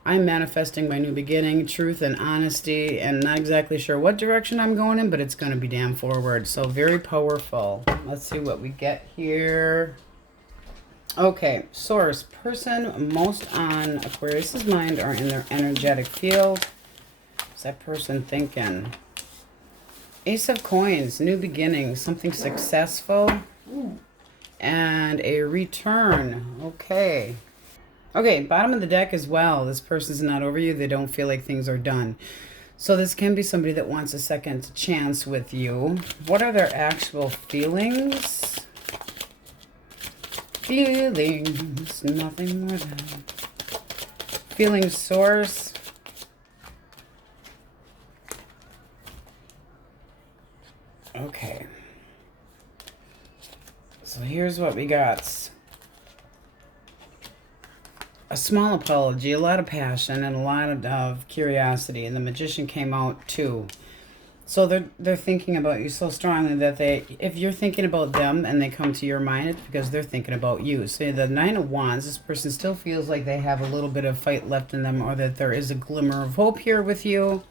I'm manifesting my new beginning, truth and honesty, and not exactly sure what direction I'm going in, but it's going to be damn forward. So very powerful. Let's see what we get here. Okay, source, person most on Aquarius's mind or in their energetic field. What's that person thinking? Ace of Coins, new beginning, something successful, and a return. Okay. Okay, bottom of the deck as well. This person's not over you. They don't feel like things are done. So this can be somebody that wants a second chance with you. What are their actual feelings? Feelings, nothing more than. Feeling source. Okay. So here's what we got. A small apology, a lot of passion, and a lot of curiosity. And the Magician came out too. So they're thinking about you so strongly that if you're thinking about them and they come to your mind, it's because they're thinking about you. So the 9 of Wands, this person still feels like they have a little bit of fight left in them, or that there is a glimmer of hope here with you.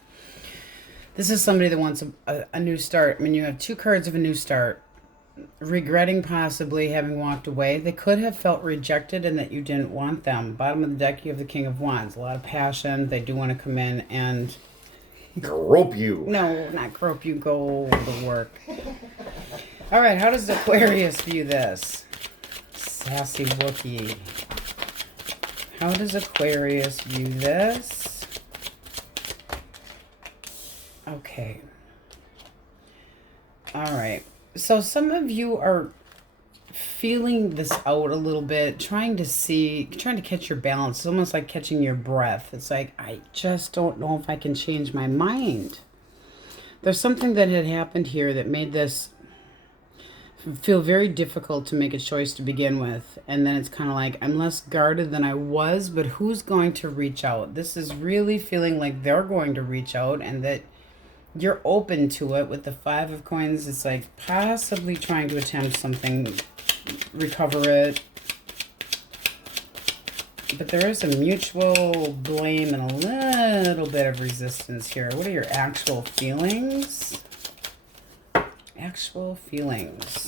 This is somebody that wants a new start. I mean, you have 2 cards of a new start. Regretting possibly having walked away. They could have felt rejected and that you didn't want them. Bottom of the deck, you have the King of Wands. A lot of passion. They do want to come in and... grope you. No, not grope you. Go to work. All right, how does Aquarius view this? Sassy Wookiee. How does Aquarius view this? Okay. All right. So some of you are feeling this out a little bit, trying to catch your balance. It's almost like catching your breath. It's like, I just don't know if I can change my mind. There's something that had happened here that made this feel very difficult to make a choice to begin with. And then it's kind of like, I'm less guarded than I was, but who's going to reach out? This is really feeling like they're going to reach out and that you're open to it. With the 5 of Coins, it's like possibly trying to attempt something, recover it. But there is a mutual blame and a little bit of resistance here. What are your actual feelings? Actual feelings.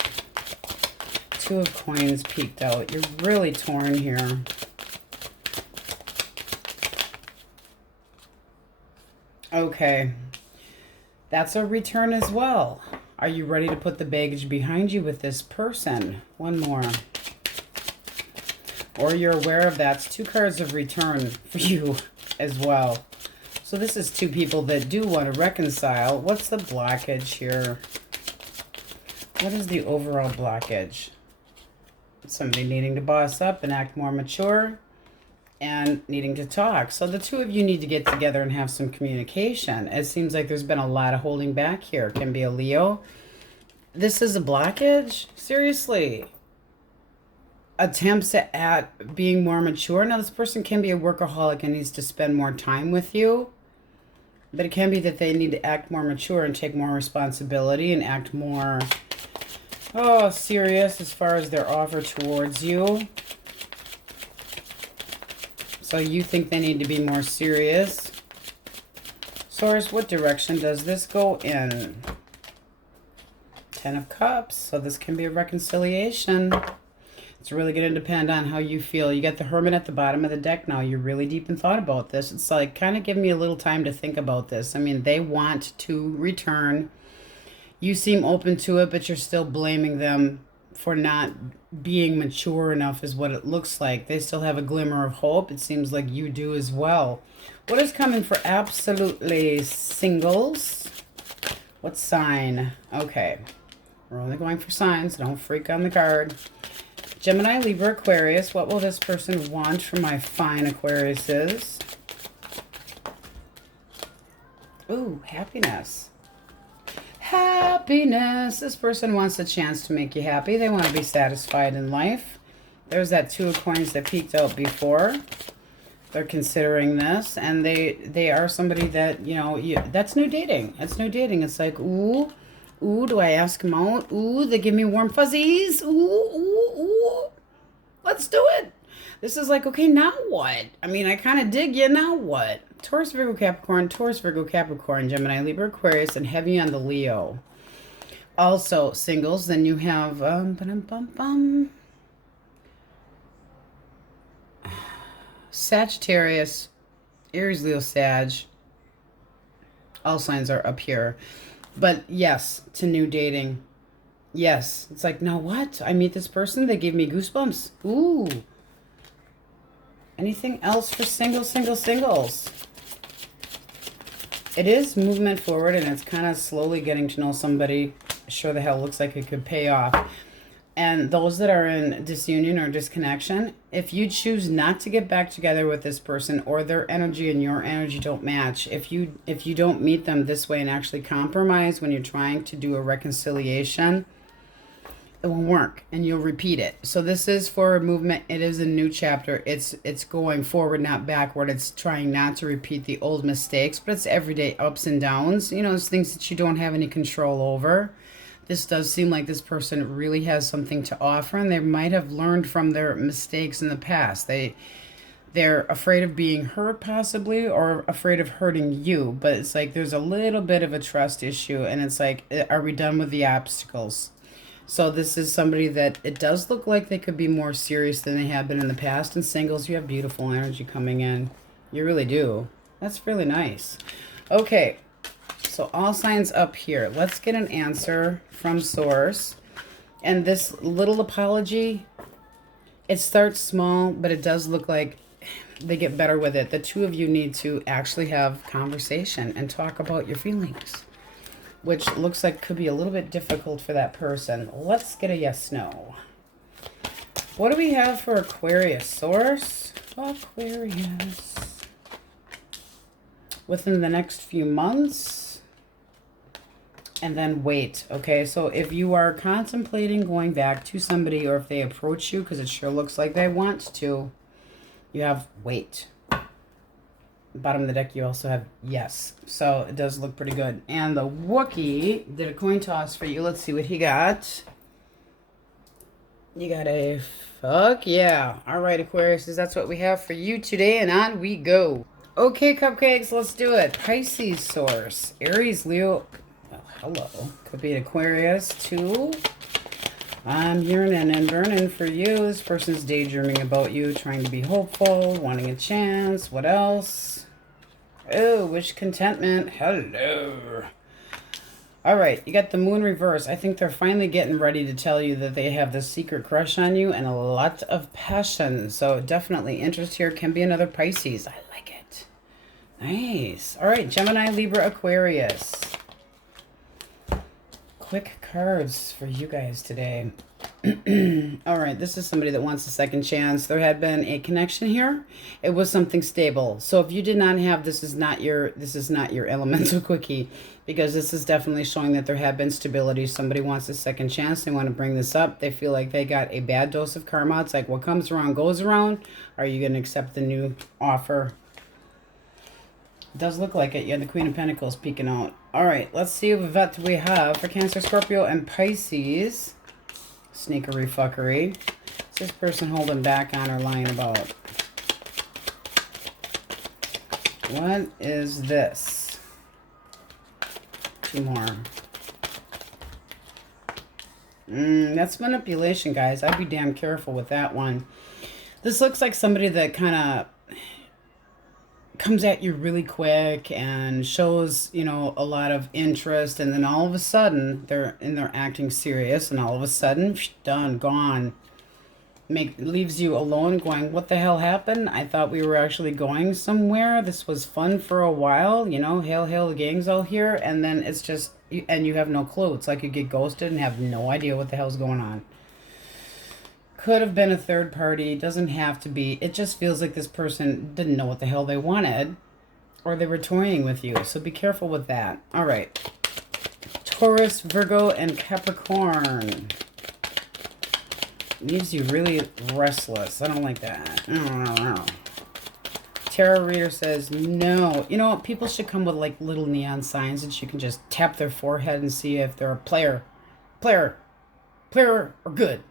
2 of Coins peeked out. You're really torn here. Okay. That's a return as well. Are you ready to put the baggage behind you with this person? One more. Or you're aware of that's 2 cards of return for you as well. So this is 2 people that do want to reconcile. What's the blockage here? What is the overall blockage? Somebody needing to boss up and act more mature. and needing to talk. So the two of you need to get together and have some communication. It seems like there's been a lot of holding back here. It can be a Leo. This is a blockage? Seriously. Attempts at being more mature. Now, this person can be a workaholic and needs to spend more time with you. But it can be that they need to act more mature and take more responsibility and act more, serious as far as their offer towards you. So you think they need to be more serious. Source, what direction does this go in? 10 of Cups. So this can be a reconciliation. It's really going to depend on how you feel. You got the Hermit at the bottom of the deck now. You're really deep in thought about this. It's like, kind of give me a little time to think about this. I mean, they want to return. You seem open to it, but you're still blaming them for not being mature enough is what it looks like. They still have a glimmer of hope. It seems like you do as well. What is coming for absolutely singles? What sign? Okay. We're only going for signs. Don't freak on the card. Gemini, Libra, Aquarius. What will this person want from my fine Aquariuses? Ooh, happiness. Happiness. This person wants a chance to make you happy. They want to be satisfied in life. There's that 2 of Coins that peeked out before. They're considering this, and they are somebody that, that's new dating. That's new dating. It's like, ooh, do I ask them out? Ooh, they give me warm fuzzies. Ooh. Let's do it. This is like, okay, now what? I mean, I kind of dig you. Now what? Taurus, Virgo, Capricorn, Taurus, Virgo, Capricorn, Gemini, Libra, Aquarius, and heavy on the Leo. Also, singles, then you have Sagittarius, Aries, Leo, Sag. All signs are up here. But yes, to new dating. Yes. It's like, now what? I meet this person, they give me goosebumps. Ooh. Anything else for singles? It is movement forward, and it's kind of slowly getting to know somebody. Sure the hell looks like it could pay off. And those that are in disunion or disconnection, if you choose not to get back together with this person, or their energy and your energy don't match, if you don't meet them this way and actually compromise when you're trying to do a reconciliation, it won't work, and you'll repeat it. So this is forward movement. It is a new chapter. It's going forward, not backward. It's trying not to repeat the old mistakes, but it's everyday ups and downs. It's things that you don't have any control over. This does seem like this person really has something to offer, and they might have learned from their mistakes in the past. They're afraid of being hurt, possibly, or afraid of hurting you. But it's like there's a little bit of a trust issue, and it's like, are we done with the obstacles? So this is somebody that it does look like they could be more serious than they have been in the past. And singles, you have beautiful energy coming in. You really do. That's really nice. Okay, so all signs up here. Let's get an answer from Source. And this little apology, it starts small, but it does look like they get better with it. The two of you need to actually have conversation and talk about your feelings, which looks like could be a little bit difficult for that person. Let's get a yes/no. What do we have for Aquarius? Source? Aquarius. Within the next few months. And then wait. Okay, so if you are contemplating going back to somebody, or if they approach you, because it sure looks like they want to, you have wait. Bottom of the deck, you also have yes. So it does look pretty good. And the Wookiee did a coin toss for you. Let's see what he got. You got a fuck yeah. All right, Aquarius, that's what we have for you today, and on we go. Okay, cupcakes, let's do it. Pisces Source. Aries, Leo. Oh, hello. Could be an Aquarius too. I'm yearning and burning for you. This person's daydreaming about you, trying to be hopeful, wanting a chance. What else? Oh, wish contentment. Hello. All right, you got the moon reverse. I think they're finally getting ready to tell you that they have this secret crush on you and a lot of passion. So definitely interest here. Can be another Pisces. I like it. Nice. All right, Gemini, Libra, Aquarius. Quick cards for you guys today. All right, this is somebody that wants a second chance. There had been a connection here. It was something stable. So if you did not have, this is not your elemental quickie, because this is definitely showing that there had been stability. Somebody wants a second chance. They want to bring this up. They feel like they got a bad dose of karma. It's like what comes around goes around. Are you going to accept the new offer? It does look like it. You have the Queen of Pentacles peeking out. All right, let's see what we have for Cancer, Scorpio, and Pisces. Sneakery fuckery. What's this person holding back on or lying about? What is this? Two more. That's manipulation, guys. I'd be damn careful with that one. This looks like somebody that kind of comes at you really quick and shows, you know, a lot of interest, and then all of a sudden they're acting serious, and all of a sudden done, gone. Leaves you alone going, what the hell happened? I thought we were actually going somewhere. This was fun for a while, you know, hail the gang's all here, and then it's just, and you have no clue. It's like you get ghosted and have no idea what the hell's going on. Could have been a third party, doesn't have to be. It just feels like this person didn't know what the hell they wanted, or they were toying with you. So be careful with that. All right. Taurus, Virgo, and Capricorn. Leaves you really restless. I don't like that. Tarot reader says no. You know what? People should come with like little neon signs that you can just tap their forehead and see if they're a player or good.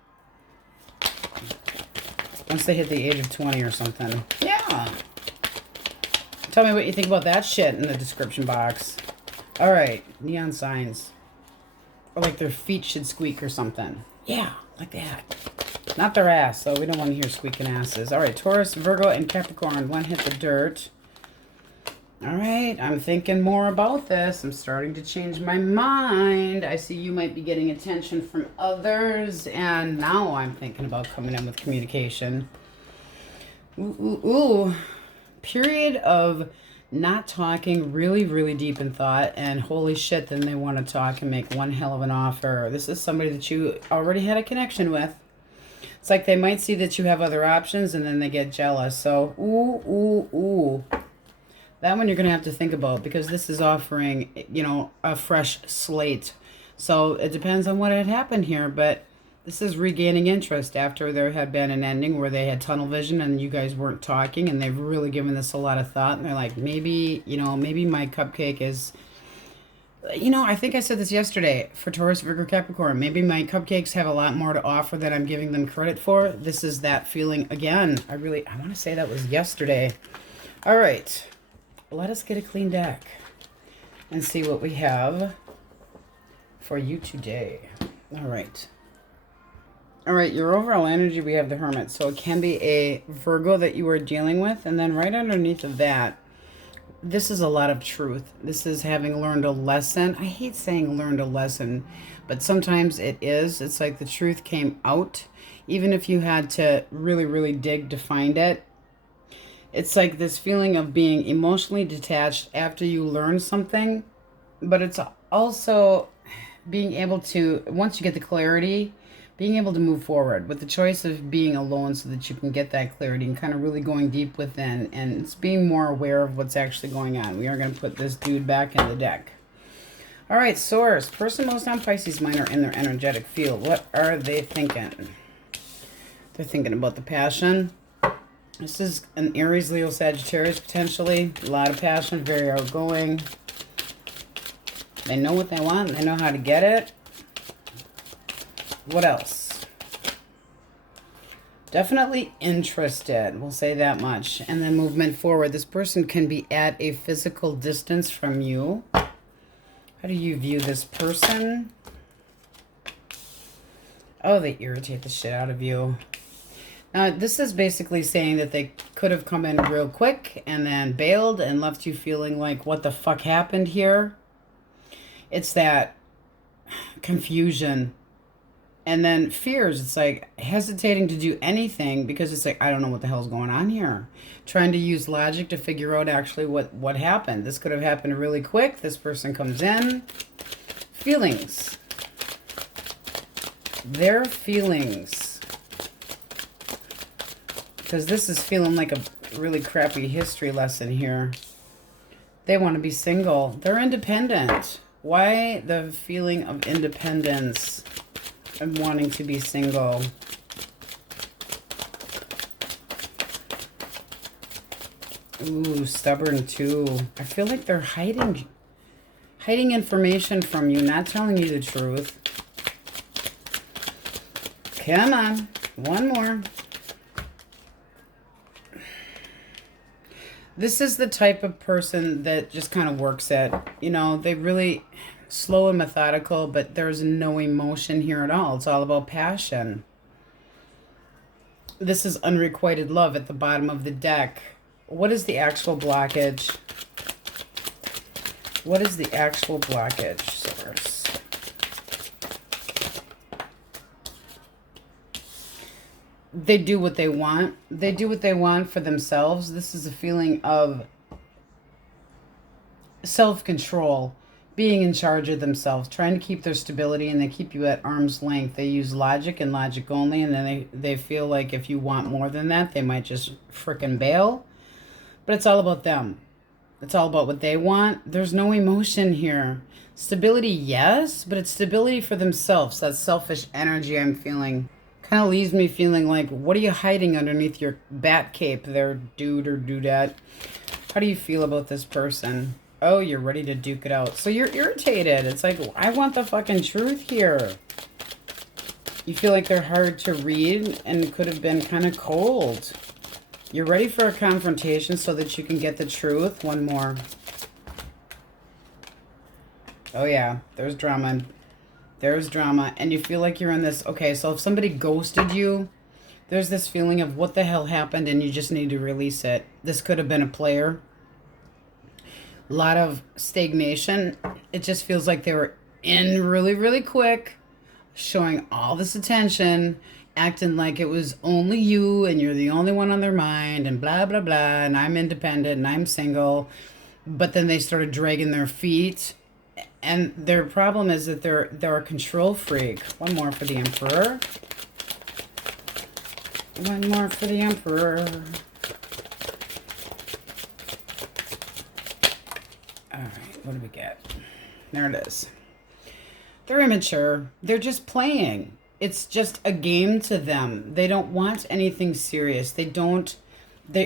Once they hit the age of 20 or something. Yeah. Tell me what you think about that shit in the description box. All right. Neon signs. Or like their feet should squeak or something. Yeah, like that. Not their ass, so we don't want to hear squeaking asses. All right. Taurus, Virgo, and Capricorn. One hit the dirt. All right. I'm thinking more about this. I'm starting to change my mind. I see you might be getting attention from others, and now I'm thinking about coming in with communication. Ooh. Period of not talking, really, really deep in thought, and holy shit, then they want to talk and make one hell of an offer. This is somebody that you already had a connection with. It's like they might see that you have other options, and then they get jealous. So, ooh. That one you're going to have to think about, because this is offering, you know, a fresh slate. So it depends on what had happened here, but this is regaining interest after there had been an ending where they had tunnel vision and you guys weren't talking, and they've really given this a lot of thought, and they're like, maybe, you know, maybe my cupcake is, you know, I think I said this yesterday for Taurus, Virgo, Capricorn. Maybe my cupcakes have a lot more to offer than I'm giving them credit for. This is that feeling again. I want to say that was yesterday. All right. Let us get a clean deck and see what we have for you today. All right. Your overall energy, we have the Hermit. So it can be a Virgo that you are dealing with. And then right underneath of that, this is a lot of truth. This is having learned a lesson. I hate saying learned a lesson, but sometimes it is. It's like the truth came out. Even if you had to really, really dig to find it. It's like this feeling of being emotionally detached after you learn something, but it's also being able to, once you get the clarity, being able to move forward with the choice of being alone so that you can get that clarity and kind of really going deep within, and it's being more aware of what's actually going on. We are going to put this dude back in the deck. All right, Source. Person most on Pisces minor in their energetic field. What are they thinking? They're thinking about the passion. This is an Aries, Leo, Sagittarius, potentially. A lot of passion, very outgoing. They know what they want. They know how to get it. What else? Definitely interested. We'll say that much. And then movement forward. This person can be at a physical distance from you. How do you view this person? Oh, they irritate the shit out of you. Now, this is basically saying that they could have come in real quick and then bailed and left you feeling like, what the fuck happened here? It's that confusion. And then fears. It's like hesitating to do anything because it's like, I don't know what the hell's going on here. Trying to use logic to figure out actually what happened. This could have happened really quick. This person comes in. Feelings. their feelings, because this is feeling like a really crappy history lesson here. They want to be single. They're independent. Why the feeling of independence and wanting to be single? Ooh, stubborn too. I feel like they're hiding information from you, not telling you the truth. Come on, one more. This is the type of person that just kind of works it. You know, they really slow and methodical, but there's no emotion here at all. It's all about passion. This is unrequited love at the bottom of the deck. What is the actual blockage? What is the actual blockage, Source? They do what they want. They do what they want for themselves. This is a feeling of self-control, being in charge of themselves, trying to keep their stability, and they keep you at arm's length. They use logic and logic only, and then they feel like if you want more than that, they might just frickin' bail. But it's all about them. It's all about what they want. There's no emotion here. Stability, yes, but it's stability for themselves. That selfish energy I'm feeling kind of leaves me feeling like, what are you hiding underneath your bat cape there, dude or dudette? How do you feel about this person? Oh, you're ready to duke it out. So you're irritated. It's like, I want the fucking truth here. You feel like they're hard to read and could have been kind of cold. You're ready for a confrontation so that you can get the truth. One more. Oh yeah, there's drama. There's drama. And you feel like you're in this, okay, so if somebody ghosted you, there's this feeling of what the hell happened and you just need to release it. This could have been a player. A lot of stagnation. It just feels like they were in really, really quick, showing all this attention, acting like it was only you and you're the only one on their mind and blah, blah, blah, and I'm independent and I'm single. But then they started dragging their feet. And their problem is that they're a control freak. One more for the Emperor. One more for the Emperor. All right, what do we get? There it is. They're immature. They're just playing. It's just a game to them. They don't want anything serious. They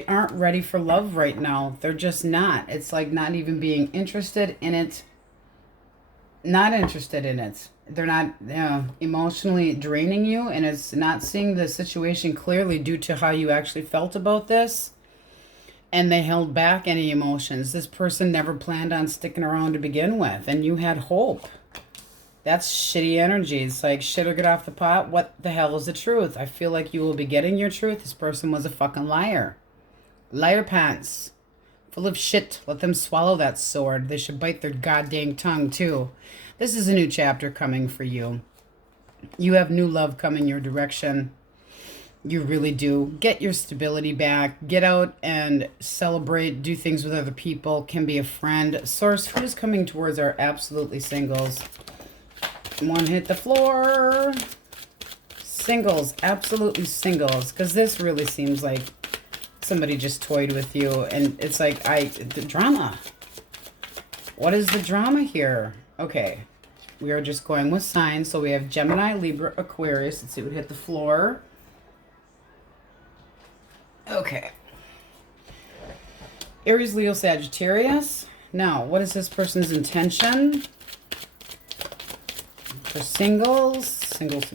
aren't ready for love right now. They're just not. It's like not even being interested in it. Not interested in it. They're not emotionally draining you, and it's not seeing the situation clearly due to how you actually felt about this, and they held back any emotions. This person never planned on sticking around to begin with, and you had hope. That's shitty energy. It's like, shit or get off the pot. What the hell is the truth? I feel like you will be getting your truth. This person was a fucking liar. Liar pants. Full of shit. Let them swallow that sword. They should bite their goddamn tongue too. This is a new chapter coming for you. You have new love coming your direction. You really do. Get your stability back. Get out and celebrate. Do things with other people. Can be a friend. Source, who is coming towards our absolutely singles? One hit the floor. Singles. Absolutely singles. Because this really seems like somebody just toyed with you. And it's like, the drama. What is the drama here? Okay. We are just going with signs. So we have Gemini, Libra, Aquarius. Let's see what hit the floor. Okay. Aries, Leo, Sagittarius. Now, what is this person's intention? For singles. Singles.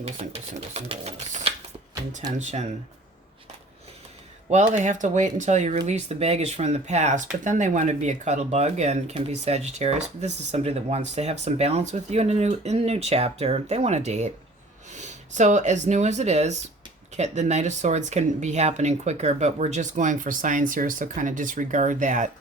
Intention. Well, they have to wait until you release the baggage from the past, but then they want to be a cuddle bug and can be Sagittarius. But this is somebody that wants to have some balance with you in a new chapter. They want to date. So as new as it is, the Knight of Swords can be happening quicker, but we're just going for signs here, so kind of disregard that.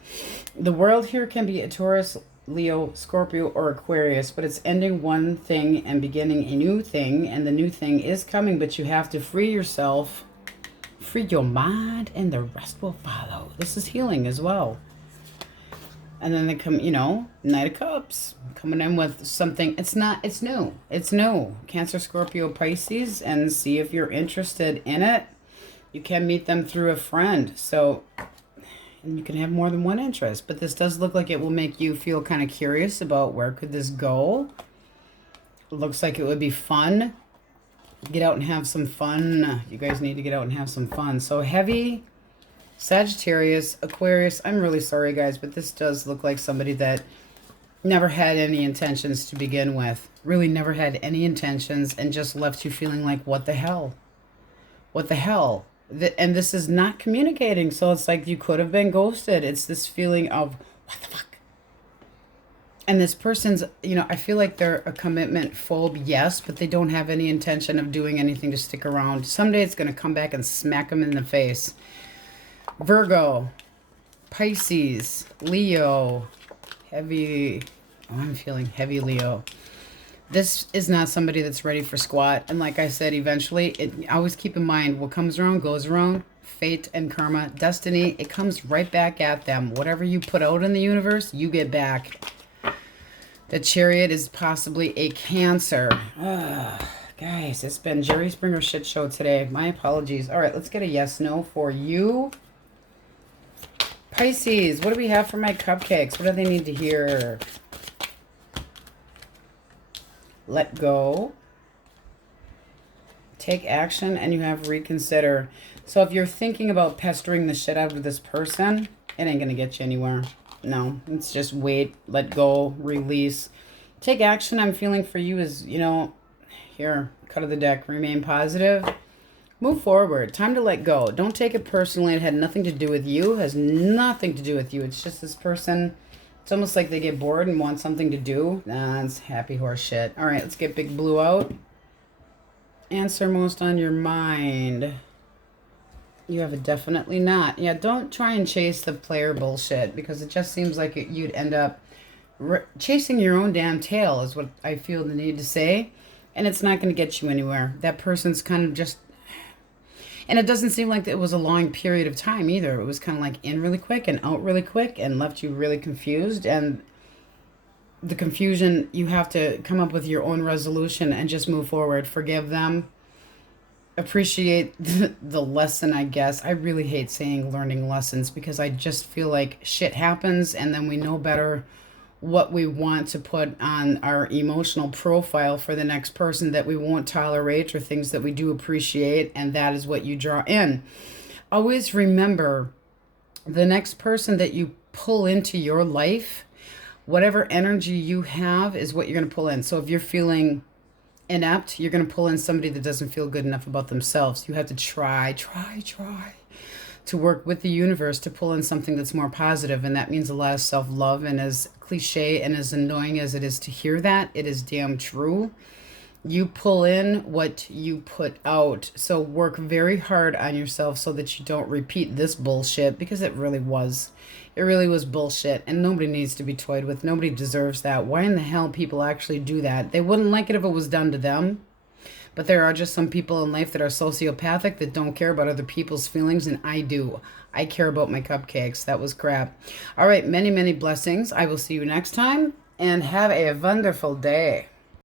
The world here can be a Taurus, Leo, Scorpio, or Aquarius, but it's ending one thing and beginning a new thing, and the new thing is coming, but you have to free yourself. Free your mind and the rest will follow. This is healing as well. And then they come, you know, Knight of Cups, coming in with something. It's new. It's new. Cancer, Scorpio, Pisces, and see if you're interested in it. You can meet them through a friend. So, and you can have more than one interest. But this does look like it will make you feel kind of curious about where could this go. It looks like it would be fun. Get out and have some fun. You guys need to get out and have some fun. So heavy Sagittarius, Aquarius. I'm really sorry, guys, but this does look like somebody that never had any intentions to begin with. Really never had any intentions and just left you feeling like, what the hell? What the hell? And this is not communicating. So it's like you could have been ghosted. It's this feeling of, what the fuck? And this person's, you know, I feel like they're a commitment phobe, yes, but they don't have any intention of doing anything to stick around. Someday it's going to come back and smack them in the face. Virgo, Pisces, Leo, heavy, oh, I'm feeling heavy Leo. This is not somebody that's ready for squat. And like I said, eventually, always keep in mind, what comes around goes around. Fate and karma, destiny, it comes right back at them. Whatever you put out in the universe, you get back. The Chariot is possibly a Cancer. Guys, it's been Jerry Springer shit show today. My apologies. All right, let's get a yes, no for you. Pisces, what do we have for my cupcakes? What do they need to hear? Let go. Take action, and you have reconsider. So if you're thinking about pestering the shit out of this person, it ain't going to get you anywhere. No, it's just wait, let go, release. Take action, I'm feeling for you is, you know, here, cut of the deck, remain positive. Move forward. Time to let go. Don't take it personally. It had nothing to do with you. It has nothing to do with you. It's just this person. It's almost like they get bored and want something to do. Nah, it's happy horse shit. All right, let's get Big Blue out. Answer most on your mind. You have a definitely not. Yeah, don't try and chase the player bullshit because it just seems like you'd end up chasing your own damn tail is what I feel the need to say. And it's not going to get you anywhere. That person's kind of just... And it doesn't seem like it was a long period of time either. It was kind of like in really quick and out really quick and left you really confused. And the confusion, you have to come up with your own resolution and just move forward. Forgive them. Appreciate the lesson, I guess. I really hate saying learning lessons because I just feel like shit happens and then we know better what we want to put on our emotional profile for the next person that we won't tolerate or things that we do appreciate, and that is what you draw in. Always remember, the next person that you pull into your life, whatever energy you have is what you're going to pull in. So if you're feeling inept, you're going to pull in somebody that doesn't feel good enough about themselves. You have to try to work with the universe to pull in something that's more positive, and that means a lot of self-love. And as cliche and as annoying as it is to hear that, it is damn true. You pull in what you put out. So work very hard on yourself so that you don't repeat this bullshit, because it really was bullshit, and nobody needs to be toyed with. Nobody deserves that. Why in the hell people actually do that? They wouldn't like it if it was done to them. But there are just some people in life that are sociopathic that don't care about other people's feelings, and I do. I care about my cupcakes. That was crap. All right, many, many blessings. I will see you next time, and have a wonderful day.